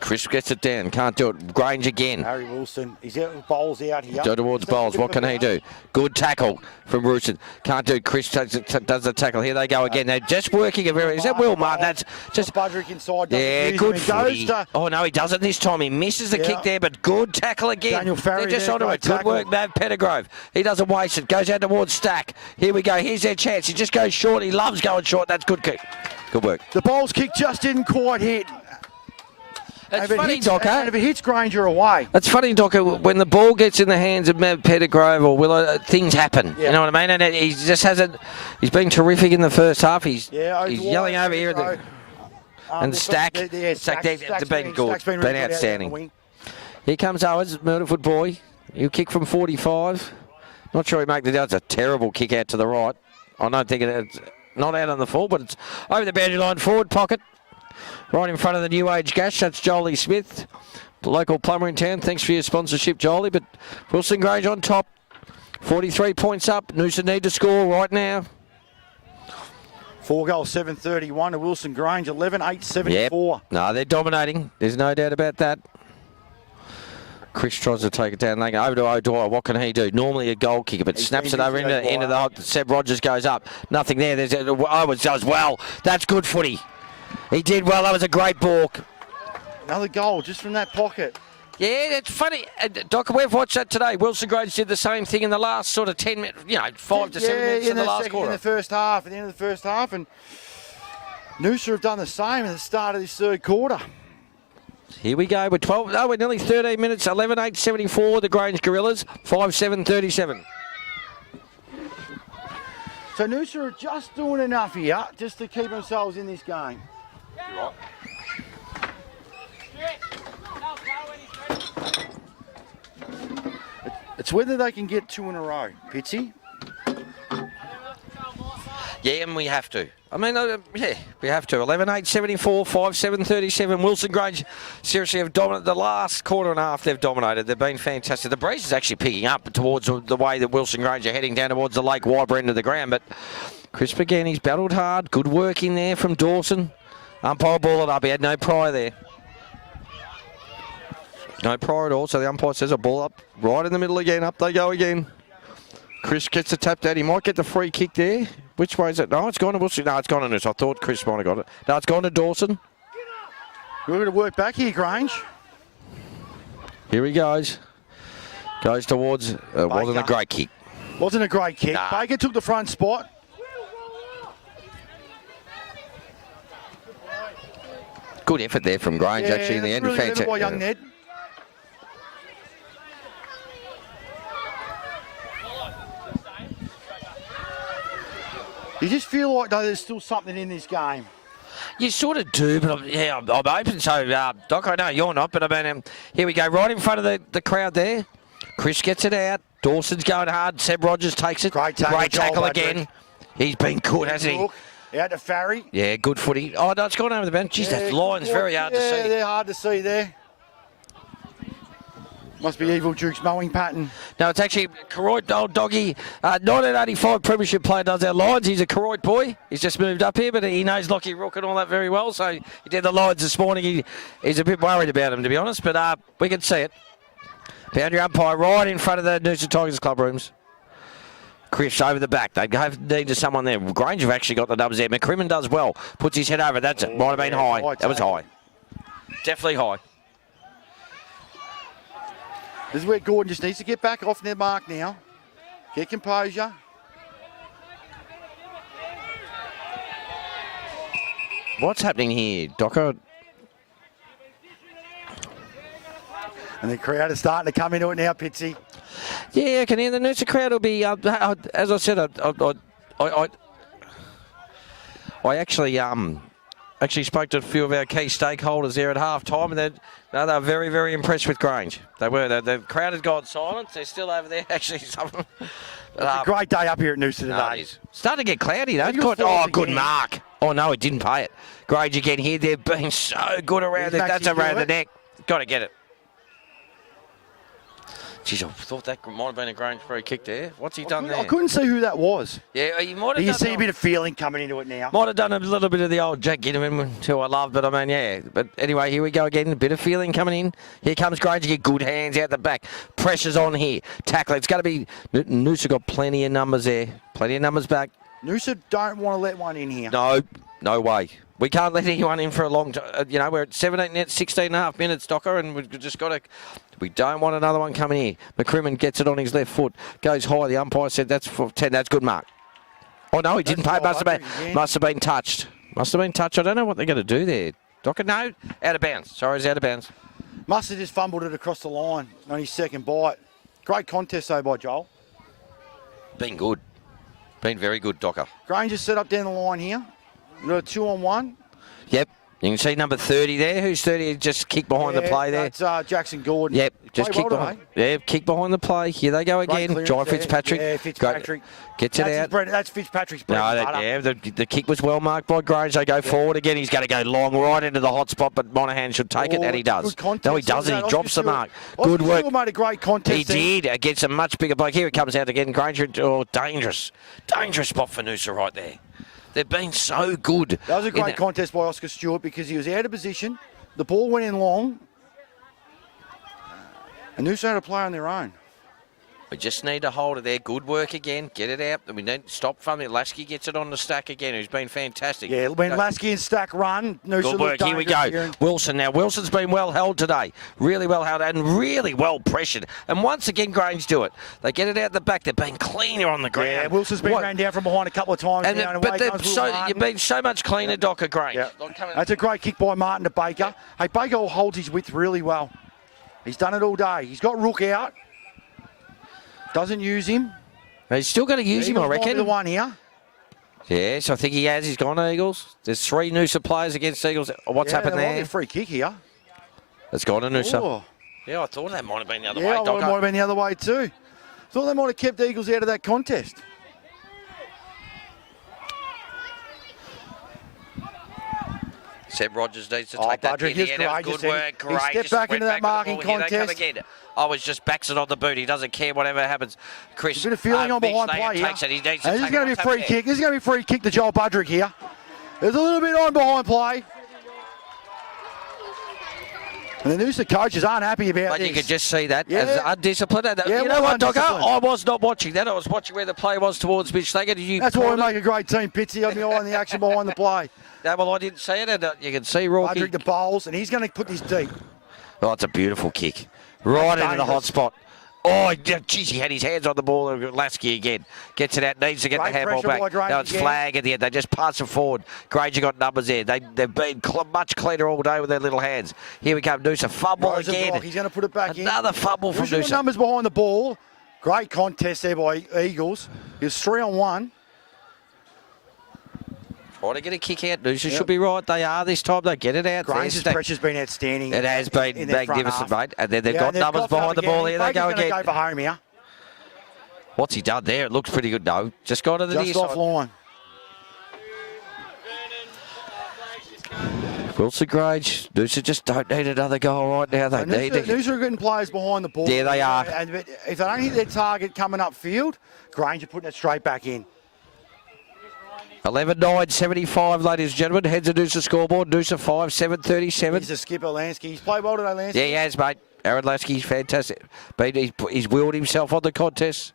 Chris gets it down. Can't do it. Grange again. Harry Wilson. He's out with bowls out here. Go towards Bowles. What can he do? Good tackle from Rusin. Can't do. Chris does the tackle. Here they go again. They're just working a very. Is that Will Martin? That's just. Budrick inside. Yeah, good footy. Oh no, he doesn't this time. He misses the kick there, but good tackle again. Daniel Farry They're just there, onto great it. Good tackle. work, Matt Pettigrove. He doesn't waste it. Goes out towards Stack. Here we go. Here's their chance. He just goes short. He loves going short. That's good kick. Good work. The bowls kick just didn't quite hit. It's If it funny, hits- Docker. And if it hits Grange, you're away. It's funny, Docker, when the ball gets in the hands of Matt Pettigrove or Willow, things happen. Yeah. You know what I mean? And he just hasn't. He's been terrific in the first half. He's yelling over here. And Stack. Stack, they've been good. Been outstanding. Here comes Owens, Murderfoot boy. He'll kick from 45. Not sure he make the. That's a terrible kick out to the right. I don't think it's not out on the full, but it's over the boundary line, forward pocket. Right in front of the New Age Gash, that's Jolie Smith, the local plumber in town. Thanks for your sponsorship, Jolie. But Wilson Grange on top, 43 points up. Noosa need to score right now. 4 goals, 7:31 to Wilson Grange, 11-8-74. Yep. No, they're dominating. There's no doubt about that. Chris tries to take it down. They go over to O'Dwyer. What can he do? Normally a goal kicker, but snaps it over into the hole. Seb Rogers goes up. Nothing there. There's Owens does well. That's good footy. He did well. That was a great balk. Another goal just from that pocket. Yeah, it's funny. Doc, we've watched that today. Wilson Grange did the same thing in the last sort of 10 minutes, 5 to 7 minutes in the last quarter. In the first half, at the end of the first half. And Noosa have done the same at the start of this third quarter. Here we go. We're nearly 13 minutes. 11-8-74, the Grange Gorillas. 5-7-37. So Noosa are just doing enough here just to keep themselves in this game. It's whether they can get 2 in a row, Pitsy. Yeah, and we have to. I mean, yeah, we have to. 11-8-74, 5-7-37. Wilson Grange seriously have dominated. The last quarter and a half they've dominated. They've been fantastic. The breeze is actually picking up towards the way that Wilson Grange are heading down towards the Lake Wyber end of the ground. But Chris again, he's battled hard. Good work in there from Dawson. Umpire ball it up. He had no prior there. No prior at all. So the umpire says a ball up right in the middle again. Up they go again. Chris gets the tap down. He might get the free kick there. Which way is it? No, it's gone to Wilson. No, it's gone to Noosa. I thought Chris might have got it. No, it's gone to Dawson. We're going to work back here, Grange. Here he goes. Goes towards. Wasn't a great kick. Wasn't a great kick. Nah. Baker took the front spot. Good effort there from Grange, actually, in the end. Really good effort by young Ned. You just feel like, though, there's still something in this game. You sort of do, but I'm open. So, Doc, I know you're not, but I mean, here we go, right in front of the crowd there. Chris gets it out. Dawson's going hard. Seb Rogers takes it. Great tackle again. He's been good, hasn't he? Out to Farry. Yeah, good footy. Oh, no, it's gone over the bench. Jeez, that line's very hard to see. They're hard to see there. Must be Evil Duke's mowing pattern. No, it's actually Koroit, old doggy. 1985 Premiership player does our lines. He's a Koroit boy. He's just moved up here, but he knows Lockie Rook and all that very well. So he did the lines this morning. He's a bit worried about him, to be honest, but we can see it. Boundary umpire right in front of the Noosa Tigers club rooms. Chris over the back. They have need to someone there. Grange have actually got the numbers there. McCrimmon does well. Puts his head over. That's it. Might have been high. That was high. Definitely high. This is where Gordon just needs to get back off their mark now. Get composure. What's happening here, Docker? And the crowd is starting to come into it now, Pitsy. Yeah, I can hear the Noosa crowd will be, as I said, I actually spoke to a few of our key stakeholders there at half time, and they were very, very impressed with Grange. They were. The crowd had gone silent. They're still over there, actually. Some of them. It's a great day up here at Noosa today. No, it is. Starting to get cloudy, though. Good mark. Oh, no, it didn't pay it. Grange again here. They've been so good around it. That's around the neck. Got to get it. Jeez, I thought that might have been a Grange free kick there. What's he done there? I couldn't see who that was. Yeah, he might have. You see a bit of feeling coming into it now. Might have done a little bit of the old Jack Ginnivan, who I love, but I mean, yeah. But anyway, here we go again. A bit of feeling coming in. Here comes Grange. Get good hands out the back. Pressure's on here. Tackle. It's going to be. Noosa got plenty of numbers there. Plenty of numbers back. Noosa don't want to let one in here. No, no way. We can't let anyone in for a long time. We're at 16 and a half minutes, Docker, and we've just got to. We don't want another one coming here. McCrimmon gets it on his left foot. Goes high. The umpire said that's for 10. That's good mark. Oh, no, he didn't pay. Must have been touched. Must have been touched. I don't know what they're going to do there. Docker, no. Out of bounds. Sorry, it's out of bounds. Must have just fumbled it across the line on his second bite. Great contest, though, by Joel. Been good. Been very good, Docker. Grange is set up down the line here. We've got a 2-on-1. Yep. You can see number 30 there. Who's 30? Just kick behind the play there. That's Jackson Gordon. Yep. Just kick behind. Yeah, kick behind the play. Here they go again. John Fitzpatrick. Yeah, Fitzpatrick. Gets it out. That's Fitzpatrick's bread and butter. The kick was well marked by Grange. They go forward again. He's going to go long right into the hot spot, but Monaghan should take it, and he does. No, he doesn't. He drops the mark. Good work. He made a great contest. He did against a much bigger bloke. Here it comes out again. Granger. Oh, dangerous. Dangerous spot for Noosa right there. They've been so good. That was a great contest by Oscar Stewart because he was out of position. The ball went in long. And Noosa had a play on their own. We just need to hold it there. Good work again. Get it out. We don't stop from it. Lasky gets it on the stack again, who's been fantastic. Yeah, when Lasky and Stack run, Noosa good work. Here we go. Wilson now. Wilson's been well held today. Really well held and really well pressured. And once again, Grange do it. They get it out the back. They've been cleaner on the ground. Yeah, Wilson's been ran down from behind a couple of times. You've been so much cleaner, Docker Grange. Yeah. That's a great kick by Martin to Baker. Hey, Baker holds his width really well. He's done it all day. He's got Rook out. Doesn't use him. He's still going to use him, I reckon. The one here. Yes, I think he has. He's gone, Eagles. There's 3 Noosa players against Eagles. What's happened there? A free kick here. It's gone to Noosa. Oh. Yeah, I thought that might have been the other way. Yeah, it might have been the other way too. Thought they might have kept Eagles out of that contest. Seb Rogers needs to take that Budrick in. That was good work. He stepped back into that marking contest. I was just backs it on the boot. He doesn't care whatever happens. Chris, a bit of feeling on behind play here. Takes it. He needs and this is going to be a free kick. This is going to be a free kick to Joel Budrick here. There's a little bit on behind play. And the Noosa coaches aren't happy about this. But you could just see that as undisciplined. Yeah, you know what, Docker? I was not watching that. I was watching where the play was towards Mitch Slager. That's why we make a great team, Pitsy, on the eye on the action behind the play. No, well, I didn't see it. And you can see Rourke. Budrick the bowls, and he's going to put this deep. Oh, it's a beautiful kick. Right into the hot spot. Oh, geez, he had his hands on the ball. Lasky again. Gets it out, needs to get the handball back. Now it's flag at the end. They just pass it forward. Granger got numbers there. They've been much cleaner all day with their little hands. Here we come. Noosa fumble again. He's going to put it back in. Another fumble from Noosa. Numbers behind the ball. Great contest there by Eagles. It was 3-on-1. Try to get a kick out. Noosa should be right. They are this time. They get it out. Grange's pressure's been outstanding. It has been magnificent, mate. And then they've got numbers behind the ball here. They go again. Go for home here. What's he done there? It looks pretty good, though. Just got to the near side. Just offline. Wilston Grange, Noosa just don't need another goal right now. They need it. Noosa are getting players behind the ball. Yeah, they are. And if they don't hit their target coming upfield, Grange are putting it straight back in. 11-9-75, ladies and gentlemen. Heads of Noosa scoreboard. Noosa 5-7-37. He's the skipper, Lansky. He's played well today, Lansky. Yeah, he has, mate. Aaron Lasky's fantastic. He's wheeled himself on the contest.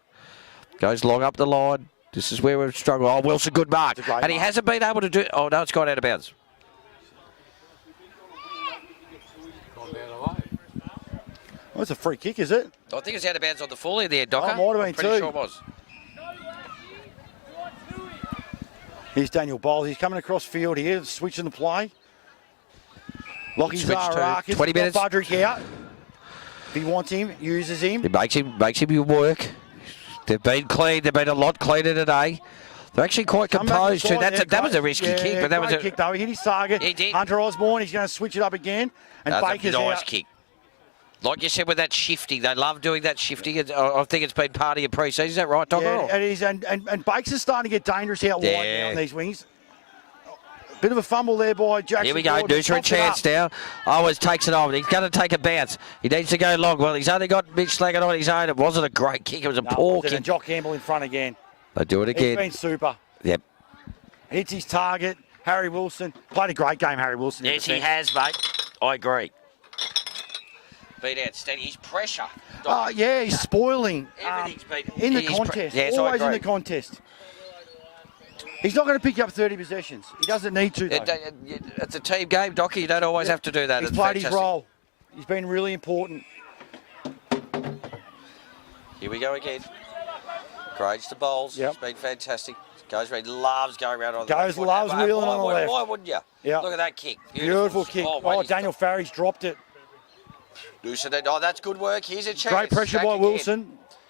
Goes long up the line. This is where we've struggled. Oh, Wilson, good mark. And he hasn't been able to do... Oh, no, it's gone out of bounds. Well, it's a free kick, is it? I think it's out of bounds on the full in there, Docker. Oh, might have been Pretty too. sure it was. Here's Daniel Bowles. He's coming across field here, switching the play. Lockie Zaharakis. 20 minutes. Budrick out. If he wants him, uses him. It makes him work. They've been clean. They've been a lot cleaner today. They're actually quite composed too. That was a risky kick, but that was a kick though. He hit his target. He did. Hunter Osborne. He's going to switch it up again, and That was Baker's a nice out. kick. Like you said with that shifting, they love doing that shifting. I think it's been part of your pre-season. Is that right, Docker? Yeah, it is, and Baker's starting to get dangerous out wide now on these wings. Bit of a fumble there by Jackson. Here we go, Gordon. Noosa a chance now. Owens takes it on. He's going to take a bounce. He needs to go long. Well, he's only got Mitch Slaggett on his own. It wasn't a great kick. It was a poor kick. And Jock Campbell in front again. They do it again. He's been super. Yep. Hits his target. Harry Wilson. Played a great game, Harry Wilson. Yes, he has, mate. I agree. Been outstanding. His pressure. Oh, yeah, he's spoiling. Everything's been... In the contest. Yes, Always I in agree. the contest. He's not going to pick up 30 possessions. He doesn't need to, though. It's a team game, Docky. You don't always have to do that. He's It's played his fantastic. role. He's been really important. Here we go again. Grange to bowls. Yep. It's been fantastic. Goes around, loves going around on Goes, the loves wheeling on the left. Why wouldn't you? Yep. Look at that kick. Beautiful kick. wait, Oh, he's Daniel Farry's dropped it. Oh, that's good work. Here's a chance. Great pressure Stack by again. Wilson.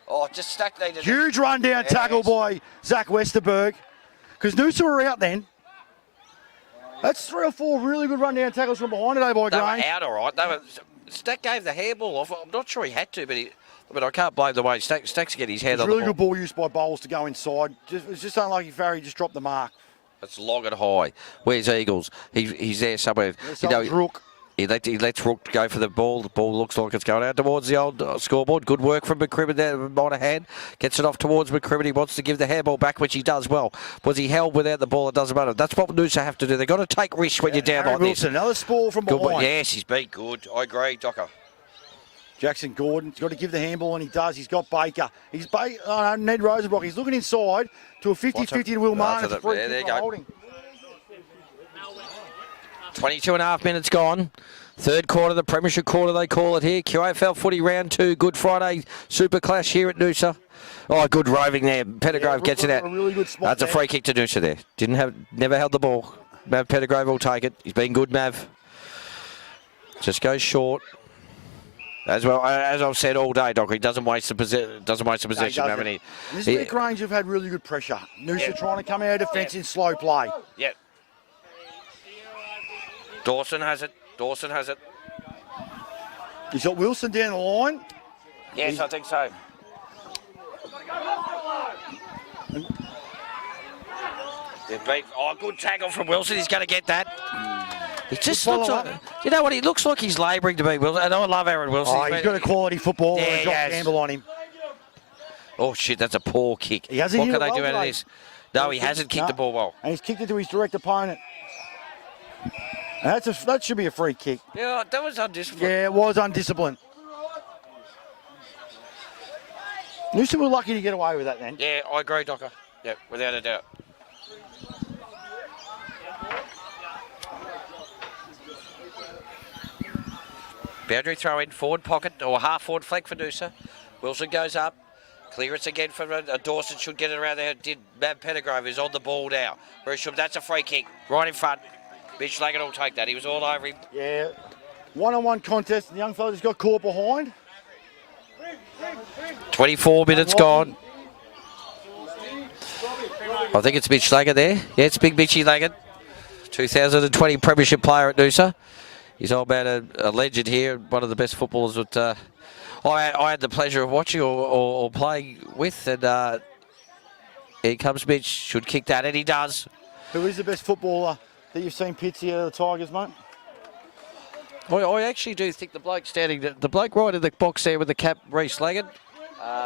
Oh, just Stack needed it. Huge run down tackle by Zach Westerberg. Because Noosa were out then. That's 3 or 4 really good run down tackles from behind today by They Grange. were out all right. Stack gave the handball off. I'm not sure he had to, but I can't blame the way Stack's getting his hand on Really the good ball. ball use by Bowles to go inside. It's just unlucky Farry just dropped the mark. It's long and high. Where's Eagles? He's there somewhere. Rook. He lets Rook go for the ball. The ball looks like it's going out towards the old scoreboard. Good work from McCrimmon there. Monahan gets it off towards McCrimmon. He wants to give the handball back, which he does well. Was he held without the ball? It doesn't matter. That's what Noosa have to do. They've got to take risks when you're down Harry like Wilson, this. another spoil from Good behind. one. Yes, he's been good. I agree, Docker. Jackson Gordon's got to give the handball, and he does. He's got Baker. Ned Rosenbrock. He's looking inside to a 50-50 to Will Martin. It's a free there kick you for go. holding. 22 and a half minutes gone. Third quarter, the Premiership quarter, they call it here. QAFL footy round 2. Good Friday Super Clash here at Noosa. Oh, good roving there. Pettigrove gets it out. A really good spot That's a there. free kick to Noosa there. Never held the ball. Mav Pettigrove will take it. He's been good, Mav. Just goes short. As I've said all day, Doc, he doesn't waste the possession. Haven't he? And this is where Grange have had really good pressure. Noosa trying to come out of defence in slow play. Yep. Dawson has it. He's got Wilson down the line. Yes, I think so. Good tackle from Wilson. He's going to get that. He just looks like, you know what, he looks like he's labouring to be Wilson. And I love Aaron Wilson. Oh, he's got a quality footballer. Yeah, and Jock he has. Campbell on him. Oh, shit, that's a poor kick. He hasn't What hit can it they well do out of today. this? No, he hasn't kicked the ball well. And he's kicked it to his direct opponent. And that should be a free kick. Yeah, that was undisciplined. Yeah, it was undisciplined. Noosa were lucky to get away with that then. Yeah, I agree, Docker. Yeah, without a doubt. Boundary throw in, forward pocket or half forward flank for Noosa. Wilson goes up. Clearance again for Dawson, should get it around there. Did Mav Pettigrove is on the ball now. That's a free kick right in front. Mitch Lagan will take that. He was all over him. Yeah. One-on-one contest. The young fella just got caught behind. 24 minutes gone. I think it's Mitch Lagan there. Yeah, it's big Mitchy Lagan. 2020 Premiership player at Noosa. He's all about a legend here, one of the best footballers that I had the pleasure of watching or playing with. And here comes Mitch, should kick that, and he does. Who is the best footballer that you've seen Pitsy out of the Tigers, mate? I actually do think the bloke standing, the bloke right in the box there with the cap, Reece Lagan.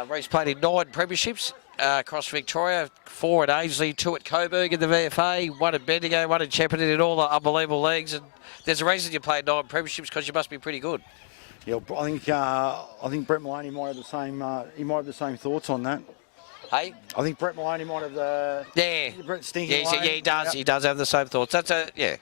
Reece played in 9 premierships across Victoria, 4 at Ainslie, 2 at Coburg in the VFA, 1 at Bendigo, 1 at Shepparton in all the unbelievable leagues. And there's a reason you played 9 premierships because you must be pretty good. Yeah, I think Brett Maloney might have the same. He might have the same thoughts on that. Hey, I think Brett Maloney might have the. yeah, Brett Stinky. yeah, he does. Yep. He does have the same thoughts. That's a yeah.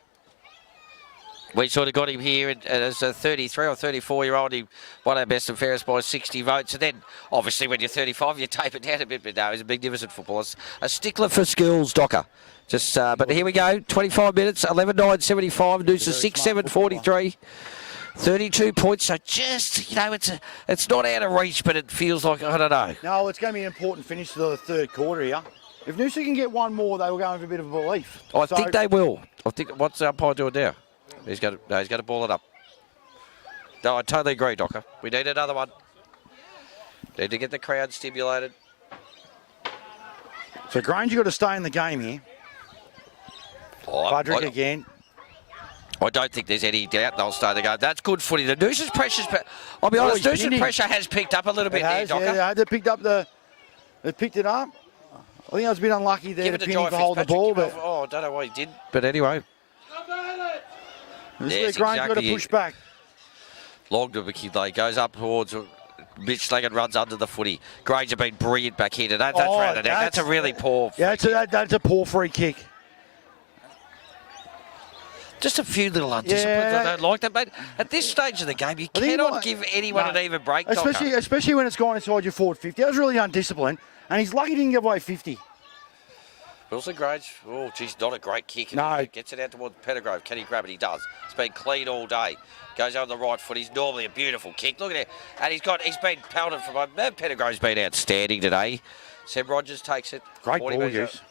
We sort of got him here as a 33 or 34-year-old. He won our best and fairest by 60 votes. And then, obviously, when you're 35, you tape it down a bit. But no, he's a magnificent footballer. A stickler for skills, Docker. Just, but here we go. 25 minutes, 11-9-75. Noosa 6-7-43. 32 points. So just, it's not out of reach, but it feels like, I don't know. No, it's going to be an important finish to the third quarter here. If Noosa can get one more, they will go with a bit of a belief. I think they will. I think, what's the umpire doing now? He's got to ball it up. No, I totally agree, Docker. We need another one. Need to get the crowd stimulated. So Grange, you've got to stay in the game here. Budrick again. I don't think there's any doubt they'll stay the game. That's good footy. The Noosa's pressure's, I'll be honest, Noosa's pressure has picked up a little bit there, Docker. Yeah, they picked it up. I think I was a bit unlucky there to Penny for holding the ball. But I don't know what he did, but anyway. This is where Grange got to push back. Long to McKinley goes up towards Mitch Leggett, runs under the footy. Grange have been brilliant back here today. That's round the neck. That's a really poor. Yeah, that's a poor free kick. Just a few little undisciplines. I don't like that, mate. At this stage of the game, you cannot give anyone an even break, especially when it's gone inside your forward 50. That was really undisciplined, and he's lucky he didn't give away 50. Wilston Grange, oh, geez, not a great kick. No. Gets it out towards Pettigrove. Can he grab it? He does. It's been clean all day. Goes over the right foot. He's normally a beautiful kick. Look at it. And he's been pelted from... Pettigrove's been outstanding today. Seb Rogers takes it. Great ball use.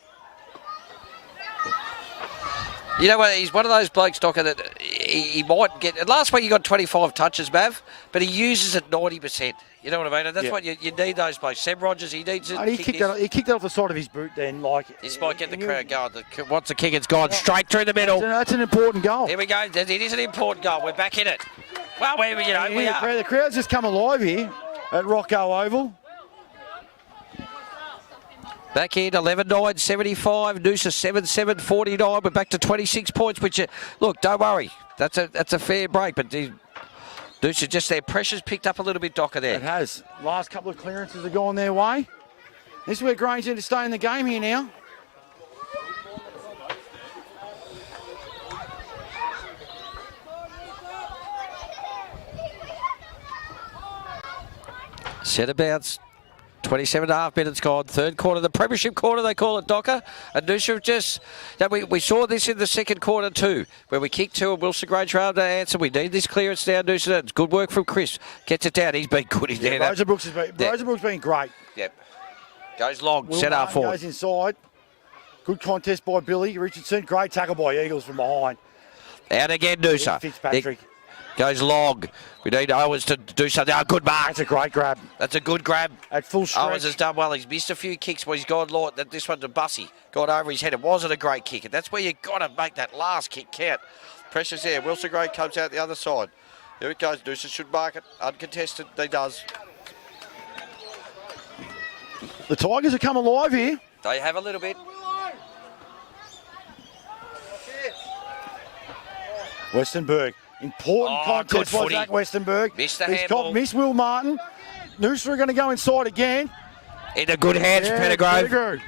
You know what? He's one of those blokes, Docker, that he might get... Last week he got 25 touches, Mav, but he uses it 90%. You know what I mean? And that's what you need those blokes. Seb Rogers, he needs it. He kicked it off the side of his boot then. This might get the crowd going. What's the kick? It's gone straight through the middle. That's an important goal. Here we go. It is an important goal. We're back in it. Well, we are. The crowd's just come alive here at Rocco Oval. Back in 11-9-75, Noosa 7-7-49. We're back to 26 points, which, look, don't worry. That's a fair break, but Noosa just their pressure's picked up a little bit, Docker, there. It has. Last couple of clearances have gone their way. This is where Grange need to stay in the game here now. Centre bounce. 27.5 minutes gone. Third quarter, the premiership quarter, they call it, Docker. And Noosa have just... We saw this in the second quarter too, where we kicked 2 and Wilston Grange ran to answer. We need this clearance now, Noosa. It's good work from Chris. Gets it down. He's been good in there. Rosenbrook's been great. Yep. Goes long, Will set up forward. Goes inside. Good contest by Billy Richardson. Great tackle by Eagles from behind. Out again, Noosa. Fitzpatrick. Goes long. We need Owens to do something. Oh, good mark. That's a great grab. That's a good grab. At full stretch. Owens has done well. He's missed a few kicks, but he's gone long. This one to Bussy. Got over his head. It wasn't a great kick. And that's where you've got to make that last kick count. Pressure's there. Wilson Grange comes out the other side. Here it goes. Noosa should mark it. Uncontested. He does. The Tigers have come alive here. They have a little bit. Westenberg. Important contest by Zach Westenberg. Missed the handball. Miss Will Martin. Noosa are going to go inside again. In the good hands, Pettigrove.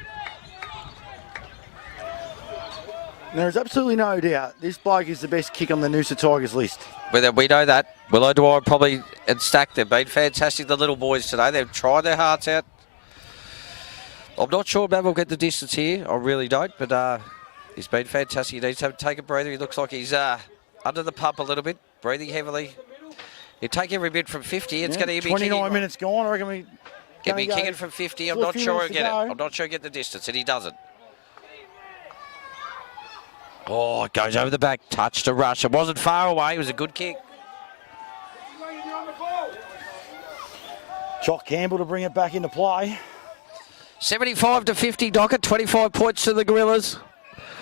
There's absolutely no doubt this bloke is the best kick on the Noosa Tigers list. We know that. Willow Dwyer probably and Stack. They've been fantastic, the little boys today. They've tried their hearts out. I'm not sure Mav will get the distance here. I really don't, but he's been fantastic. He needs to take a breather. He looks like he's under the pump a little bit, breathing heavily. You take every bit from 50. It's going to be 29 minutes gone. I reckon we get me kicking from 50. I'm not sure he'll get it. I'm not sure he'll get the distance, and he doesn't. Oh, it goes over the back. Touch to rush. It wasn't far away. It was a good kick. Jock Campbell to bring it back into play. 75-50, Docker. 25 points to the Gorillas.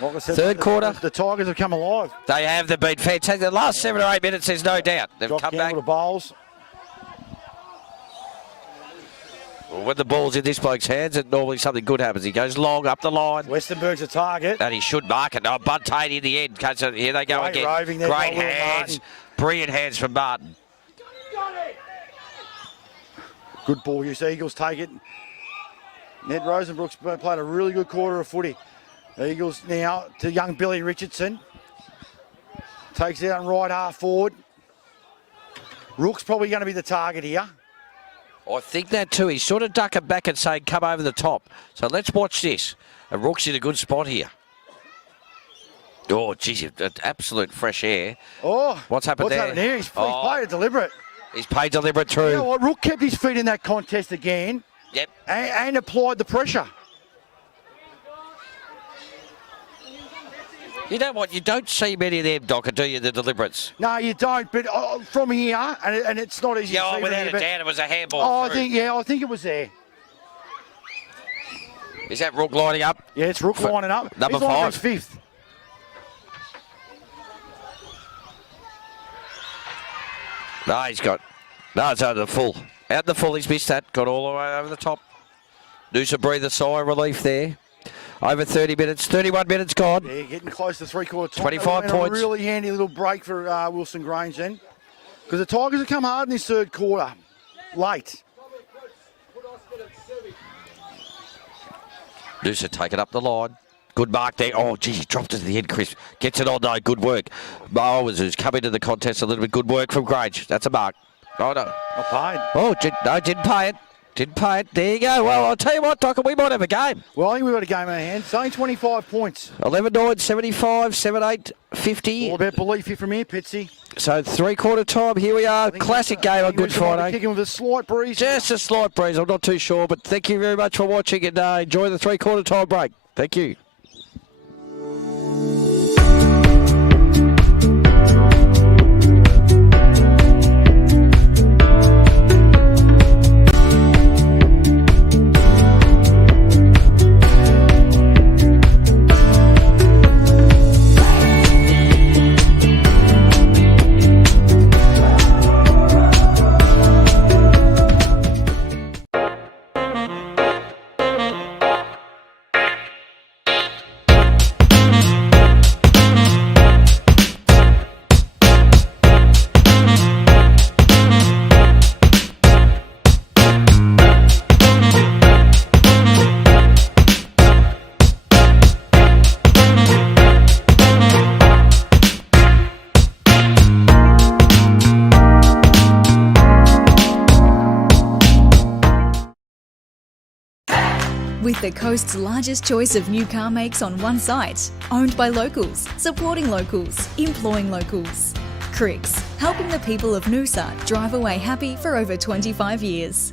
Like I said, Third quarter. The Tigers have come alive. They have. They've been fantastic. The last 7 or 8 minutes, there's no doubt. They've Jock come back. Campbell to bowls. Well, when the ball's in this bloke's hands, it normally something good happens. He goes long up the line. Westenberg's a target. And he should mark it. Oh, Bud Tate in the end. So here they go Great again. roving there Great by Will hands. Martin. Brilliant hands from Martin. Good ball use. Eagles take it. Ned Rosenbrook's played a really good quarter of footy. Eagles now to young Billy Richardson. Takes it out and right half forward. Rook's probably going to be the target here. I think that too. He's sort of ducking back and saying, come over the top. So let's watch this. And Rook's in a good spot here. Oh, geez, absolute fresh air. Oh, what's happened there? Happened here? He's played it deliberate. He's played deliberate through. You know what? Rook kept his feet in that contest again. Yep. And applied the pressure. You know what? You don't see many of them, Docker, do you, the deliberates? No, you don't. But from here, and it's not easy to see. Without from a here, doubt, it was a handball. Oh, I think it was there. Is that Rook lining up? Yeah, it's Rook lining up. Number He's lining up 5. fifth. No, he's got. No, it's out the full. Out the full, he's missed that. Got all the way over the top. Noosa breathe a sigh of relief there. Over 30 minutes, 31 minutes gone. Yeah, getting close to three-quarter time. 25 points. A really handy little break for Wilston Grange then. Because the Tigers have come hard in this third quarter. Late. Noosa take it up the line. Good mark there. Oh, geez, he dropped it to the end, Chris. Gets it on, though. Good work. Mowers has come into the contest a little bit. Good work from Grange. That's a mark. Oh, no. Not paid. Oh, didn't pay it. Didn't pay it. There you go. Well, I'll tell you what, Docker, we might have a game. Well, I think we've got a game in our hands. It's only 25 points. 11-9, 75, 7-8, 50. All about belief here from here, Pitsy. So three-quarter time. Here we are. Classic game on Good Friday. Kicking with a slight breeze. Just a slight breeze. I'm not too sure, but thank you very much for watching and enjoy the three-quarter time break. Thank you. With the coast's largest choice of new car makes on one site, owned by locals, supporting locals, employing locals. Cricks, helping the people of Noosa drive away happy for over 25 years.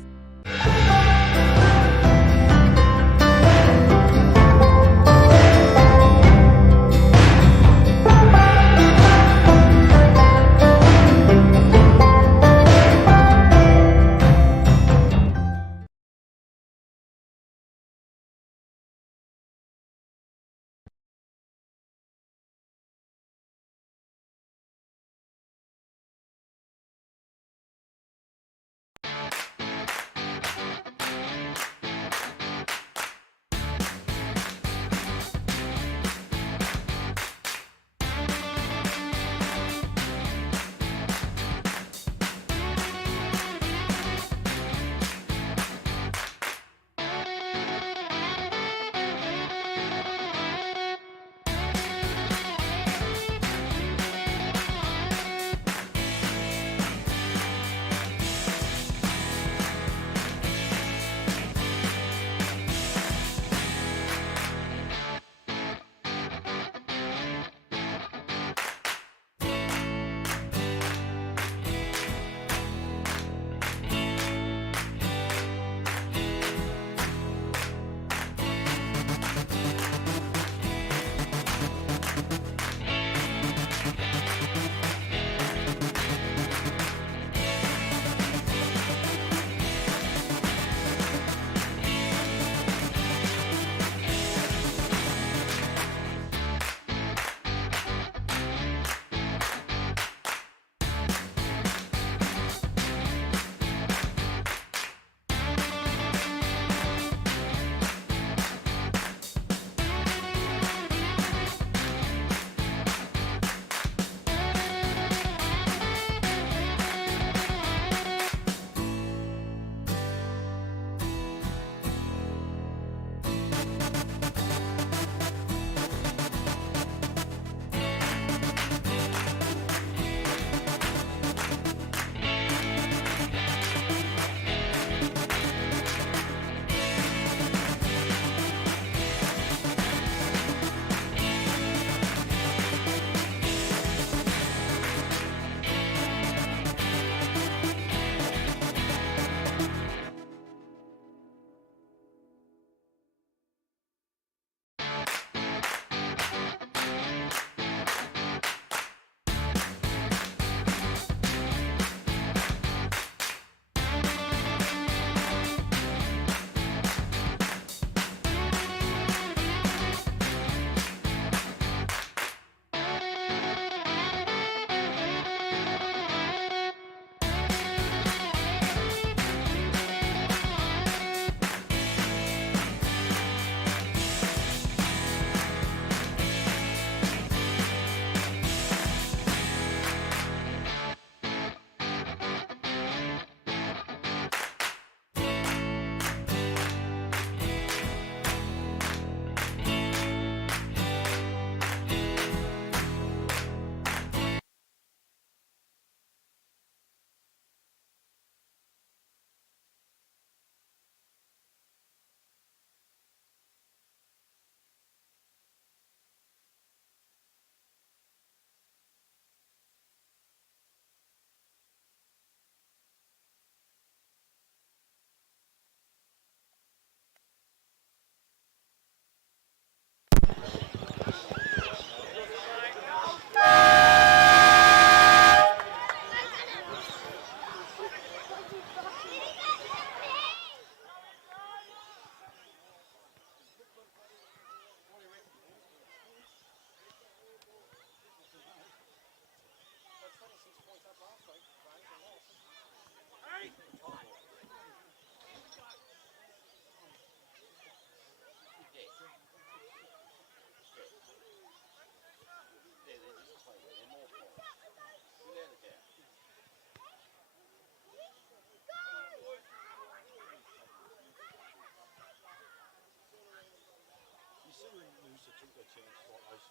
Noosa took their chance, like those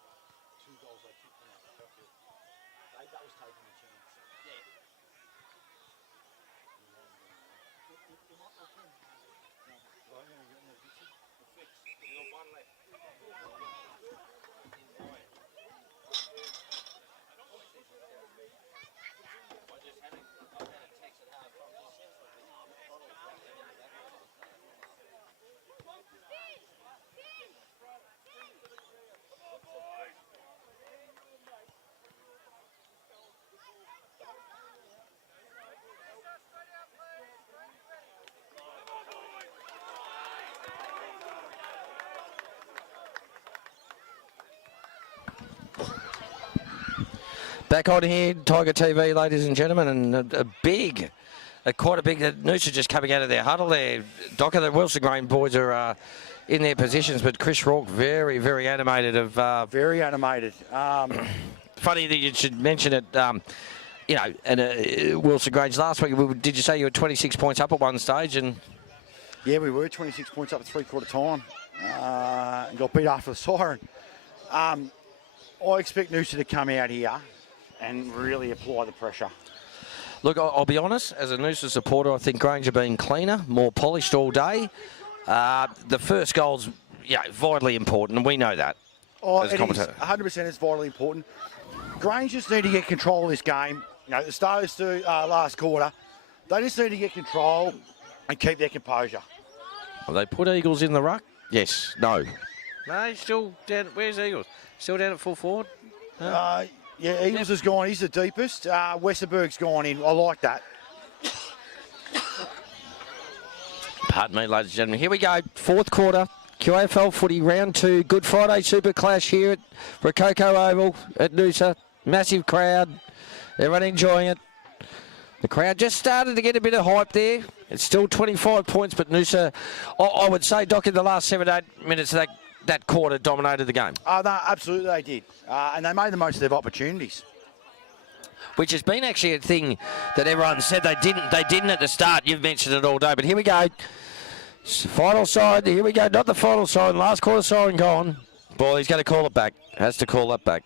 2 goals they kicked from that field. That was taking the chance. Back on here, Tiger TV, ladies and gentlemen, and quite a big, Noosa just coming out of their huddle there. Docker, the Wilston Grange boys are in their positions, but Chris Rourke very, very animated. Very animated. Funny that you should mention it, you know, and Wilston Grange last week, did you say you were 26 points up at one stage? And yeah, we were 26 points up at 3/4 time and got beat after the siren. I expect Noosa to come out here and really apply the pressure. Look, I'll be honest, as a Noosa supporter, I think Grange have been cleaner, more polished all day. The first goal's vitally important, and we know that. Oh, it is 100%. It's vitally important. Grange just need to get control of this game. You know, the start of the last quarter, they just need to get control and keep their composure. Well, they put Eagles in the ruck? Yes. No. No, he's still down. Where's Eagles? Still down at full forward? No. Yeah, Eagles has gone. He's the deepest. Westerberg's gone in. I like that. Pardon me, ladies and gentlemen. Here we go. Fourth quarter. QAFL footy, round 2. Good Friday Super Clash here at Rococo Oval at Noosa. Massive crowd. Everyone enjoying it. The crowd just started to get a bit of hype there. It's still 25 points, but Noosa, I would say, Doc, in the last 7-8 minutes of that quarter dominated the game. Oh, no, absolutely they did. And they made the most of their opportunities. Which has been actually a thing that everyone said they didn't at the start. You've mentioned it all day, but here we go. Final side, here we go. Not the final side, last quarter siren gone. Boy, he's going to call it back. Has to call that back.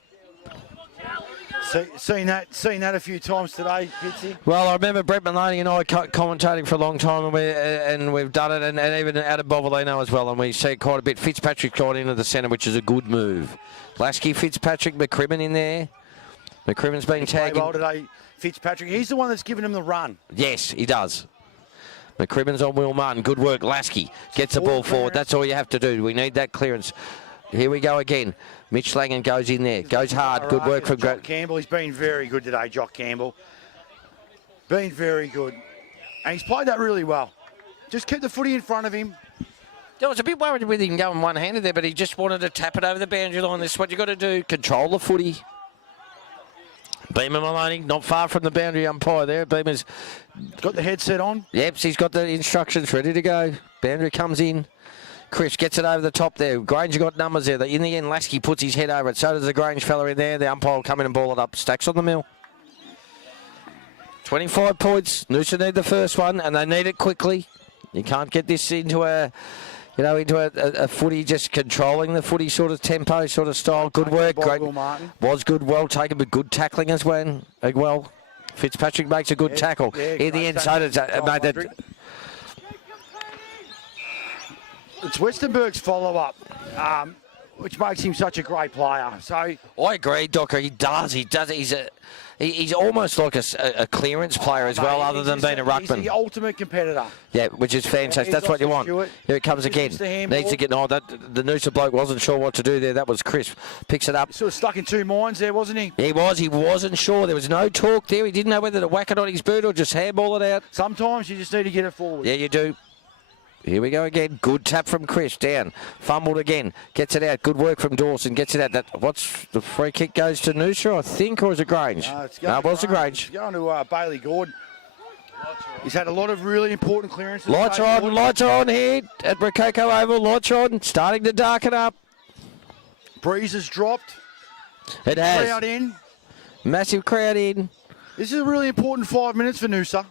Seen that a few times today, Pitsy? Well, I remember Brett Maloney and I commentating for a long time, and we've done it, and even Adam Bovolino as well, and we see it quite a bit. Fitzpatrick's gone into the centre, which is a good move. Lasky, Fitzpatrick, McCrimmon in there. McCrimmon's been tagging. Well today, Fitzpatrick. He's the one that's given him the run. Yes, he does. McCrimmon's on Will Martin. Good work, Lasky. Gets the ball forward. That's all you have to do. We need that clearance. Here we go again. Mitch Langan goes in there. Goes hard. Good work from Jock Campbell. He's been very good today, Jock Campbell. Been very good. And he's played that really well. Just keep the footy in front of him. I was a bit worried with him going one-handed there, but he just wanted to tap it over the boundary line. This is what you got to do. Control the footy. Beamer Maloney, not far from the boundary umpire there. Beamer's got the headset on. Yep, he's got the instructions ready to go. Boundary comes in. Chris gets it over the top there. Grange got numbers there. In the end, Lasky puts his head over it. So does the Grange fella in there. The umpire will come in and ball it up. Stacks on the mill. 25 points. Noosa need the first one, and they need it quickly. You can't get this into a footy, just controlling the footy sort of tempo, sort of style. Good work. Great. Was good, well taken, but good tackling as well. Fitzpatrick makes a good tackle. In the end, so does made that. It's Westenberg's follow-up, which makes him such a great player. So I agree, Docker. He does. He's almost like a clearance player as well, other than being a ruckman. He's the ultimate competitor. Yeah, which is fantastic. That's what you want. Here it comes again. Needs to get. No, the Noosa bloke wasn't sure what to do there. That was Chris. Picks it up. Sort of stuck in two minds there, wasn't he? He was. He wasn't sure. There was no talk there. He didn't know whether to whack it on his boot or just handball it out. Sometimes you just need to get it forward. Yeah, you do. Here we go again. Good tap from Chris. Down. Fumbled again. Gets it out. Good work from Dawson. Gets it out. What's the free kick goes to Noosa, I think, or is it Grange? No, it was the Grange. It's going to Bailey Gordon. He's had a lot of really important clearances. Lights are on here at Rococo Oval. Lights are on. Starting to darken up. Breeze has dropped. It has. Crowd in. Massive crowd in. This is a really important 5 minutes for Noosa.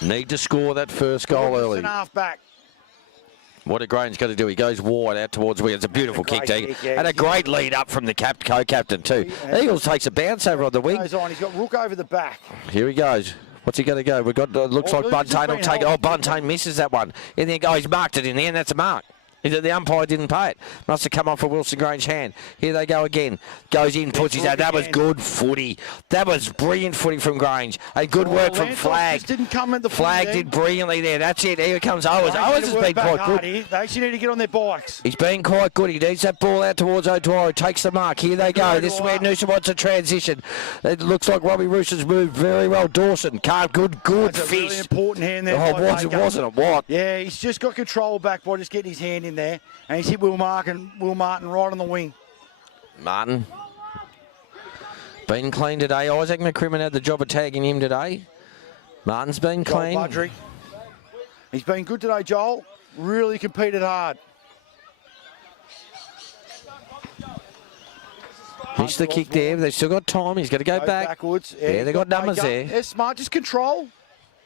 Need to score that first goal early. Half back. What a Grange got to do. He goes wide out towards wing. It's a beautiful kick, and a great lead up from the co-captain too. Eagles takes a bounce over on the wing. Goes on. He's got Rook over the back. Here he goes. What's he going to go? We've got, looks like Buntain will take it. Oh, Buntain misses that one. And then, he's marked it in the end. That's a mark. The umpire didn't pay it. Must have come off a Wilston Grange hand. Here they go again. Goes in, puts his out. That was good footy. That was brilliant footy from Grange. A good work from Flag. Didn't come at the Flag did brilliantly there. That's it. Here comes Owers. Owers has been quite good. They actually need to get on their bikes. He's been quite good. He needs that ball out towards O'Dwyer. Takes the mark. Here they go. This is where Noosa wants a transition. It looks like Robbie Roosters moved very well. Dawson. Good That's fish. a really important hand there. Wasn't it? What? Yeah, he's just got control back by just getting his hand in there. And he's hit Will Martin right on the wing. Martin. Been clean today. Isaac McCrimmon had the job of tagging him today. Martin's been clean. Budrick. He's been good today, Joel. Really competed hard. Missed the kick there. They've still got time. He's got to go back. Backwards. Yeah, they've got numbers there. Yeah, smart. Just control.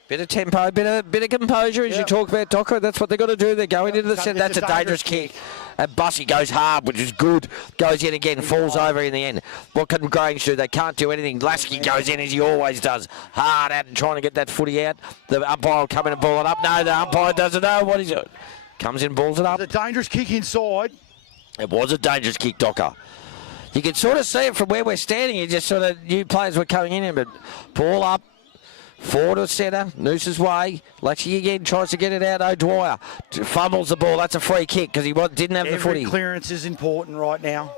Bit of tempo, bit of composure as you talk about Docker. That's what they've got to do. They're going into the set. That's a dangerous kick. And Bussy goes hard, which is good. Goes in again, falls over in the end. What can Grange do? They can't do anything. Lasky goes in as he always does. Hard out and trying to get that footy out. The umpire will come in and ball it up. No, the umpire doesn't know what he's doing. Comes in, balls it up. It's a dangerous kick inside. It was a dangerous kick, Docker. You can sort of see it from where we're standing. You just sort of, new players were coming in, but ball up. Forward to centre, Noosa's way. Lasky again tries to get it out. O'Dwyer fumbles the ball. That's a free kick because he didn't have the footy. Clearance is important right now.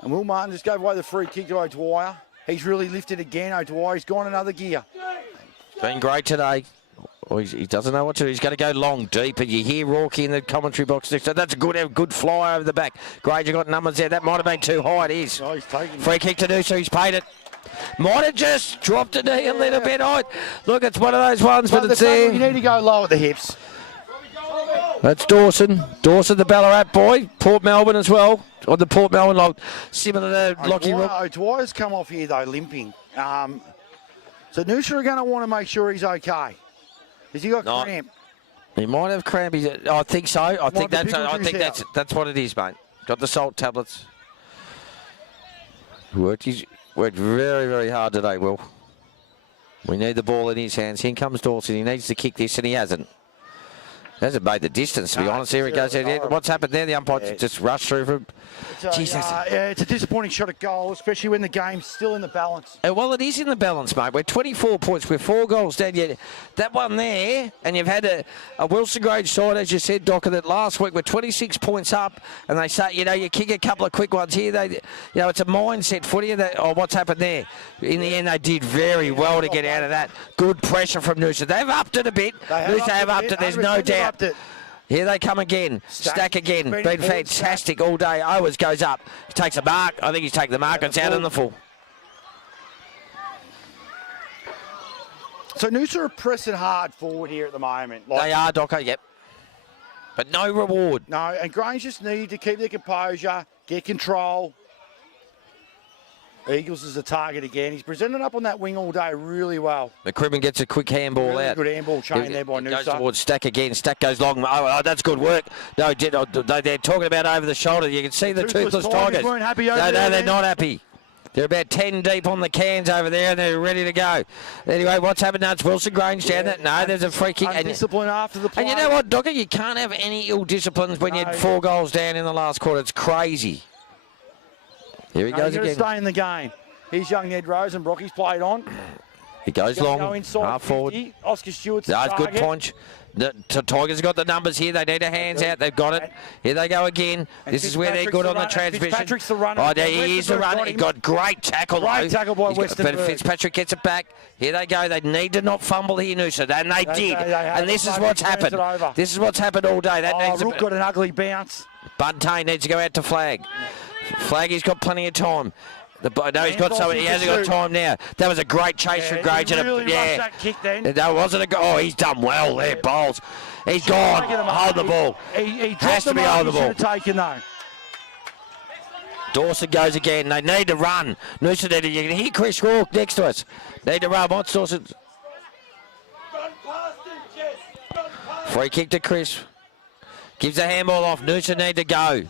And Will Martin just gave away the free kick to O'Dwyer. He's really lifted again. O'Dwyer's gone another gear. Been great today. Oh, he doesn't know what to do. He's going to go long, deep, and you hear Rourke in the commentary box next. So that's a good fly over the back. Granger got numbers there. That might have been too high. It is. Oh, he's taking free kick to Noosa. He's paid it. Might have just dropped a knee a little bit. Look, it's one of those ones, but it's there. You need to go low at the hips. That's Dawson. Dawson, the Ballarat boy. Port Melbourne as well. On the Port Melbourne log. Similar to Lockie Rook. O'Dwyer's come off here, though, limping. So Noosa are going to want to make sure he's okay. Has he got cramp? He might have cramp. I think so. I think that's what it is, mate. Got the salt tablets. Worked very, very hard today, Will. We need the ball in his hands. Here comes Dawson. He needs to kick this, and he hasn't. Hasn't made the distance, to be honest. Here he goes. What's happened there? The umpire just rushed through for it's a disappointing shot at goal, especially when the game's still in the balance. Well, it is in the balance, mate. We're 24 points. We're 4 goals down. That one there, and you've had a Wilston Grange side, as you said, Docker, that last week we're 26 points up, and they say, you kick a couple of quick ones here. It's a mindset footy. What's happened there? In the end, they did very well to get out of that. Good pressure from Noosa. They've upped it a bit. Noosa have upped it. There's no doubt. Here they come again. Stack again. Been fantastic all day. Owers goes up. He takes a mark. I think he's taken the mark. It's out in the full. So Noosa are pressing hard forward here at the moment. They are, Docker, yep. But no reward. No, and Grange just need to keep their composure, get control. Eagles is the target again. He's presented up on that wing all day really well. McCrimmon gets a quick handball out. Good handball chain there by Noosa. Goes towards Stack again. Stack goes long. Oh, that's good work. No, they're talking about over the shoulder. You can see the toothless Tigers. Weren't happy over no, there, they're not happy. They're about 10 deep on the cans over there, and they're ready to go. Anyway, what's happened now? It's Wilston Grange down there. No, there's a free kick. Undisciplined after the play. And you know what, Docker? You can't have any ill disciplines when you're 4 goals down in the last quarter. It's crazy. Here he goes again. He's got to stay in the game. Here's young Ned Rosenbrock. He's played on. He goes long, half forward. Oscar Stewart's That's good punch. The Tigers got the numbers here. They need their hands out. They've got it. Here they go again. This is where they're good on the transmission. Fitzpatrick's the runner. Oh, there he is the runner. He got great tackle. Great tackle by Weston. But Fitzpatrick gets it back. Here they go. They need to not fumble here, Noosa. And they did. And this is what's happened. This is what's happened all day. Rook got an ugly bounce. Buntain needs to go out to Flag. Flag, he's got plenty of time. No, he's got so he hasn't got time now. That was a great chase from Grange. He really rushed that kick then. That wasn't he's done well there, Bowles. He's gone. Hold the ball. He has to be hold the ball. Should have taken though. Dawson goes again. They need to run. Noosa, you can hear Chris Rourke next to us. Need to run. What's Dawson? Free kick to Chris. Gives the handball off. Noosa need to go.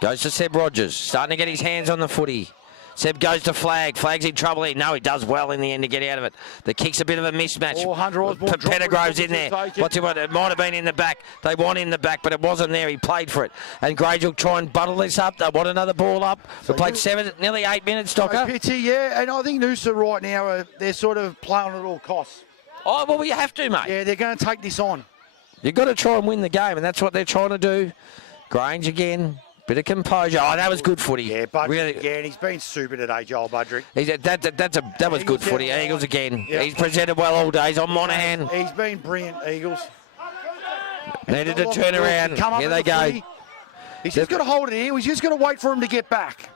Goes to Seb Rogers. Starting to get his hands on the footy. Seb goes to Flag. Flag's in trouble here. No, he does well in the end to get out of it. The kick's a bit of a mismatch. Oh, Hunter Osborne Pettigrove's in there. What's it? It might have been in the back. They want in the back, but it wasn't there. He played for it. And Grange will try and bundle this up. They want another ball up. We played nearly 8 minutes, Docker. Pity, yeah. And I think Noosa right now, they're sort of playing at all costs. Oh, well, you have to, mate. Yeah, they're going to take this on. You've got to try and win the game, and that's what they're trying to do. Grange again. Bit of composure. Oh, that was good footy. Yeah, Budrick really. again. He's been stupid today, Joel Budrick. That was good footy. Eagles again. Yep. He's presented well all day. He's on Monaghan. He's been brilliant, Eagles. Needed to turn around. Here they go. He's just got to hold it here. He's just got to wait for him to get back.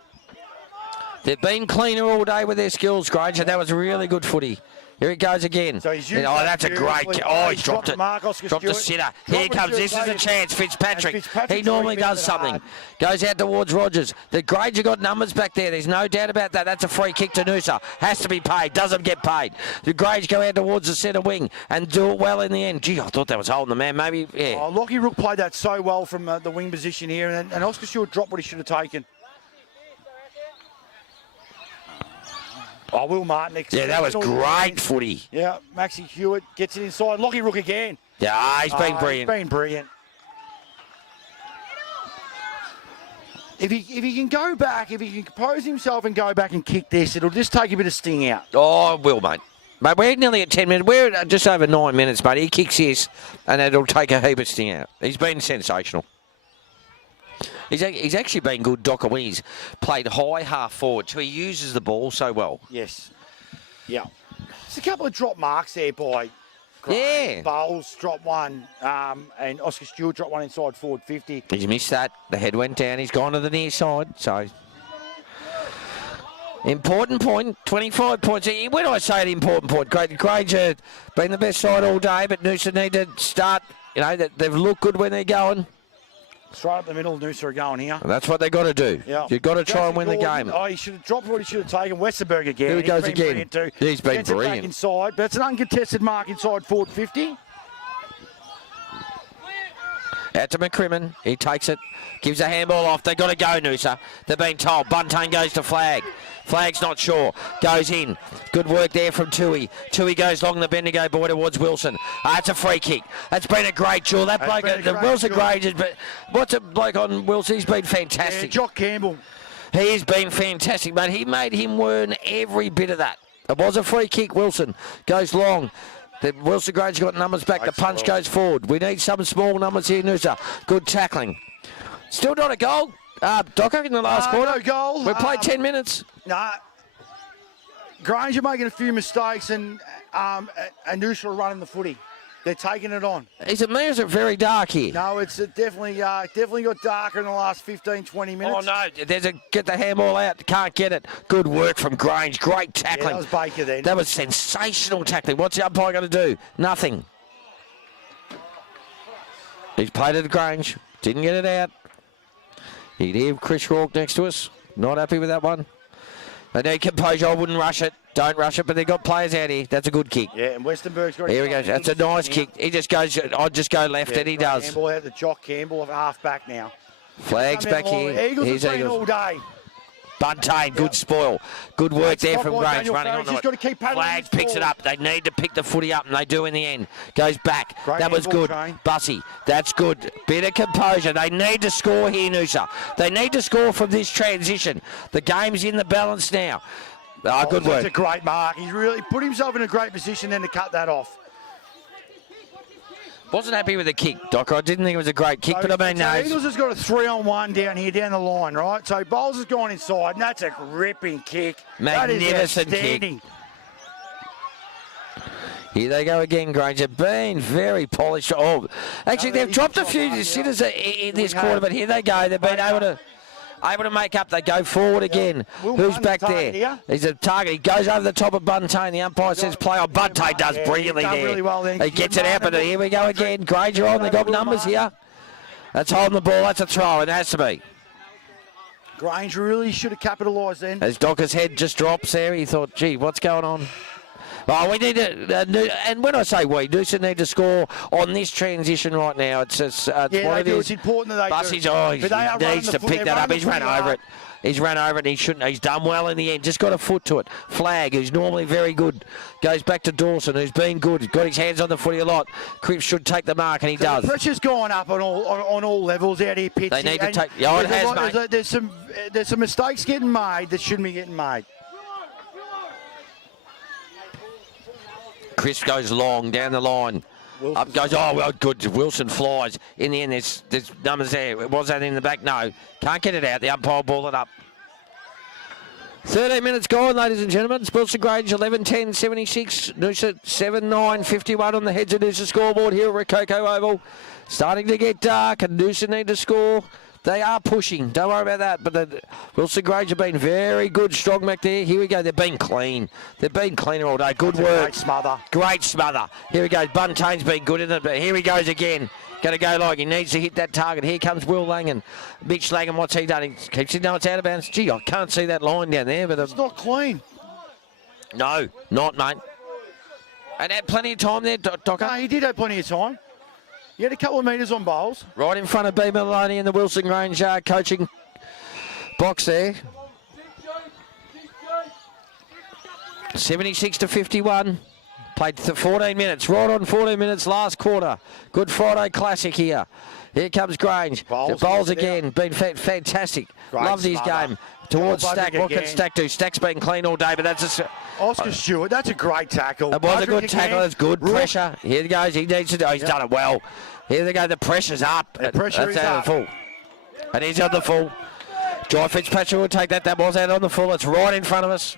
They've been cleaner all day with their skills, Grange, and that was really good footy. Here it goes again. So he's that's a great... Oh, he's dropped it. Dropped the sitter. Here comes. This is a chance. Fitzpatrick. He normally does something. Goes out towards Rogers. The Grange have got numbers back there. There's no doubt about that. That's a free kick to Noosa. Has to be paid. Doesn't get paid. The Grange go out towards the centre wing and do it well in the end. Gee, I thought that was holding the man. Maybe, yeah. Oh, Lockie Rook played that so well from the wing position here, and Oscar Stewart dropped what he should have taken. Oh, Will Martin. Yeah, that was great footy. Yeah, Maxie Hewitt gets it inside. Lockie Rook again. Yeah, he's been brilliant. He's been brilliant. If he can go back, if he can compose himself and go back and kick this, it'll just take a bit of sting out. Oh, it will, mate. Mate, we're nearly at 10 minutes. We're at just over 9 minutes, mate. He kicks this, and it'll take a heap of sting out. He's been sensational. He's actually been good, Docker, when he's played high half forward, so he uses the ball so well. Yes. Yeah. There's a couple of drop marks there by Bowles dropped one, and Oscar Stewart dropped one inside forward 50. He's missed that. The head went down. He's gone to the near side, so... Important point, 25 points. When I say an important point, Grange have been the best side all day, but Noosa need to start, they've looked good when they're going. Straight up the middle, Noosa are going here. That's what they've got to do. Yep. You've got to try and win the game. Oh, he should have dropped what he should have taken. Westerberg again. Here he goes again. He's been brilliant. Back inside, but it's an uncontested mark inside forward 50. Out to McCrimmon. He takes it. Gives a handball off. They've got to go, Noosa. They've been told. Buntain goes to Flag. Flag's not sure. Goes in. Good work there from Tui. Tui goes long the Bendigo boy towards Wilson. It's a free kick. That's been a great duel. That bloke, the Wilson Grange, but what's a bloke on Wilson? He's been fantastic. Yeah, Jock Campbell. He has been fantastic, mate. He made him earn every bit of that. It was a free kick. Wilson goes long. The Wilson Grange got numbers back. The punch goes forward. We need some small numbers here, Noosa. Good tackling. Still not a goal. Docker in the last quarter. No goal. We played 10 minutes. Nah. Grange are making a few mistakes, and Noosa are running the footy. They're taking it on. Is it me or is it very dark here? No, it's definitely got darker in the last 15, 20 minutes. Oh, no. Get the handball out. Can't get it. Good work from Grange. Great tackling. Yeah, that was Baker then. That was sensational tackling. What's the umpire going to do? Nothing. He's played it at Grange. Didn't get it out. You'd hear Chris Rourke next to us. Not happy with that one. They need composure. I wouldn't rush it. Don't rush it, but they've got players out here. That's a good kick. Yeah, and Westenberg's got... Here he goes. That's a nice kick. He just goes... I'd just go left, and he does. Campbell out to Jock Campbell, half back now. Flags back here. Eagles have been all day. Buntain, good spoil. Good work there from Grange, running on got to keep Flags picks it up. They need to pick the footy up, and they do in the end. Goes back. That was good. Bussy, that's good. Bit of composure. They need to score here, Noosa. They need to score from this transition. The game's in the balance now. Good work. That's a great mark. He's really put himself in a great position then to cut that off. Wasn't happy with the kick, Doc. I didn't think it was a great kick, but I mean, no. Eagles has got a 3-on-1 down here, down the line, right? So Bowles has gone inside, and that's a gripping kick. Magnificent kick. Here they go again, Grange. They've been very polished. Oh, actually, they've dropped a few sitters in this quarter, but here they go. They've been able to make up. They go forward again. Who's back there? Here. He's a target. He goes over the top of Buntain. The umpire says play on. Buntain does brilliantly there. Really well then. He gets it out, but here we go again. Granger on. They've got numbers here. That's holding the ball. That's a throw. It has to be. Grange really should have capitalised then. As Docker's head just drops there, he thought, gee, what's going on? Oh, we need to, and when I say we, Noosa need to score on this transition right now. It's Yeah, what they it do. is. It's important that they Bussey's, do. he But they are running needs the to foot- pick they're that up. running He's the run foot over hard. it. He's run over it. He shouldn't. He's done well in the end. Just got a foot to it. Flag, who's normally very good, goes back to Dawson, who's been good. Got his hands on the footy a lot. Cripps should take the mark, and he does. The pressure's going up on all levels out here, Pitsy. They need to and take. Yeah, it there's a has, lot- mate. there's some mistakes getting made that shouldn't be getting made. Chris goes long down the line. Up goes, oh, well, good. Wilson flies. In the end, there's numbers there. Was that in the back? No. Can't get it out. The umpire ball it up. 13 minutes gone, ladies and gentlemen. It's Wilston Grange, 11-10, 76. Noosa, 7-9, 51 on the heads of Noosa scoreboard here at Rococo Oval. Starting to get dark, and Noosa need to score. They are pushing. Don't worry about that. But Wilston Grange have been very good, strong back there. Here we go. They've been clean. They've been cleaner all day. Good work. Great smother. Great smother. Here we go. Buntane's been good in it, but here he goes again. Going to go like he needs to hit that target. Here comes Will Langan. Mitch Langan, what's he done? He keeps it. No, it's out of bounds. Gee, I can't see that line down there. But it's not clean. No, not, mate. And had plenty of time there, Docker. No, he did have plenty of time. He had a couple of metres on bowls. Right in front of B. Maloney in the Wilston Grange coaching box there. 76-51. Played 14 minutes. Right on 14 minutes last quarter. Good Friday classic here. Here comes Grange. Bowls again. Been fantastic. Great Loved his smother. game. Towards Goal Stack. buzzing What can again. Stack do? Stack's been clean all day, but that's a... Oscar Stewart, that's a great tackle. It was a Budrick good tackle. again. It's good Rook. pressure. Here he goes. He needs to do. He's done it well. Here they go. The pressure's up. The pressure That's is out up. of the full. And he's on the full. Jai Fitzpatrick will take that. That was out on the full. It's right in front of us.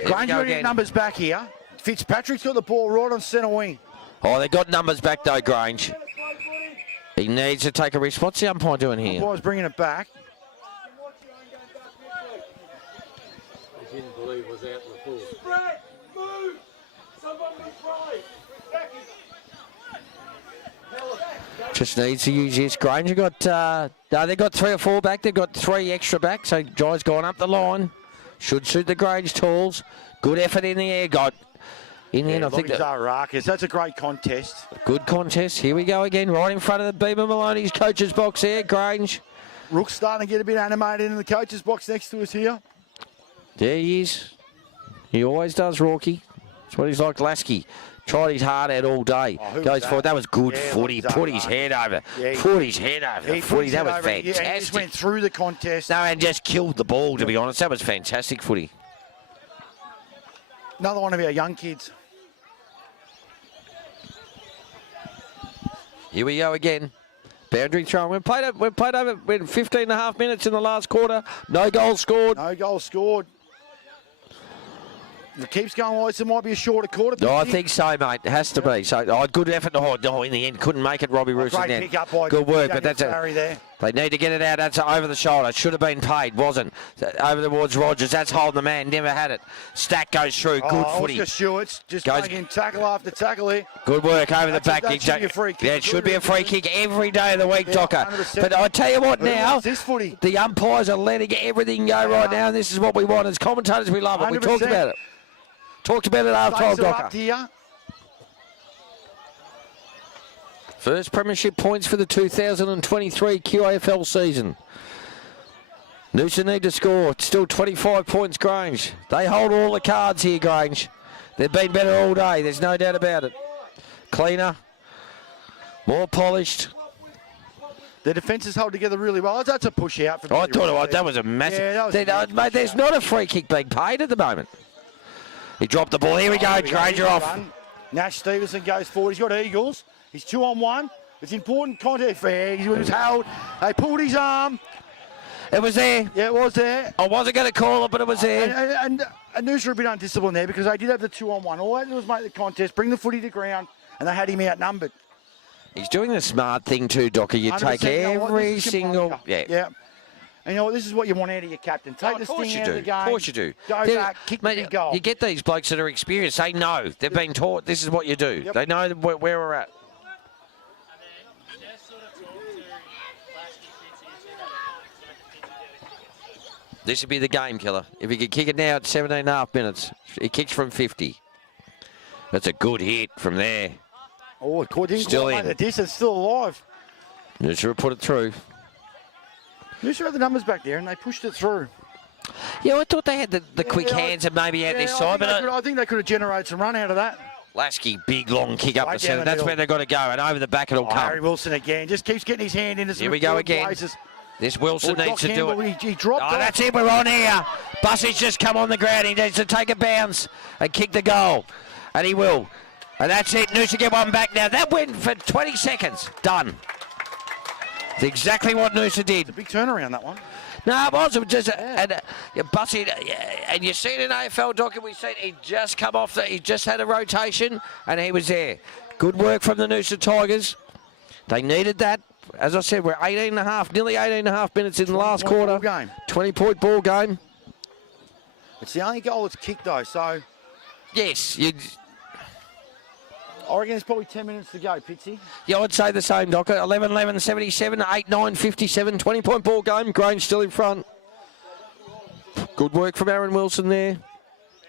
Here we Grange go will get again. numbers back here. Fitzpatrick's got the ball right on centre wing. Oh, they got numbers back though, Grange. He needs to take a risk. What's the umpire doing here? Umpire's bringing it back. He didn't believe it was out in the full. Spread! Move! Somebody try! Just needs to use this. Granger got, no, they've got 3 or 4 back. They've got 3 extra back. So Jai's gone up the line. Should suit the Grange tools. Good effort in the air. Got in the end, I think that. Rakas. That's a great contest. Good contest. Here we go again. Right in front of the Beamer Maloney's coach's box there. Grange. Rook's starting to get a bit animated in the coach's box next to us here. There he is. He always does, Rorky. That's what he's like. Lasky tried his heart out all day. Oh, who Goes was forward. That was good Yeah, footy. look, Put his Zara. head over. Yeah, he- Put his head over the He footy. puts That it was over. Yeah, and he just fantastic. went through the contest. No, and just killed the ball, to be honest. That was fantastic footy. Another one of our young kids. Here we go again. Boundary throw. We've played over 15 and a half minutes in the last quarter. No goals scored. No goal scored. If it keeps going like this, it might be a shorter quarter. No, I think so, mate. It has to be. So, good effort. In the end, couldn't make it, Robbie Roosters. Great pick up by Good work, Daniel but that's Farry there. They need to get it out. That's over the shoulder. Should have been paid, wasn't. Over towards Rogers. That's holding the man. Never had it. Stack goes through. Good footy. Oscar Stewart's just Goes- making tackle after tackle here. Good work over the That's back. that should be a free kick. Yeah, it should be a free kick every day of the week, Yeah, Docker. 100%. But I tell you what Who now, wants this footy? the umpires are letting everything go right now, and this is what we want. As commentators, we love it. We talked 100%. about it. Talked about it after time, Stakes are up Docker. here. First premiership points for the 2023 QAFL season. Noosa need to score. It's still 25 points, Grange. They hold all the cards here, Grange. They've been better all day. There's no doubt about it. Cleaner. More polished. The defences hold together really well. That's a push out. From I Billy thought Ross that was a massive... Yeah, that was a huge mate, push there's out. not a free kick being paid at the moment. He dropped the ball. Here we go. Here we go. Granger Here's off. the run. Nash Stevenson goes forward. He's got Eagles. He's 2-on-1. It's important contest for him. He was held. They pulled his arm. It was there. Yeah, it was there. I wasn't going to call it, but it was there. And Noosa were a bit undisciplined there because they did have the 2-on-1. All they did was make the contest, bring the footy to ground, and they had him outnumbered. He's doing the smart thing too, Docker. You 100%, take you know what, every this is single... Commander. Yeah. And you know what? This is what you want out of your captain. Take the Of course sting you out do. of the game. Of course you do. Go They're- back, kick the mate, big goal. You get these blokes that are experienced. They know. They've been taught this is what you do. Yep. They know where we're at. This would be the game killer. If he could kick it now at 17.5 minutes, he kicks from 50. That's a good hit from there. Oh, it didn't Still quite in. make the distance, still alive. Noosa put it through. Noosa had the numbers back there and they pushed it through. Yeah, I thought they had the quick hands and maybe out this side, but I think they could have generated some run out of that. Lasky, big long kick up Right the centre. down the That's middle. where they've got to go, and over the back it'll Harry come. Wilson again, just keeps getting his hand into some Here we go important again. places. This Wilson Oh, needs to do Campbell, it. He dropped Oh, off. that's it. We're on here. Bussey's just come on the ground. He needs to take a bounce and kick the goal, and he will. And that's it. Noosa get one back now. That went for 20 seconds. Done. It's exactly what Noosa did. Big turnaround, that one. No, it was. It was just Bussey, and you see it in AFL docket. We see he just come off. He just had a rotation, and he was there. Good work from the Noosa Tigers. They needed that. As I said, we're 18.5, nearly 18.5 minutes in the last quarter. Game. 20-point ball game. It's the only goal that's kicked though, so Yes, I reckon there's probably 10 minutes to go, Pitsy. yeah, I'd say the same, Docker. 11-11, 77, 8-9, 57, 20-point ball game. Grange still in front. Good work from Aaron Wilson there.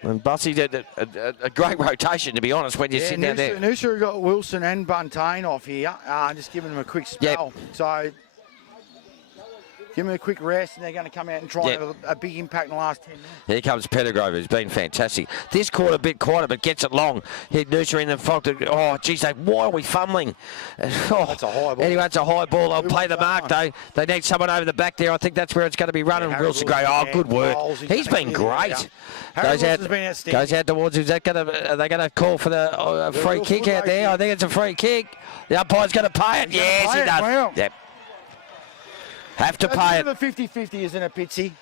And Bussey did a great rotation, to be honest, when you sit down there. Noosa got Wilson and Buntain off here, just giving them a quick spell. So give them a quick rest, and they're going to come out and try and have a big impact in the last 10 minutes. Here comes Pettigrove, who's been fantastic. This quarter a bit quieter, but gets it long. Hit Noosa in the fault. Oh, geez, why are we fumbling? Oh, That's a high ball. Anyway, it's a high ball. They'll Who play the wants that mark, though. They need someone over the back there. I think that's where it's going to be running. Harry Wilson Wilson, Gray, oh, yeah, good work. goals. He's been great. Harry Goes out, Wilson's been outstanding. goes out towards. Is that going to? Are they going to call for the free will kick full out there? race. I think it's a free kick. The umpire's going to pay it. He's gonna Yes, pay he it. does. Wow. Yep. Have to That's pay a it. bit of a 50-50, isn't it, Pitsy?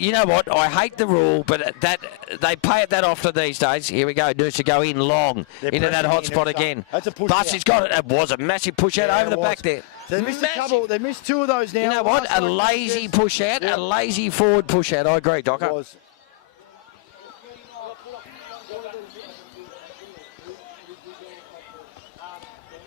You know what? I hate the rule, but that they pay it that often these days. Here we go. Noosa go in long They're into that pressing hot in, spot Noosa. again. That's a push Bussey's out. got it. It was a massive push out Yeah, over the it back was. there. They missed a Massive. couple. They missed two of those now. You know what? A lazy push out, a lazy forward push out. I agree, Docker. Was.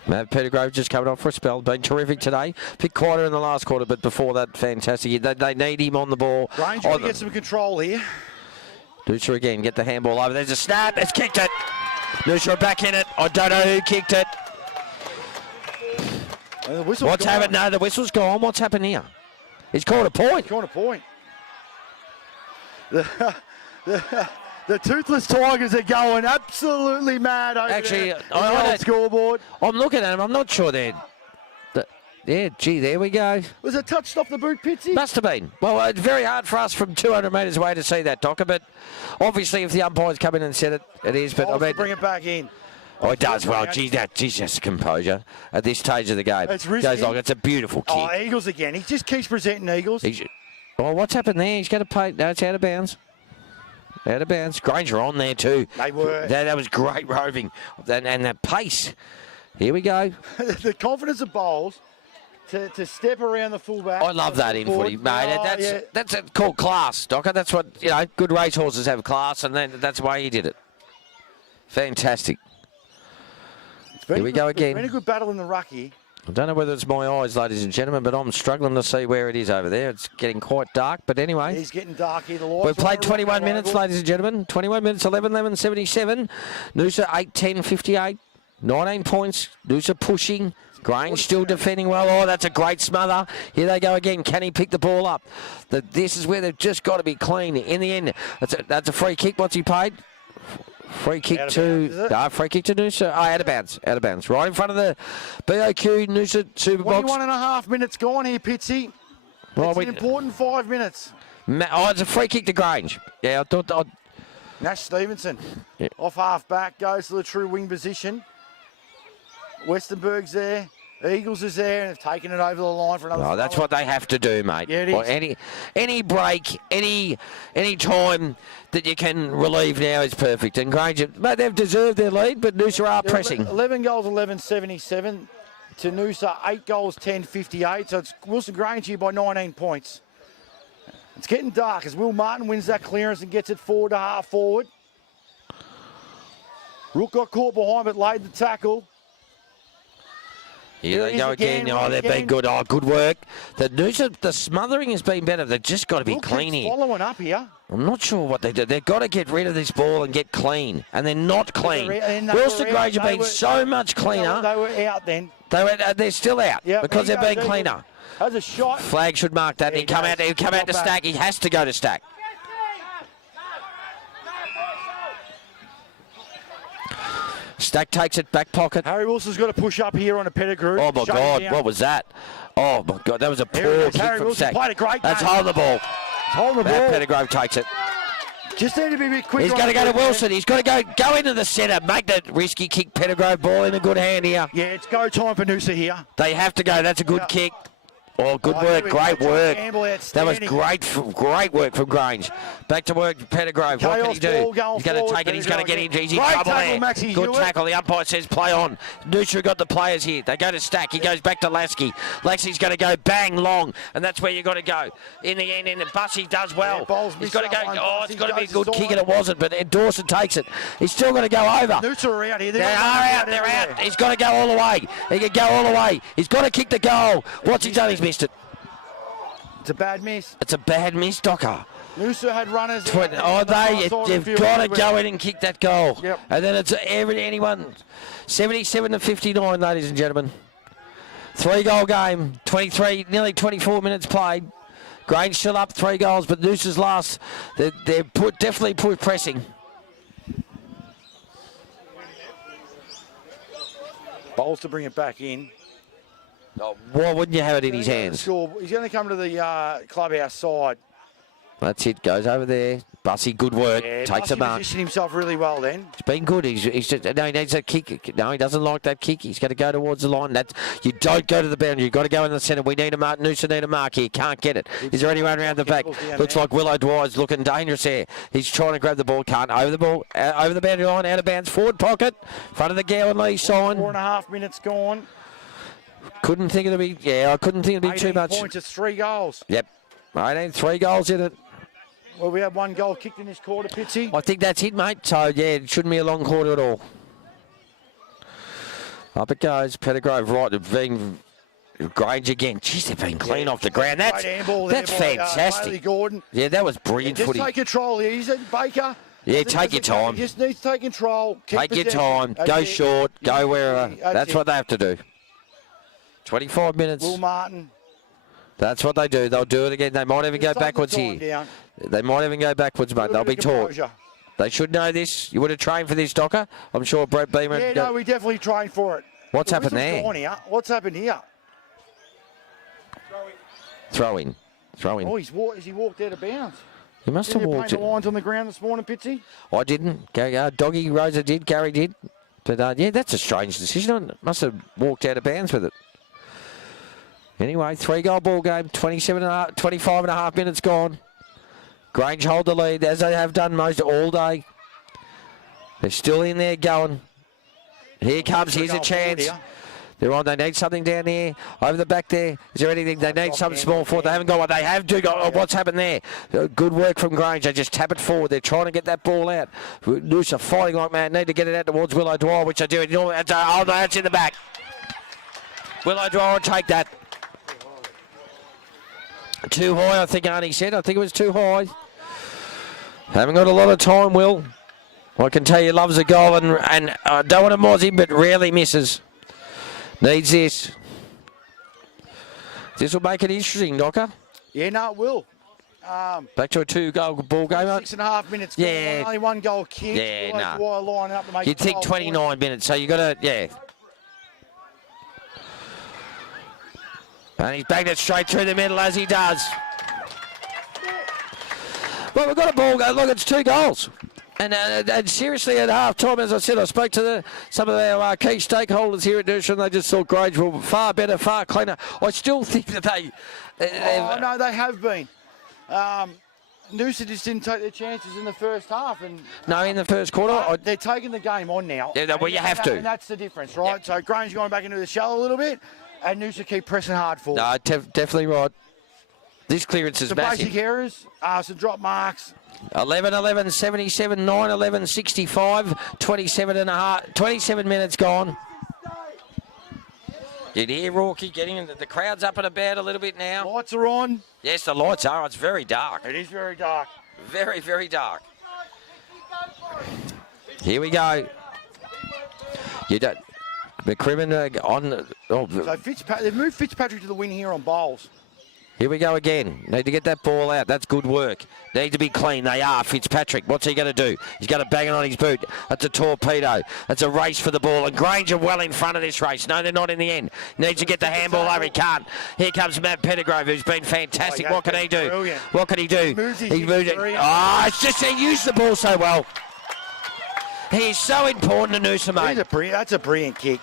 Matt Pettigrove just coming off for a spell. Been terrific today. Bit quieter in the last quarter, but before that, fantastic. They need him on the ball. Grange will get some control here. Noosa again, get the handball over. There's a snap. It's kicked it. Noosa are back in it. I don't know who kicked it. The whistle's What's gone. happened? No, the whistle's gone. What's happened here? He's called a point. Corner point. The toothless Tigers are going absolutely mad over Actually, there. I on the don't- old scoreboard. I'm looking at him. I'm not sure they're... Yeah, gee, there we go. Was it touched off the boot, Pitsy? Must have been. Well, it's very hard for us from 200 metres away to see that, Docker, but obviously if the umpires come in and said it, it is. But I mean, bring it back in. oh, it does. Well, geez, geez, just composure at this stage of the game. It's risky. Goes like it's a beautiful kick. Oh, Eagles again. He just keeps presenting Eagles. Oh, what's happened there? He's got to pay. No, it's out of bounds. Out of bounds. Granger on there too. They were. That was great roving. And that pace. Here we go. The confidence of bowls to step around the fullback. I love that in footy, mate. Oh, That's called class, Docker. That's what, good racehorses have class, and then that's why he did it. Fantastic. Here we go again. It's been a good battle in the ruck here. I don't know whether it's my eyes, ladies and gentlemen, but I'm struggling to see where it is over there. It's getting quite dark, but anyway. He's getting dark here. The lights We've played are 21 on, minutes, Oval. ladies and gentlemen. 21 minutes, 11-11, 77. Noosa 8-10, 58. 19 points. Noosa pushing. Grange still defending well. Oh, that's a great smother. Here they go again. Can he pick the ball up? This is where they've just got to be clean. In the end, that's a free kick. What's he paid? Free kick free kick to Noosa. Oh, out of bounds. Out of bounds. Right in front of the BOQ Noosa Super Box. 21.5 minutes gone here, Pitsy. Well, It's an important 5 minutes. It's a free kick to Grange. Yeah, I thought... Nash Stevenson Yeah. off half back, goes to the true wing position. Westenberg's there. Eagles is there and have taken it over the line for another. Oh, that's what they have to do, mate. Yeah, it is. Or any break, any time that you can relieve now is perfect. And Grange, mate, they've deserved their lead, but Noosa are pressing. 11 goals, 11-77 to Noosa. 8 goals, 10-58. So it's Wilston Grange here by 19 points. It's getting dark as Will Martin wins that clearance and gets it forward to half forward. Rook got caught behind but laid the tackle. Here they go again. Oh, they've been good. Oh, good work. The Noosa, the smothering has been better. They've just got to be clean here. Following up here. I'm not sure what they do. They've got to get rid of this ball and get clean, and they're not clean. Wilston Grange have been so much cleaner. They were out then. They're still out because they've been cleaner. That's a shot. Flag should mark that. He'll come out to stack. He has to go to stack. Stack takes it, back pocket. Harry Wilson's got to push up here on a Pettigrew. Oh, my God, what was that? Oh, my God, that was a poor kick from Stack. Played a great That's game. hold the ball. Hold the ball. Pettigrew takes it. Just need to be a bit quicker. He's going to go to Wilson. He's got to go into the centre. Make that risky kick. Pettigrew ball in a good hand here. Yeah, it's go time for Noosa here. They have to go. That's a good kick. Oh, good work, great work. That was great work from Grange. Back to work, Pettigrew. What can he do? He's going to take it. He's going to get in. He's in trouble there. Good tackle. The umpire says play on. Noosa got the players here. They go to Stack. He goes back to Lasky. Lasky's going to go bang long, and that's where you got to go. In the end, and Bussy does well. He's got to go. Oh, it's got to be a good kick, and it wasn't. But Dawson takes it. He's still going to go over. Noosa are out here. They are out. They're out. He's got to go all the way. He can go all the way. He's got to kick the goal. What's he done? He's missed it. It's a bad miss. It's a bad miss, Docker. Noosa had runners. They've got to go in and kick that goal. Yep. And then it's anyone. 77 to 59, ladies and gentlemen. 3-goal game. 23, nearly 24 minutes played. Grange still up 3 goals, but Noosa's last. They're definitely pressing. Bowles to bring it back in. Oh, why wouldn't you have it in his hands? He's going to come to the clubhouse side. That's it. Goes over there. Bussy, good work. Yeah, Takes a mark. Positioned himself really well then. It's been good. He's just, no, he needs a kick. No, he doesn't like that kick. He's got to go towards the line. You don't go to the boundary. You've got to go in the centre. We need a mark. Noosa need a mark here. Can't get it. Is there anyone around the back? Looks like Willow Dwyer's looking dangerous there. He's trying to grab the ball. Can't. Over the ball. Over the boundary line. Out of bounds. Forward pocket. Front of the Gowan Lee sign. 4.5 minutes gone. Couldn't think it'd be. Yeah, I couldn't think it'd be too much. 18 points. It's 3 goals. Yep. 18, 3 goals in it. Well, we had 1 goal kicked in this quarter, Pitsy. I think that's it, mate. So, yeah, it shouldn't be a long quarter at all. Up it goes. Pettigrew right. Being Grange again. Jeez, they've been clean off the ground. That's fantastic. Gordon. Yeah, that was brilliant footy. Just take control here. He's at Baker. Yeah, take your time. He just needs to take control. Take your time. Go short. Go wherever. That's what they have to do. 25 minutes. Will Martin. That's what they do. They'll do it again. They might even go backwards here. They might even go backwards, mate. They'll be taught. They should know this. You would have trained for this, Docker. I'm sure Brett Beamer. Yeah, no, we definitely trained for it. What's happened there? What's happened here? Throw in. Oh, has he walked out of bounds? He must have walked. Did you paint the lines on the ground this morning, Pitsy? I didn't. Doggy Rosa did. Gary did. But, yeah, that's a strange decision. Must have walked out of bounds with it. Anyway, 3-goal ball game, 25 and a half minutes gone. Grange hold the lead, as they have done most all day. They're still in there going. Here comes, here's a chance. They're on, they need something down there. Over the back there, is there anything? They need something small forward. They haven't got what they have to got. Oh, what's happened there? Good work from Grange. They just tap it forward. They're trying to get that ball out. Noosa fighting like man. Need to get it out towards Willow Dwyer, which they do. Oh, no, it's in the back. Willow Dwyer will take that. Too high, I think Arnie said. I think it was too high. Haven't got a lot of time, Will. I can tell you loves a goal and I don't want to mozzie, but rarely misses. Needs this. This will make it interesting, Docker. Yeah, no, it will. Back to a 2-goal ball game. 6.5 minutes. Yeah. Only 1 goal kick. Yeah, no. Line up to make You'd think 29 minutes, so you got to, yeah. And he's bagged it straight through the middle as he does. Well, we've got a ball go. Look, it's 2 goals. And seriously, at half-time, as I said, I spoke to some of our key stakeholders here at Noosa, and they just thought Grange were far better, far cleaner. I still think that no, they have been. Noosa just didn't take their chances in the first half. No, in the first quarter? They're taking the game on now. Yeah, well, you have to. And that's the difference, right? Yep. So Grange going back into the shell a little bit. And Noosa keep pressing hard forward. No, definitely right. This clearance is massive. Basic errors, some drop marks. 11-11, 77, 9-11, 65, 27 minutes gone. You hear Rorke getting in. The crowd's up and about a little bit now. Lights are on. Yes, the lights are. It's very dark. It is very dark. Very, very dark. Here we go. You don't. McCrimmon on. Oh, So they've moved Fitzpatrick to the win here on bowls. here we go again. Need to get that ball out. That's good work. Need to be clean. They are. Fitzpatrick. What's he going to do? He's going to bang it on his boot. That's a torpedo. That's a race for the ball. And Grange are well in front of this race. No, they're not in the end. Needs to get the handball over. He can't. Here comes Matt Pettigrove, who's been fantastic. Oh, what can he do? Brilliant. What can he do? He moved it. Oh, it's just he used the ball so well. He is so important to Noosa, mate. That's a brilliant kick.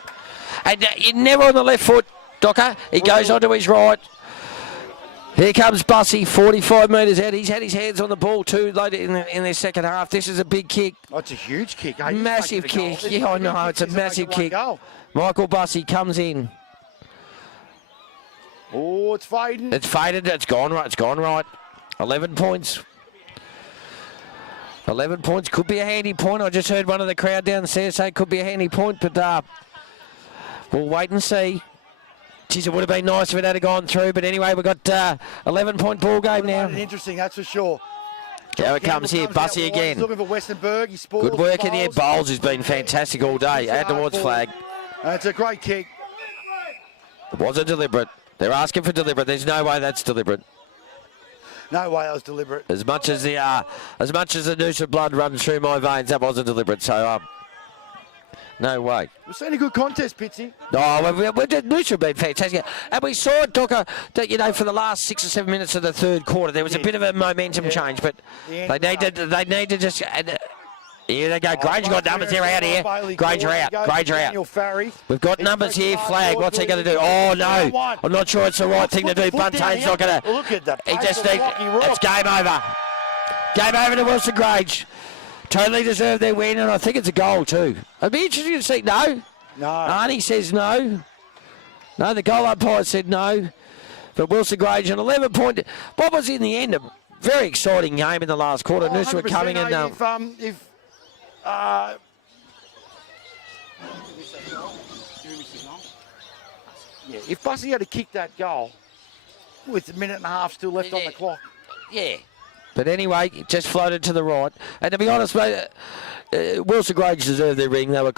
And never on the left foot, Docker. He goes onto his right. Here comes Bussy, 45 metres out. He's had his hands on the ball too later in their second half. This is a big kick. Oh, it's a huge kick. Eh? Massive kick. Yeah, I know. It's a massive kick. Michael Bussy comes in. Oh, it's fading. It's faded. It's gone right. It's gone right. 11 points. 11 points could be a handy point. I just heard one of the crowd downstairs say it could be a handy point, but we'll wait and see. Geez, it would have been nice if it had gone through, but anyway, we've got 11-point ball game now. Interesting, that's for sure. How it comes here, Bussy again. He's looking for Westenberg. He spoils. Good work in the end. Bowles has been fantastic all day. Add towards flag. It's a great kick. It wasn't deliberate. They're asking for deliberate. There's no way that's deliberate. No way that was deliberate. As much as the Noosa blood runs through my veins, that wasn't deliberate. So, no way. We've seen a good contest, Pitsy. Noosa have been fantastic. And we saw it, Docker, that, for the last 6 or 7 minutes of the third quarter, there was a bit of a momentum change, but they need to just... here they go. Grange got numbers. They're out here. Grange are out. Grange are out. We've got numbers here. Flag. What's he going to do? Oh, no. I'm not sure it's the right thing to do. Buntane's not going to... Look at that. He just needs... It's game over. Game over to Wilston Grange. Totally deserved their win, and I think it's a goal too. It'd be interesting to see. No. Arnie says no. No, the goal umpire said no. But Wilston Grange, an 11-point. What was in the end a very exciting game in the last quarter. Noosa were coming in. If Bussy had to kick that goal with a minute and a half still left on the clock. Yeah. But anyway, it just floated to the right. And to be honest, mate, Wilston Grange deserved their ring. They were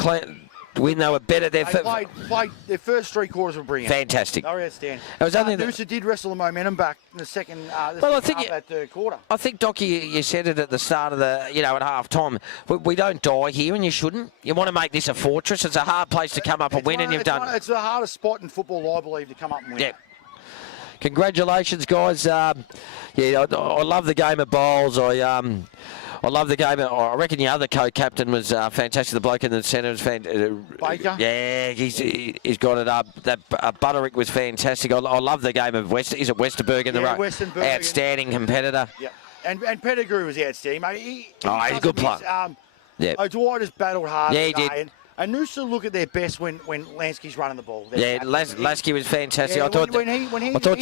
win. They were better. They played their first 3 quarters were brilliant. Fantastic. They were outstanding. It was only Noosa did wrestle the momentum back in the second. That third quarter. I think, Doc, you said it at the start of the, at half time. We don't die here, and you shouldn't. You want to make this a fortress. It's a hard place to come up and win, and you've done. It's the hardest spot in football, I believe, to come up and win. Yeah. Congratulations, guys. I love the game of bowls. I love the game. I reckon the other co-captain was fantastic. The bloke in the centre was fantastic. Baker? Yeah, he's got it up. That Butterick was fantastic. I love the game of Westerberg in the row. Westenberg. Outstanding competitor. Yeah, and Pettigrew was outstanding, mate. He's a good player. Dwight has battled hard. Yeah, he did. And Noosa look at their best when Lansky's running the ball. Lasky was fantastic. Yeah, I thought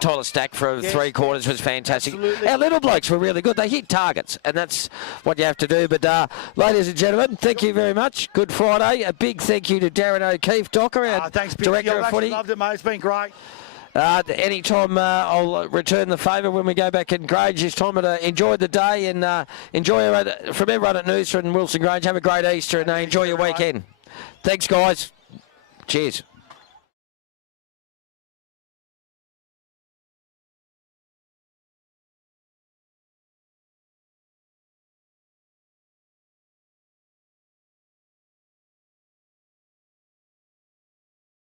Tyler Stack for 3 quarters was fantastic. Absolutely. Our little blokes were really good. They hit targets, and that's what you have to do. But ladies and gentlemen, thank you very much. Good Friday. A big thank you to Darren O'Keefe, Docker, our thanks, director of footy. Loved it, mate. It's been great. Anytime I'll return the favour when we go back in Grange this time. But enjoy the day and enjoy from everyone at Noosa and Wilston Grange. Have a great Easter and enjoy your weekend. Thanks, guys. Cheers.